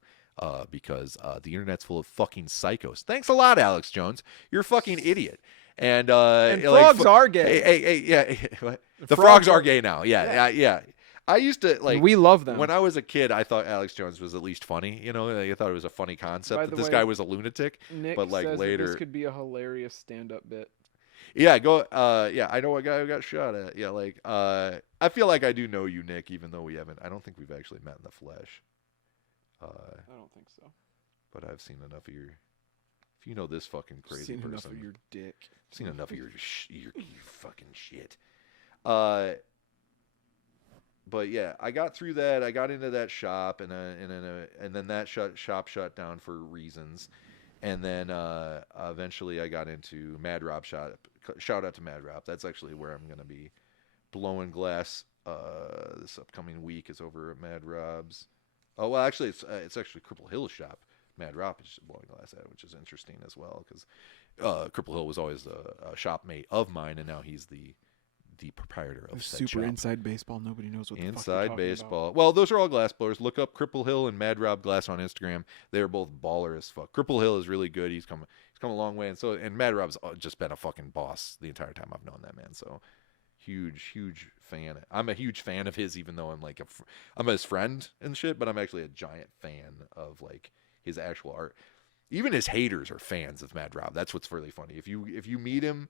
because the internet's full of fucking psychos. Thanks a lot, Alex Jones. You're a fucking idiot. And frogs are gay. Hey, yeah. The frogs are gay now. Yeah. I used to like. We love them. When I was a kid, I thought Alex Jones was at least funny. You know, I thought it was a funny concept that this guy was a lunatic. Nick but like says later, this could be a hilarious stand-up bit. Yeah, yeah, I know a guy who got shot at. Yeah, like, I feel like I do know you, Nick, even though we haven't. I don't think we've actually met in the flesh. I don't think so. But I've seen enough of your. If you know this fucking crazy seen person, enough of your dick. I've seen enough of your fucking shit. But yeah, I got through that. I got into that shop, and then that shop shut down for reasons. And then eventually I got into Mad Rob shop. Shout out to Mad Rob. That's actually where I'm going to be blowing glass this upcoming week. Is over at Mad Rob's. Oh, well, actually, it's actually Cripple Hill's shop. Mad Rob is blowing glass at, which is interesting as well because Cripple Hill was always a shop mate of mine, and now he's the proprietor of said super shop. Inside Baseball. Nobody knows what the fuck Inside you're Baseball. about. Well, those are all glass blowers. Look up Cripple Hill and Mad Rob Glass on Instagram. They're both baller as fuck. Cripple Hill is really good. He's come a long way, and Mad Rob's just been a fucking boss the entire time I've known that man. So huge fan. I'm a huge fan of his, even though I'm like I'm his friend and shit. But I'm actually a giant fan of like his actual art. Even his haters are fans of Mad Rob. That's what's really funny. If you meet him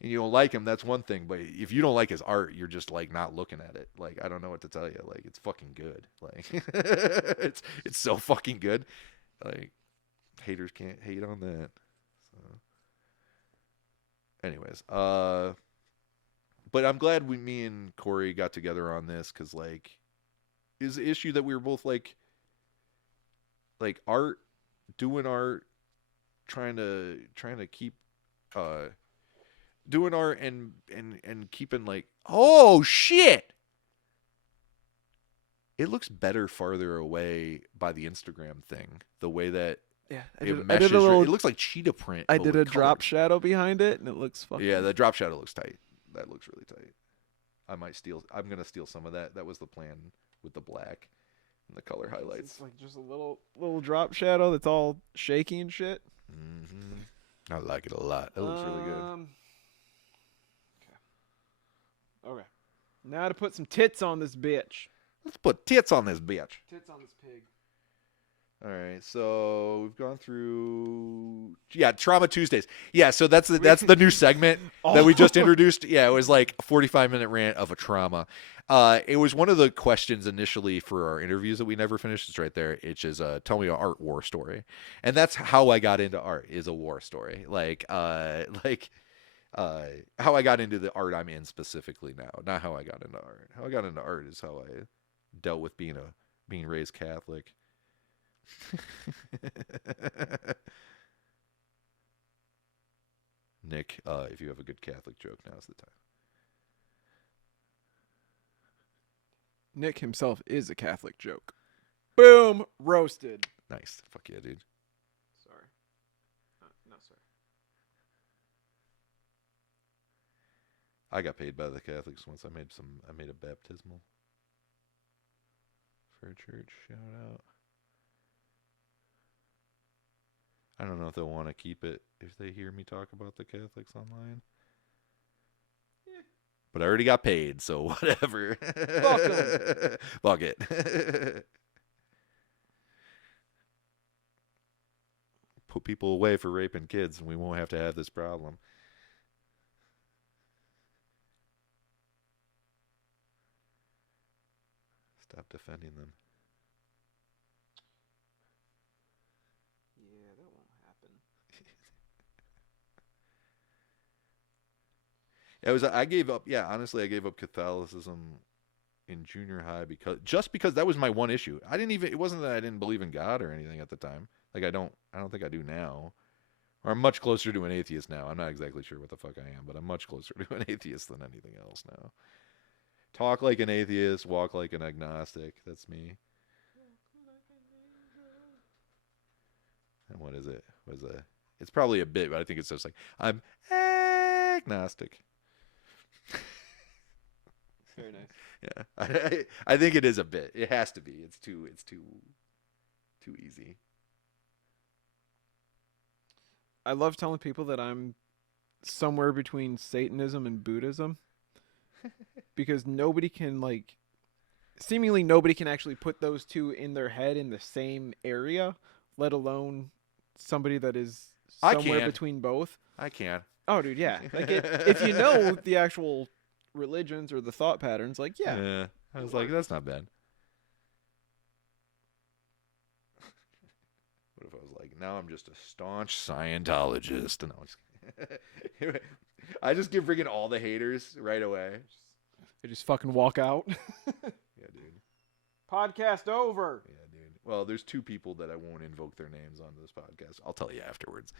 and you don't like him, that's one thing. But if you don't like his art, you're just like not looking at it. Like I don't know what to tell you. Like it's fucking good. Like it's so fucking good. Like haters can't hate on that. So, anyways, but I'm glad me and Corey got together on this because like is the issue that we were both like art, doing art, trying to keep doing art and keeping like, oh shit, it looks better farther away by the Instagram thing. The way that it meshes, it looks like cheetah print. I did a drop shadow behind it, and it looks fucking. Yeah, the drop shadow looks tight. That looks really tight. I'm gonna steal some of that. That was the plan with the black and the color highlights. It's like just a little drop shadow that's all shaky and shit. Mm-hmm. I like it a lot. That looks really good. Okay. Now to put some tits on this bitch. Let's put tits on this bitch. Tits on this pig. All right, so we've gone through Trauma Tuesdays. Yeah, so that's the new segment that we just introduced. Yeah, it was like a 45-minute rant of a trauma. It was one of the questions initially for our interviews that we never finished. It's right there. It's just tell me an art war story, and that's how I got into art. Is a war story, how I got into the art I'm in specifically now, not how I got into art. How I got into art is how I dealt with being raised Catholic. Nick, if you have a good Catholic joke, now's the time. Nick himself is a Catholic joke. Boom! Roasted. Nice. Fuck yeah, dude. Sorry. No, sorry. I got paid by the Catholics once. I made a baptismal for a church. Shout out. I don't know if they'll want to keep it if they hear me talk about the Catholics online. Yeah. But I already got paid, so whatever. Fuck 'em. Fuck it. Put people away for raping kids, and we won't have to have this problem. Stop defending them. Yeah, that won't happen. I gave up. Yeah, honestly, I gave up Catholicism in junior high because that was my one issue. It wasn't that I didn't believe in God or anything at the time. Like I don't think I do now. Or I'm much closer to an atheist now. I'm not exactly sure what the fuck I am, but I'm much closer to an atheist than anything else now. Talk like an atheist, walk like an agnostic. That's me. And what is it? It's probably a bit, but I think it's just like I'm agnostic. Very nice. Yeah, I think it is a bit. It has to be. It's too easy. I love telling people that I'm somewhere between Satanism and Buddhism because seemingly nobody can actually put those two in their head in the same area, let alone somebody that is somewhere between both. I can. Oh, dude, yeah. Like if you know the actual religions or the thought patterns, like, yeah. I was like, that's not bad. What if I was like, now I'm just a staunch Scientologist? No, I'm just kidding. I just give freaking all the haters right away. They just fucking walk out. Yeah, dude. Podcast over. Yeah, dude. Well, there's two people that I won't invoke their names on this podcast. I'll tell you afterwards.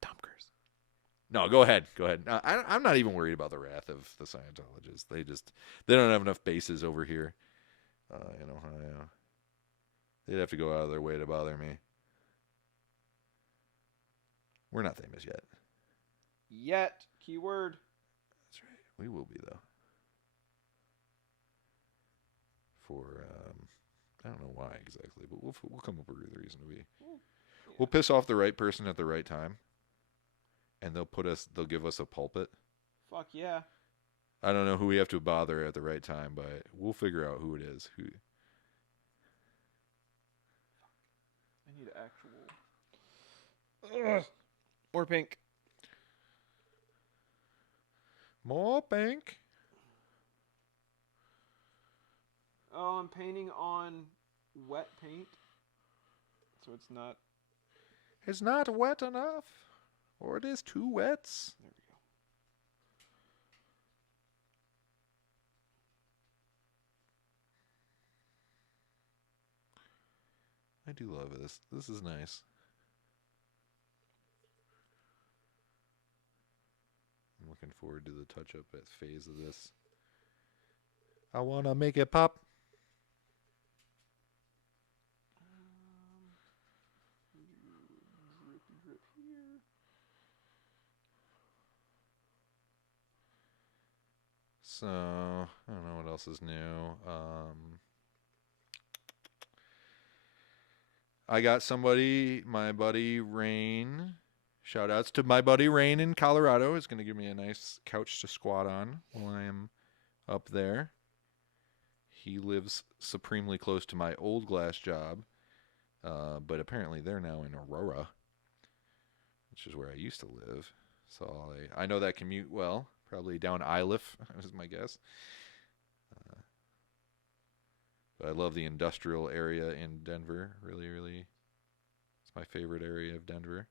Dumpkers. No, go ahead. No, I'm not even worried about the wrath of the Scientologists. They don't have enough bases over here in Ohio. They'd have to go out of their way to bother me. We're not famous yet. Yet. Keyword. That's right. We will be, though. I don't know why exactly, but we'll come up with a reason to be. Yeah. We'll piss off the right person at the right time, and they'll give us a pulpit. Fuck yeah. I don't know who we have to bother at the right time, but we'll figure out who it is. I need actual. Ugh. More pink. More pink. Oh, I'm painting on wet paint, so it's not. It's not wet enough, or it is too wet. There we go. I do love this. This is nice. I'm looking forward to the touch-up phase of this. I want to make it pop. Drip here. So, I don't know what else is new. I got my buddy Rain. Shout outs to my buddy Rain in Colorado. Is going to give me a nice couch to squat on while I am up there. He lives supremely close to my old glass job, but apparently they're now in Aurora, which is where I used to live. So I know that commute well, probably down Iliff is my guess. But I love the industrial area in Denver. Really, really, it's my favorite area of Denver.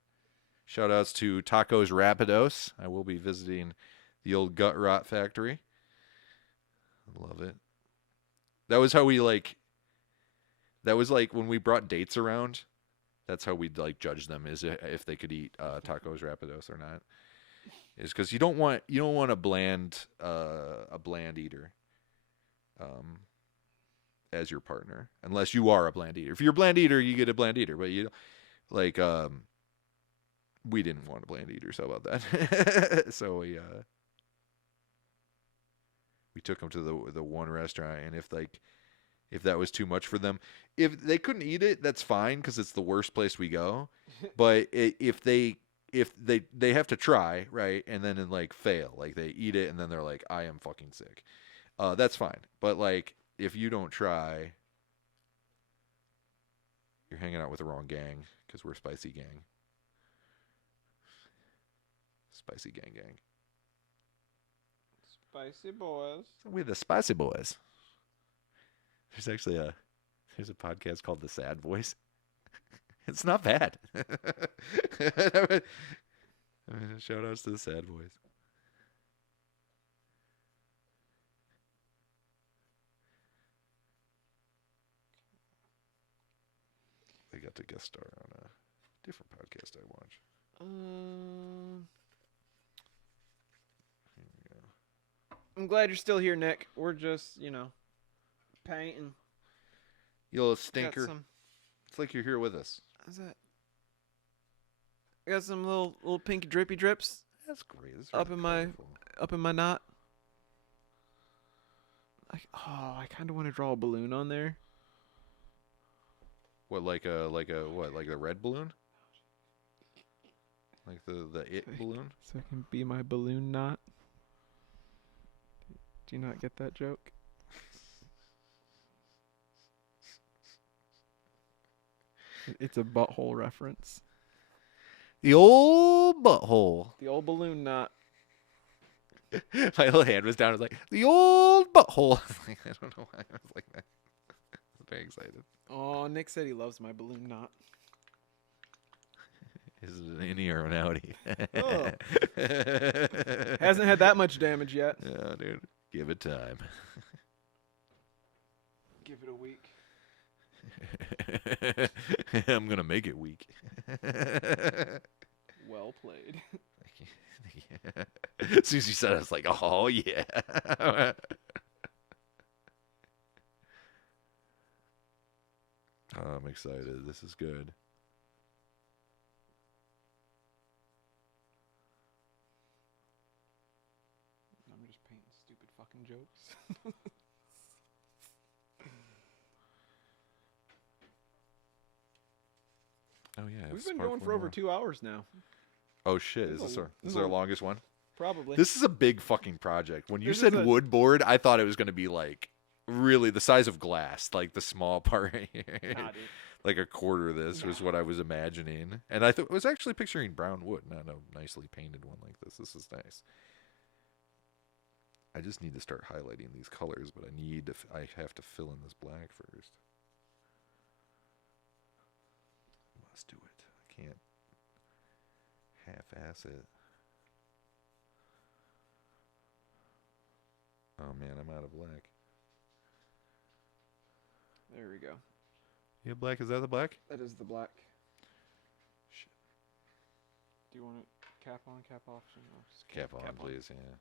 Shout outs to Tacos Rapidos. I will be visiting the old Gut Rot Factory. I love it. That was how that was like when we brought dates around. That's how we'd like judge them, is if they could eat Tacos Rapidos or not. Is because you don't want a bland eater. as your partner, unless you are a bland eater. If you're a bland eater, you get a bland eater. But you like we didn't want a bland eater, so about that. So we took them to the one restaurant, and if that was too much for them, if they couldn't eat it, that's fine because it's the worst place we go. But if they have to try, right, and then like fail, like they eat it and then they're like, I am fucking sick. That's fine. But like if you don't try, you're hanging out with the wrong gang because we're spicy gang. Spicy gang. Spicy boys. We're the spicy boys. There's actually a podcast called The Sad Voice. It's not bad. Shout outs to The Sad Voice. They got to guest star on a different podcast I watch. Here we go. I'm glad you're still here, Nick. We're just, painting. You little stinker. Got It's like you're here with us. how's that? I got some little pink drippy drips That's great. That's up really in my colorful. up in my knot. I kind of want to draw a balloon on there. What, like a red balloon? Like the it balloon? So it can be my balloon knot. Do you not get that joke? It's a butthole reference. The old butthole. The old balloon knot. My little hand was down. I was like, the old butthole. I don't know why I was like that. I was very excited. Oh, Nick said he loves my balloon knot. This is an innie-aeronauty. Oh. Hasn't had that much damage yet. Yeah, dude. Give it time. Give it a week. I'm going to make it weak. Well played. As soon as you said it, I was like, oh, yeah. Oh, I'm excited. This is good. I'm just painting stupid fucking jokes. Oh, yeah. We've been going for over 2 hours now. Oh, shit. Is this our longest one? Probably. This is a big fucking project. When you This said is a- wood board, I thought it was going to be like really the size of glass, like the small part right here. Nah, dude. Like a quarter of this was what I was imagining. And I was actually picturing brown wood, not a nicely painted one like this. This is nice. I just need to start highlighting these colors, but I have to fill in this black first. Must do it. I can't half-ass it. Oh man, I'm out of black. There we go. You have black? Is that the black? That is the black. Shit. Do you want it cap on, cap off? No, just Cap on, please. Yeah.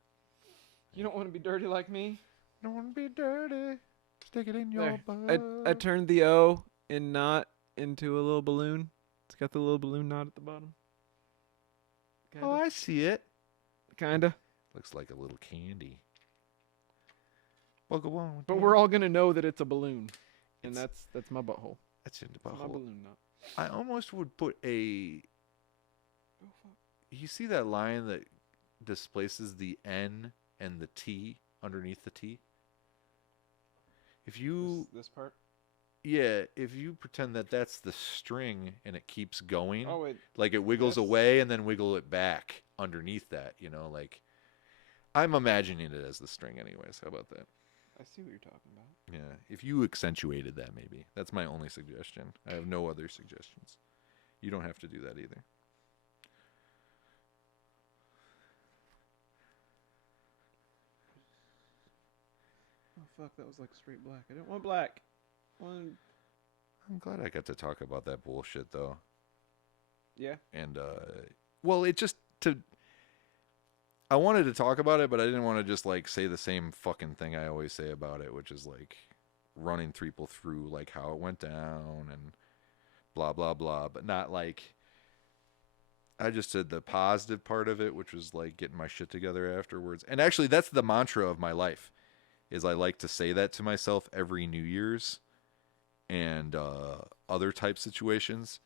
You don't want to be dirty like me? Don't want to be dirty. Stick it in your There. butt. I turned the O in knot into a little balloon. It's got the little balloon knot at the bottom. Oh, I see it. Kinda. Looks like a little candy. Well, go on. But we're all gonna know that it's a balloon, and It's- that's my butthole. That's in the That's my butthole. balloon knot. I almost would put a. Oh fuck. You see that line that displaces the N and the T underneath the T? If you, This part. yeah, if you pretend that that's the string and it keeps going, Oh wait. like it wiggles Yes. away and then wiggle it back underneath that, like I'm imagining it as the string anyways. How about that? I see what you're talking about. Yeah, if you accentuated that, maybe. That's my only suggestion. I have no other suggestions. You don't have to do that either. Oh fuck, that was like straight black. I didn't want black. One. I'm glad I got to talk about that bullshit though. Yeah. And well, it just I wanted to talk about it, but I didn't want to just like say the same fucking thing I always say about it, which is like running people through like how it went down and blah blah blah, but not like I just did the positive part of it, which was like getting my shit together afterwards. And actually, that's the mantra of my life. Is I like to say that to myself every New Year's and other type situations.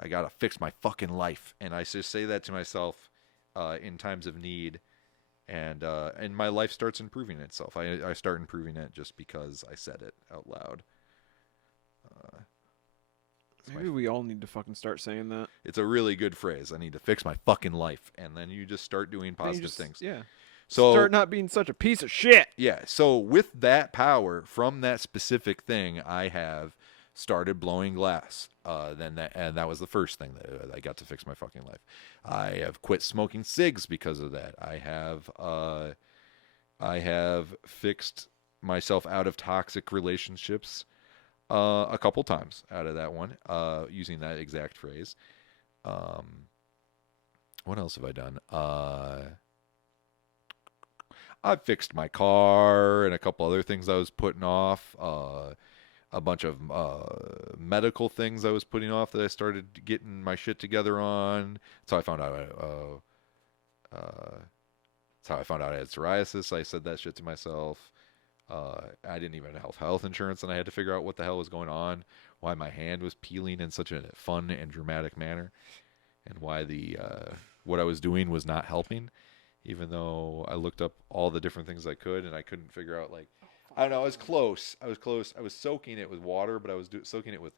I gotta fix my fucking life, and I just say that to myself in times of need, and my life starts improving itself. I start improving it just because I said it out loud. Maybe we all need to fucking start saying that. It's a really good phrase. I need to fix my fucking life, and then you just start doing positive things. Yeah. So start not being such a piece of shit. Yeah. So with that power from that specific thing, I have started blowing glass. And that was the first thing that I got to fix my fucking life. I have quit smoking cigs because of that. I have fixed myself out of toxic relationships a couple times out of that one, using that exact phrase. What else have I done? I fixed my car and a couple other things I was putting off. A bunch of medical things I was putting off that I started getting my shit together on. That's how I found out. That's how I found out I had psoriasis. I said that shit to myself. I didn't even have health insurance, and I had to figure out what the hell was going on, why my hand was peeling in such a fun and dramatic manner, and why what I was doing was not helping. Even though I looked up all the different things I could, and I couldn't figure out, like, I don't know, I was close. I was soaking it with water, but I was soaking it with,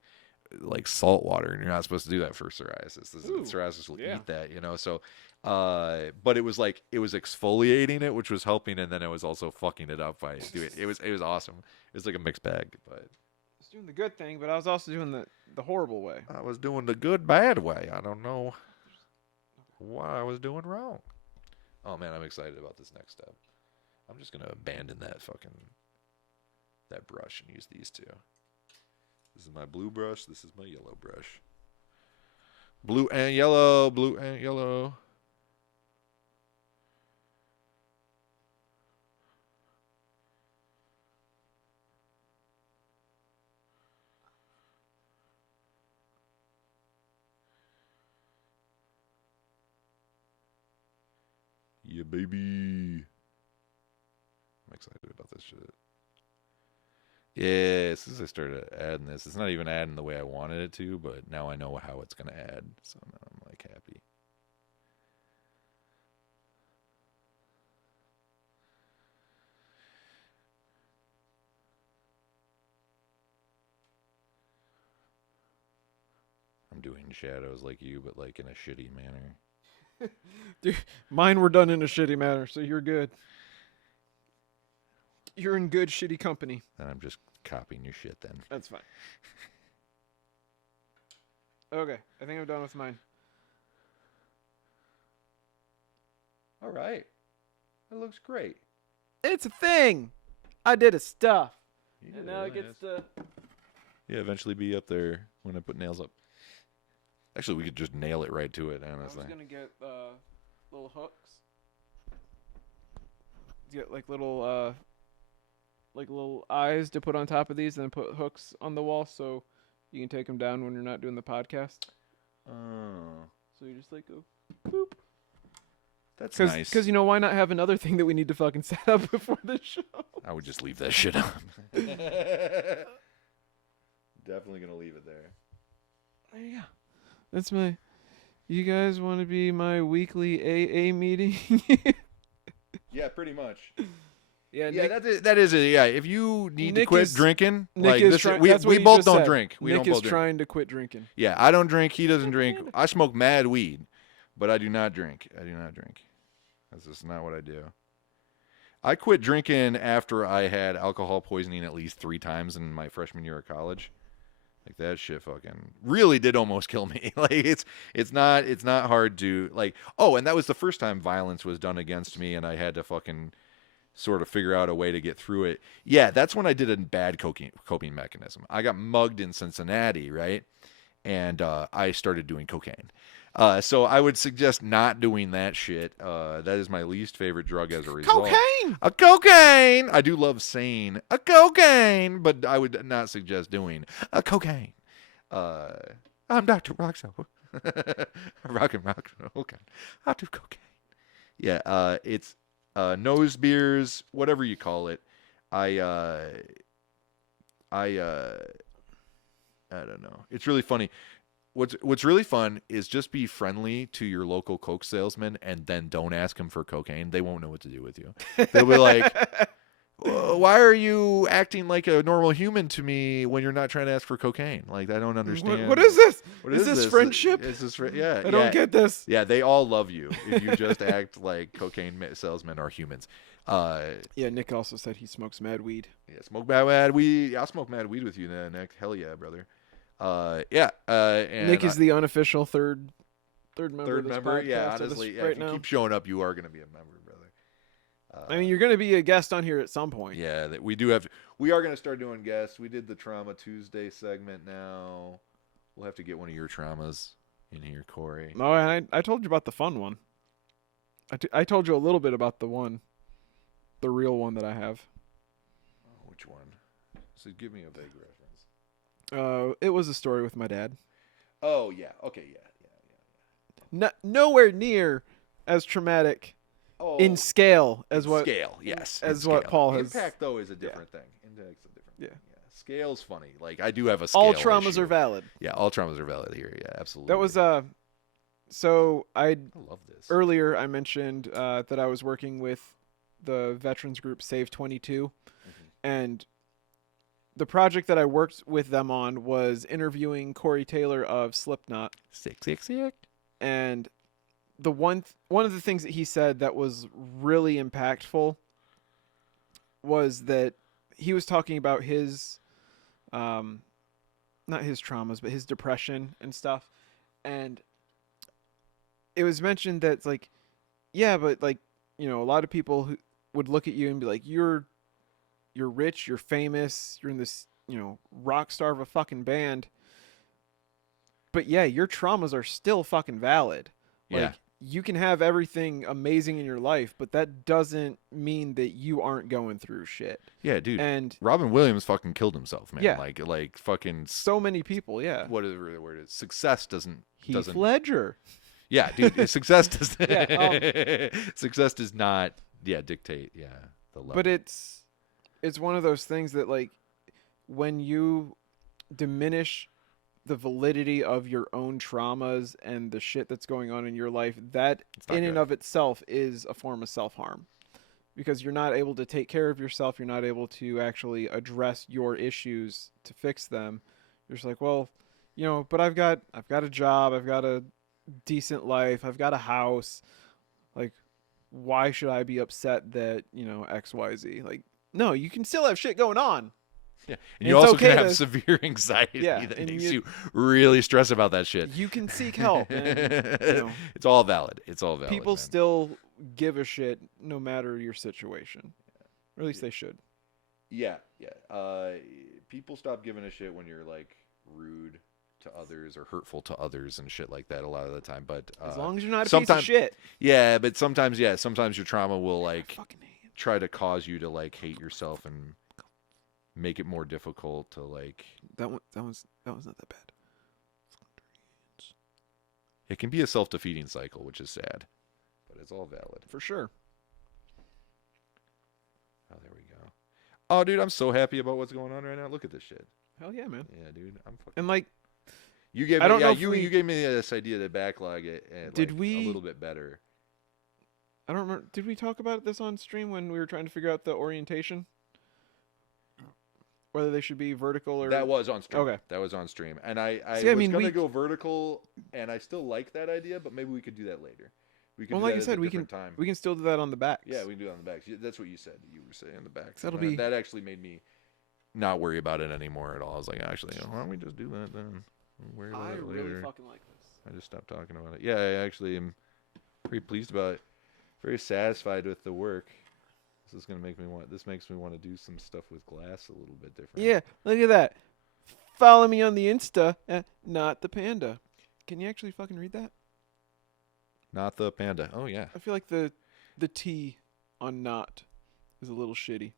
like, salt water, and you're not supposed to do that for psoriasis. Psoriasis will eat that, you know? So, but it was like, it was exfoliating it, which was helping, and then I was also fucking it up by doing it. It was awesome. It was like a mixed bag, but... I was doing the good thing, but I was also doing the horrible way. I was doing the good, bad way. I don't know what I was doing wrong. Oh man, I'm excited about this next step. I'm just gonna abandon that brush and use these two. This is my blue brush. This is my yellow brush. Blue and yellow. Blue and yellow. Yeah, baby. I'm excited about this shit. Yeah, since I started adding this, it's not even adding the way I wanted it to, but now I know how it's going to add. So now I'm, like, happy. I'm doing shadows like you, but, like, in a shitty manner. Dude, mine were done in a shitty manner, so you're good. You're in good shitty company. And I'm just copying your shit then. That's fine. Okay, I think I'm done with mine. All right. That looks great. It's a thing. I did a stuff. You And now it gets to... Yeah, eventually be up there when I put nails up. Actually, we could just nail it right to it, honestly. I was going to get little hooks. Get like little eyes to put on top of these, and then put hooks on the wall so you can take them down when you're not doing the podcast. Oh. So you just like go boop. That's nice. Because, you know, why not have another thing that we need to fucking set up before the show? I would just leave that shit on. Definitely going to leave it there. There you go. That's my... You guys want to be my weekly AA meeting? Yeah, pretty much. Yeah, Yeah, Nick, that is it. Yeah, if you need Nick to quit is- drinking, Nick like is this, try- we that's what he both just don't said. drink. We Nick don't is both drink. trying to quit drinking. Yeah, I don't drink. He doesn't drink. I smoke mad weed, but I do not drink. That's just not what I do. I quit drinking after I had alcohol poisoning at least 3 times in my freshman year of college. Like, that shit fucking really did almost kill me. Like, it's not hard to, like, oh, and that was the first time violence was done against me, and I had to fucking sort of figure out a way to get through it. Yeah, that's when I did a bad coping mechanism. I got mugged in Cincinnati, right? And I started doing cocaine. So I would suggest not doing that shit. That is my least favorite drug as a result. Cocaine. A cocaine. I do love saying a cocaine, but I would not suggest doing a cocaine. I'm Dr. Roxo. Rock and rock. Okay. I'll do cocaine. Yeah, it's nose beers, whatever you call it. I don't know. It's really funny. What's really fun is just be friendly to your local Coke salesman and then don't ask him for cocaine. They won't know what to do with you. They'll be like, why are you acting like a normal human to me when you're not trying to ask for cocaine? Like, I don't understand. What is this? What is this friendship? Is this yeah? I don't get this. Yeah, they all love you if you just act like cocaine salesmen are humans. Yeah, Nick also said he smokes mad weed. Yeah, smoke mad weed. I'll smoke mad weed with you, Nick. Hell yeah, brother. And Nick is the unofficial third member. third of this member. podcast Yeah, of honestly, this yeah, right if you now. keep showing up, you are going to be a member, brother. I mean, you're going to be a guest on here at some point. Yeah, we do have. We are going to start doing guests. We did the Trauma Tuesday segment. Now we'll have to get one of your traumas in here, Corey. No, and I told you about the fun one. I told you a little bit about the real one that I have. Oh, which one? So give me a vague reference. It was a story with my dad. Oh yeah. Okay. Yeah. Nowhere near as traumatic Oh, in scale as in what scale. Yes. as in what scale. Paul has. Impact though is a different thing. Impact's a different. Yeah. Thing. Yeah. Scale's funny. Like I do have a scale All traumas issue. are valid. Yeah. All traumas are valid here. Yeah. Absolutely. That was So I love this. earlier I mentioned that I was working with the veterans group Save 22, and the project that I worked with them on was interviewing Corey Taylor of Slipknot. 666. And the one of the things that he said that was really impactful was that he was talking about his not his traumas, but his depression and stuff. And it was mentioned that it's like, yeah, but like, you know, a lot of people who would look at you and be like, you're rich, you're famous, you're in this, you know, rock star of a fucking band. But yeah, your traumas are still fucking valid. Like, Yeah. you can have everything amazing in your life, but that doesn't mean that you aren't going through shit. Yeah, dude. And Robin Williams fucking killed himself, man. Yeah. Like fucking. so many people, yeah. Whatever the word is. Success doesn't. Heath Ledger. Yeah, dude. Success does. Yeah, Success does not. Yeah, dictate. Yeah, the level. But it's one of those things that, like, when you diminish the validity of your own traumas and the shit that's going on in your life, that It's not in and good. of itself is a form of self-harm, because you're not able to take care of yourself. You're not able to actually address your issues to fix them. You're just like, well, you know, but I've got a job, I've got a decent life, I've got a house. Like, why should I be upset that, you know, XYZ? Like, no, you can still have shit going on. Yeah, It's and you also okay can have to- severe anxiety Yeah, that and makes you- you really stress about that shit. You can seek help. And, you know, It's all valid. It's all valid. people man. still give a shit no matter your situation. Or at least they should. Yeah. People stop giving a shit when you're like rude to others or hurtful to others and shit like that a lot of the time. But As long as you're not a piece of shit. yeah, but sometimes your trauma will like Fucking hate it. try to cause you to like hate yourself and make it more difficult to like. That one's not that bad. It can be a self-defeating cycle, which is sad, but it's all valid. For sure. Oh, there we go. Oh, dude, I'm so happy about what's going on right now. Look at this shit. Hell yeah, man. Yeah, dude, I'm fucking. And like, You gave me, I don't know if you we- you gave me this idea to backlog it and Did like, we- a little bit better. I don't remember. Did we talk about this on stream when we were trying to figure out the orientation? Whether they should be vertical or... That was on stream. Okay. That was on stream. And I See, I was mean, gonna we- go vertical, and I still like that idea, but maybe we could do that later. We could Well, do like that you at said, a we can different time. we can still do that on the backs. Yeah, we can do it on the backs. That's what you said. You were saying on the backs. That'll And be- that actually made me not worry about it anymore at all. I was like, actually, why don't we just do that then? We'll worry about I it really later. fucking like this. I just stopped talking about it. Yeah, I actually am pretty pleased about it. Very satisfied with the work. This makes me want to do some stuff with glass a little bit different. Yeah, look at that. Follow me on the Insta, not the panda. Can you actually fucking read that? Not the panda. Oh yeah. I feel like the T on not is a little shitty.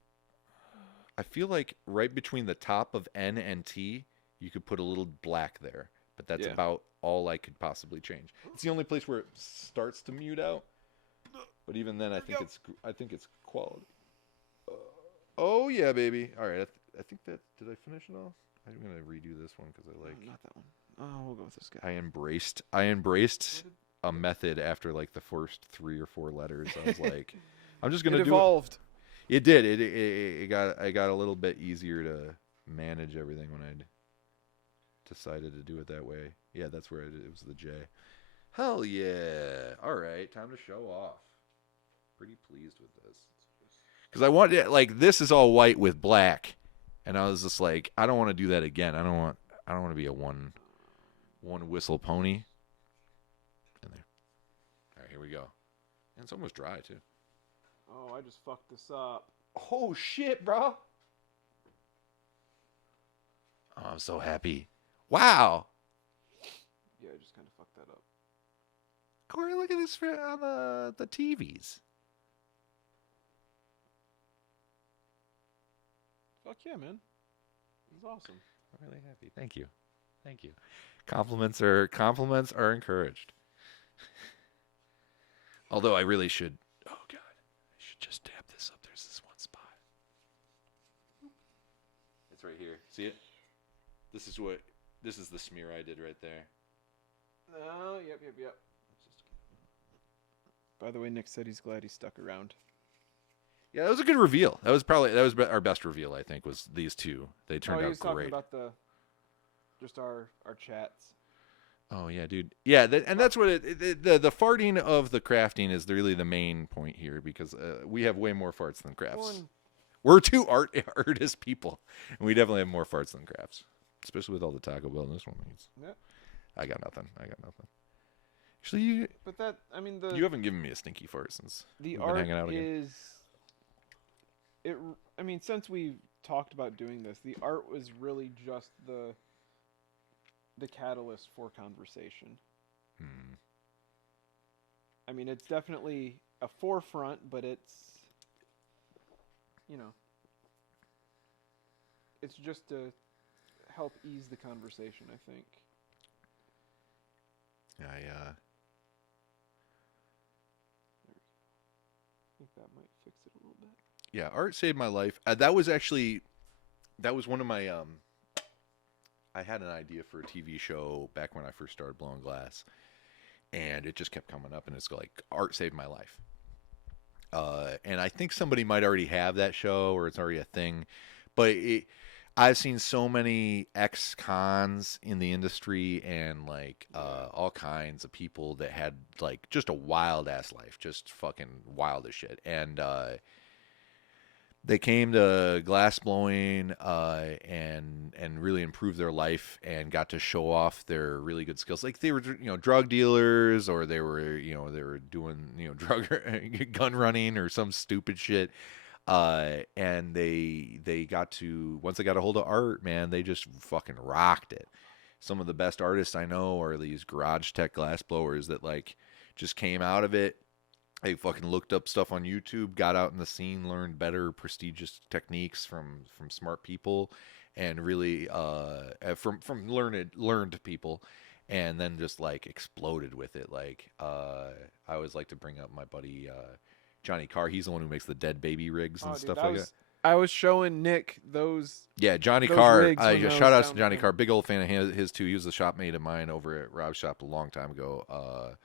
I feel like right between the top of N and T, you could put a little black there, but that's Yeah. about all I could possibly change. It's the only place where it starts to mute out. But even then, I think it's quality. Oh yeah, baby. All right, I think that did I finish it off? I'm gonna redo this one because I like. Not that one. Oh, we'll go with this guy. I embraced a method after like the first 3 or 4 letters. I was like, I'm just gonna It do evolved. it. It did. It got a little bit easier to manage everything when I decided to do it that way. Yeah, that's where it was the J. Hell yeah! All right, time to show off. Pretty pleased with this because I wanted like this is all white with black, and I was just like, I don't want to do that again. I don't want to be a one whistle pony. In there. All right, here we go. And it's almost dry too. Oh, I just fucked this up. Oh shit, bro! Oh, I'm so happy. Wow. Yeah, I just kind of fucked that up. Corey, look at this on the TVs. Fuck yeah, man. It's awesome. I'm really happy. Thank you. Compliments are encouraged. Although I really should. Oh God, I should just tap this up. There's this one spot. It's right here. See it? This is the smear I did right there. Oh, yep. By the way, Nick said he's glad he stuck around. Yeah, that was a good reveal. That was our best reveal. I think was these two. They turned he out was talking great. about just our chats. Oh yeah, dude. Yeah, and that's what the farting of the crafting is really the main point here because we have way more farts than crafts. We're two artist people, and we definitely have more farts than crafts, especially with all the Taco Bell this one eats. Yeah. I got nothing. Actually, you haven't given me a stinky fart since the we've art been hanging out again. Since we've talked about doing this, the art was really just the catalyst for conversation. I mean, it's definitely a forefront, but it's it's just to help ease the conversation, I think. I think that might fix it a little bit. Yeah, art saved my life. That was one of my I had an idea for a TV show back when I first started blowing glass, and it just kept coming up, and it's like art saved my life. And I think somebody might already have that show, or it's already a thing, but I've seen so many ex-cons in the industry and like all kinds of people that had like just a wild ass life, just fucking wild as shit, and they came to glass blowing and really improved their life and got to show off their really good skills. Like they were, drug dealers, or they were doing, gun running or some stupid shit. And they got to, once they got a hold of art, man, they just fucking rocked it. Some of the best artists I know are these garage tech glass blowers that like just came out of it. They fucking looked up stuff on YouTube, got out in the scene, learned better prestigious techniques from smart people, and really from learned people, and then just like exploded with it. Like I always like to bring up my buddy Johnny Carr. He's the one who makes the dead baby rigs and stuff like that. I was showing Nick those. Yeah, Johnny Carr. Shout out to Johnny Carr. Big old fan of his too. He was a shopmate of mine over at Rob's shop a long time ago,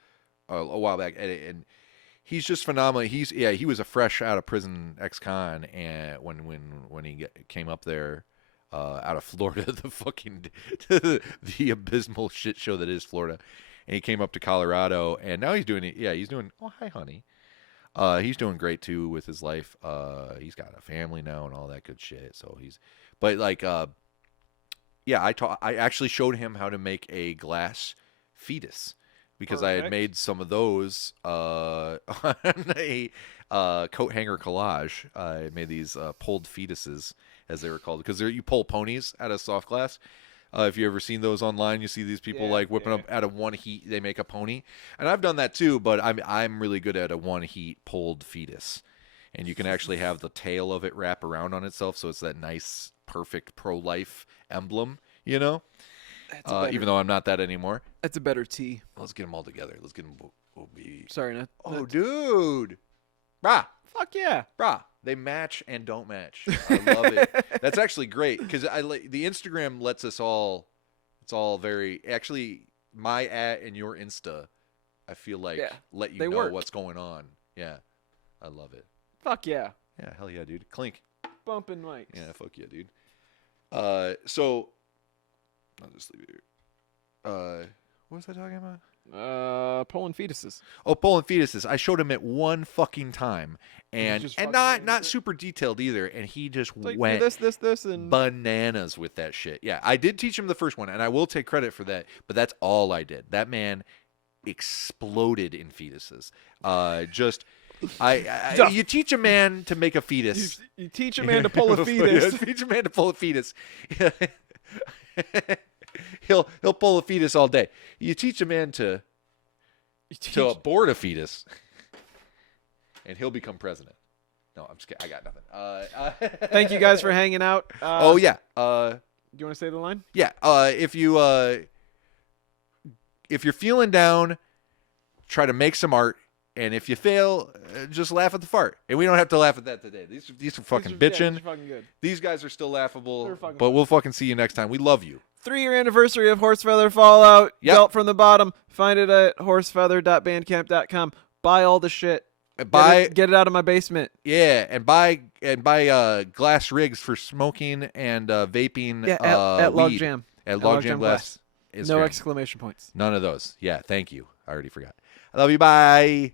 a while back, and he's just phenomenal. He was a fresh out of prison ex-con, and when he came up there out of Florida, the fucking the abysmal shit show that is Florida, and he came up to Colorado, and now he's doing it. Yeah, he's doing. Oh, hi, honey. He's doing great too with his life. He's got a family now and all that good shit. So but like, yeah, I actually showed him how to make a glass fetus because I had made some of those on a coat hanger collage. I made these pulled fetuses, as they were called, because you pull ponies out of soft glass. If you ever seen those online, you see these people like whipping up out of one heat. They make a pony, and I've done that too. But I'm really good at a one heat pulled fetus, and you can actually have the tail of it wrap around on itself, so it's that nice, perfect pro-life emblem. You know, even though I'm not that anymore. That's a better tea. Let's get them all together. Let's get them. Sorry, not. Oh, dude, brah. Fuck yeah, brah. They match and don't match. I love it. That's actually great because the Instagram lets us all. It's all very actually my and your Insta. I feel like let you know what's going on. Yeah, I love it. Fuck yeah. Yeah, hell yeah, dude. Clink. Bumping mics. Yeah, fuck yeah, dude. So I'll just leave it here. What was I talking about? Pulling fetuses. Oh, pulling fetuses. I showed him it one fucking time, and not super detailed either. And he just like, went this, and bananas with that shit. Yeah, I did teach him the first one, and I will take credit for that. But that's all I did. That man exploded in fetuses. You teach a man to make a fetus. You teach a man to pull a fetus. Teach a man to pull a fetus. He'll pull a fetus all day. You teach a man to abort a fetus, and he'll become president. No, I'm just kidding. I got nothing. Thank you guys for hanging out. Oh yeah. Do you want to say the line? Yeah. If you're feeling down, try to make some art. And if you fail, just laugh at the fart. And we don't have to laugh at that today. These are fucking bitching. These are fucking good. These guys are still laughable. But we'll fucking see you next time. We love you. 3-year anniversary of Horsefeather Fallout. Yep. Belt from the bottom. Find it at horsefeather.bandcamp.com. Buy all the shit. Get it out of my basement. Yeah, and buy glass rigs for smoking and vaping. Yeah, at weed. Logjam. At Logjam Glass. No exclamation points. None of those. Yeah, thank you. I already forgot. I love you. Bye.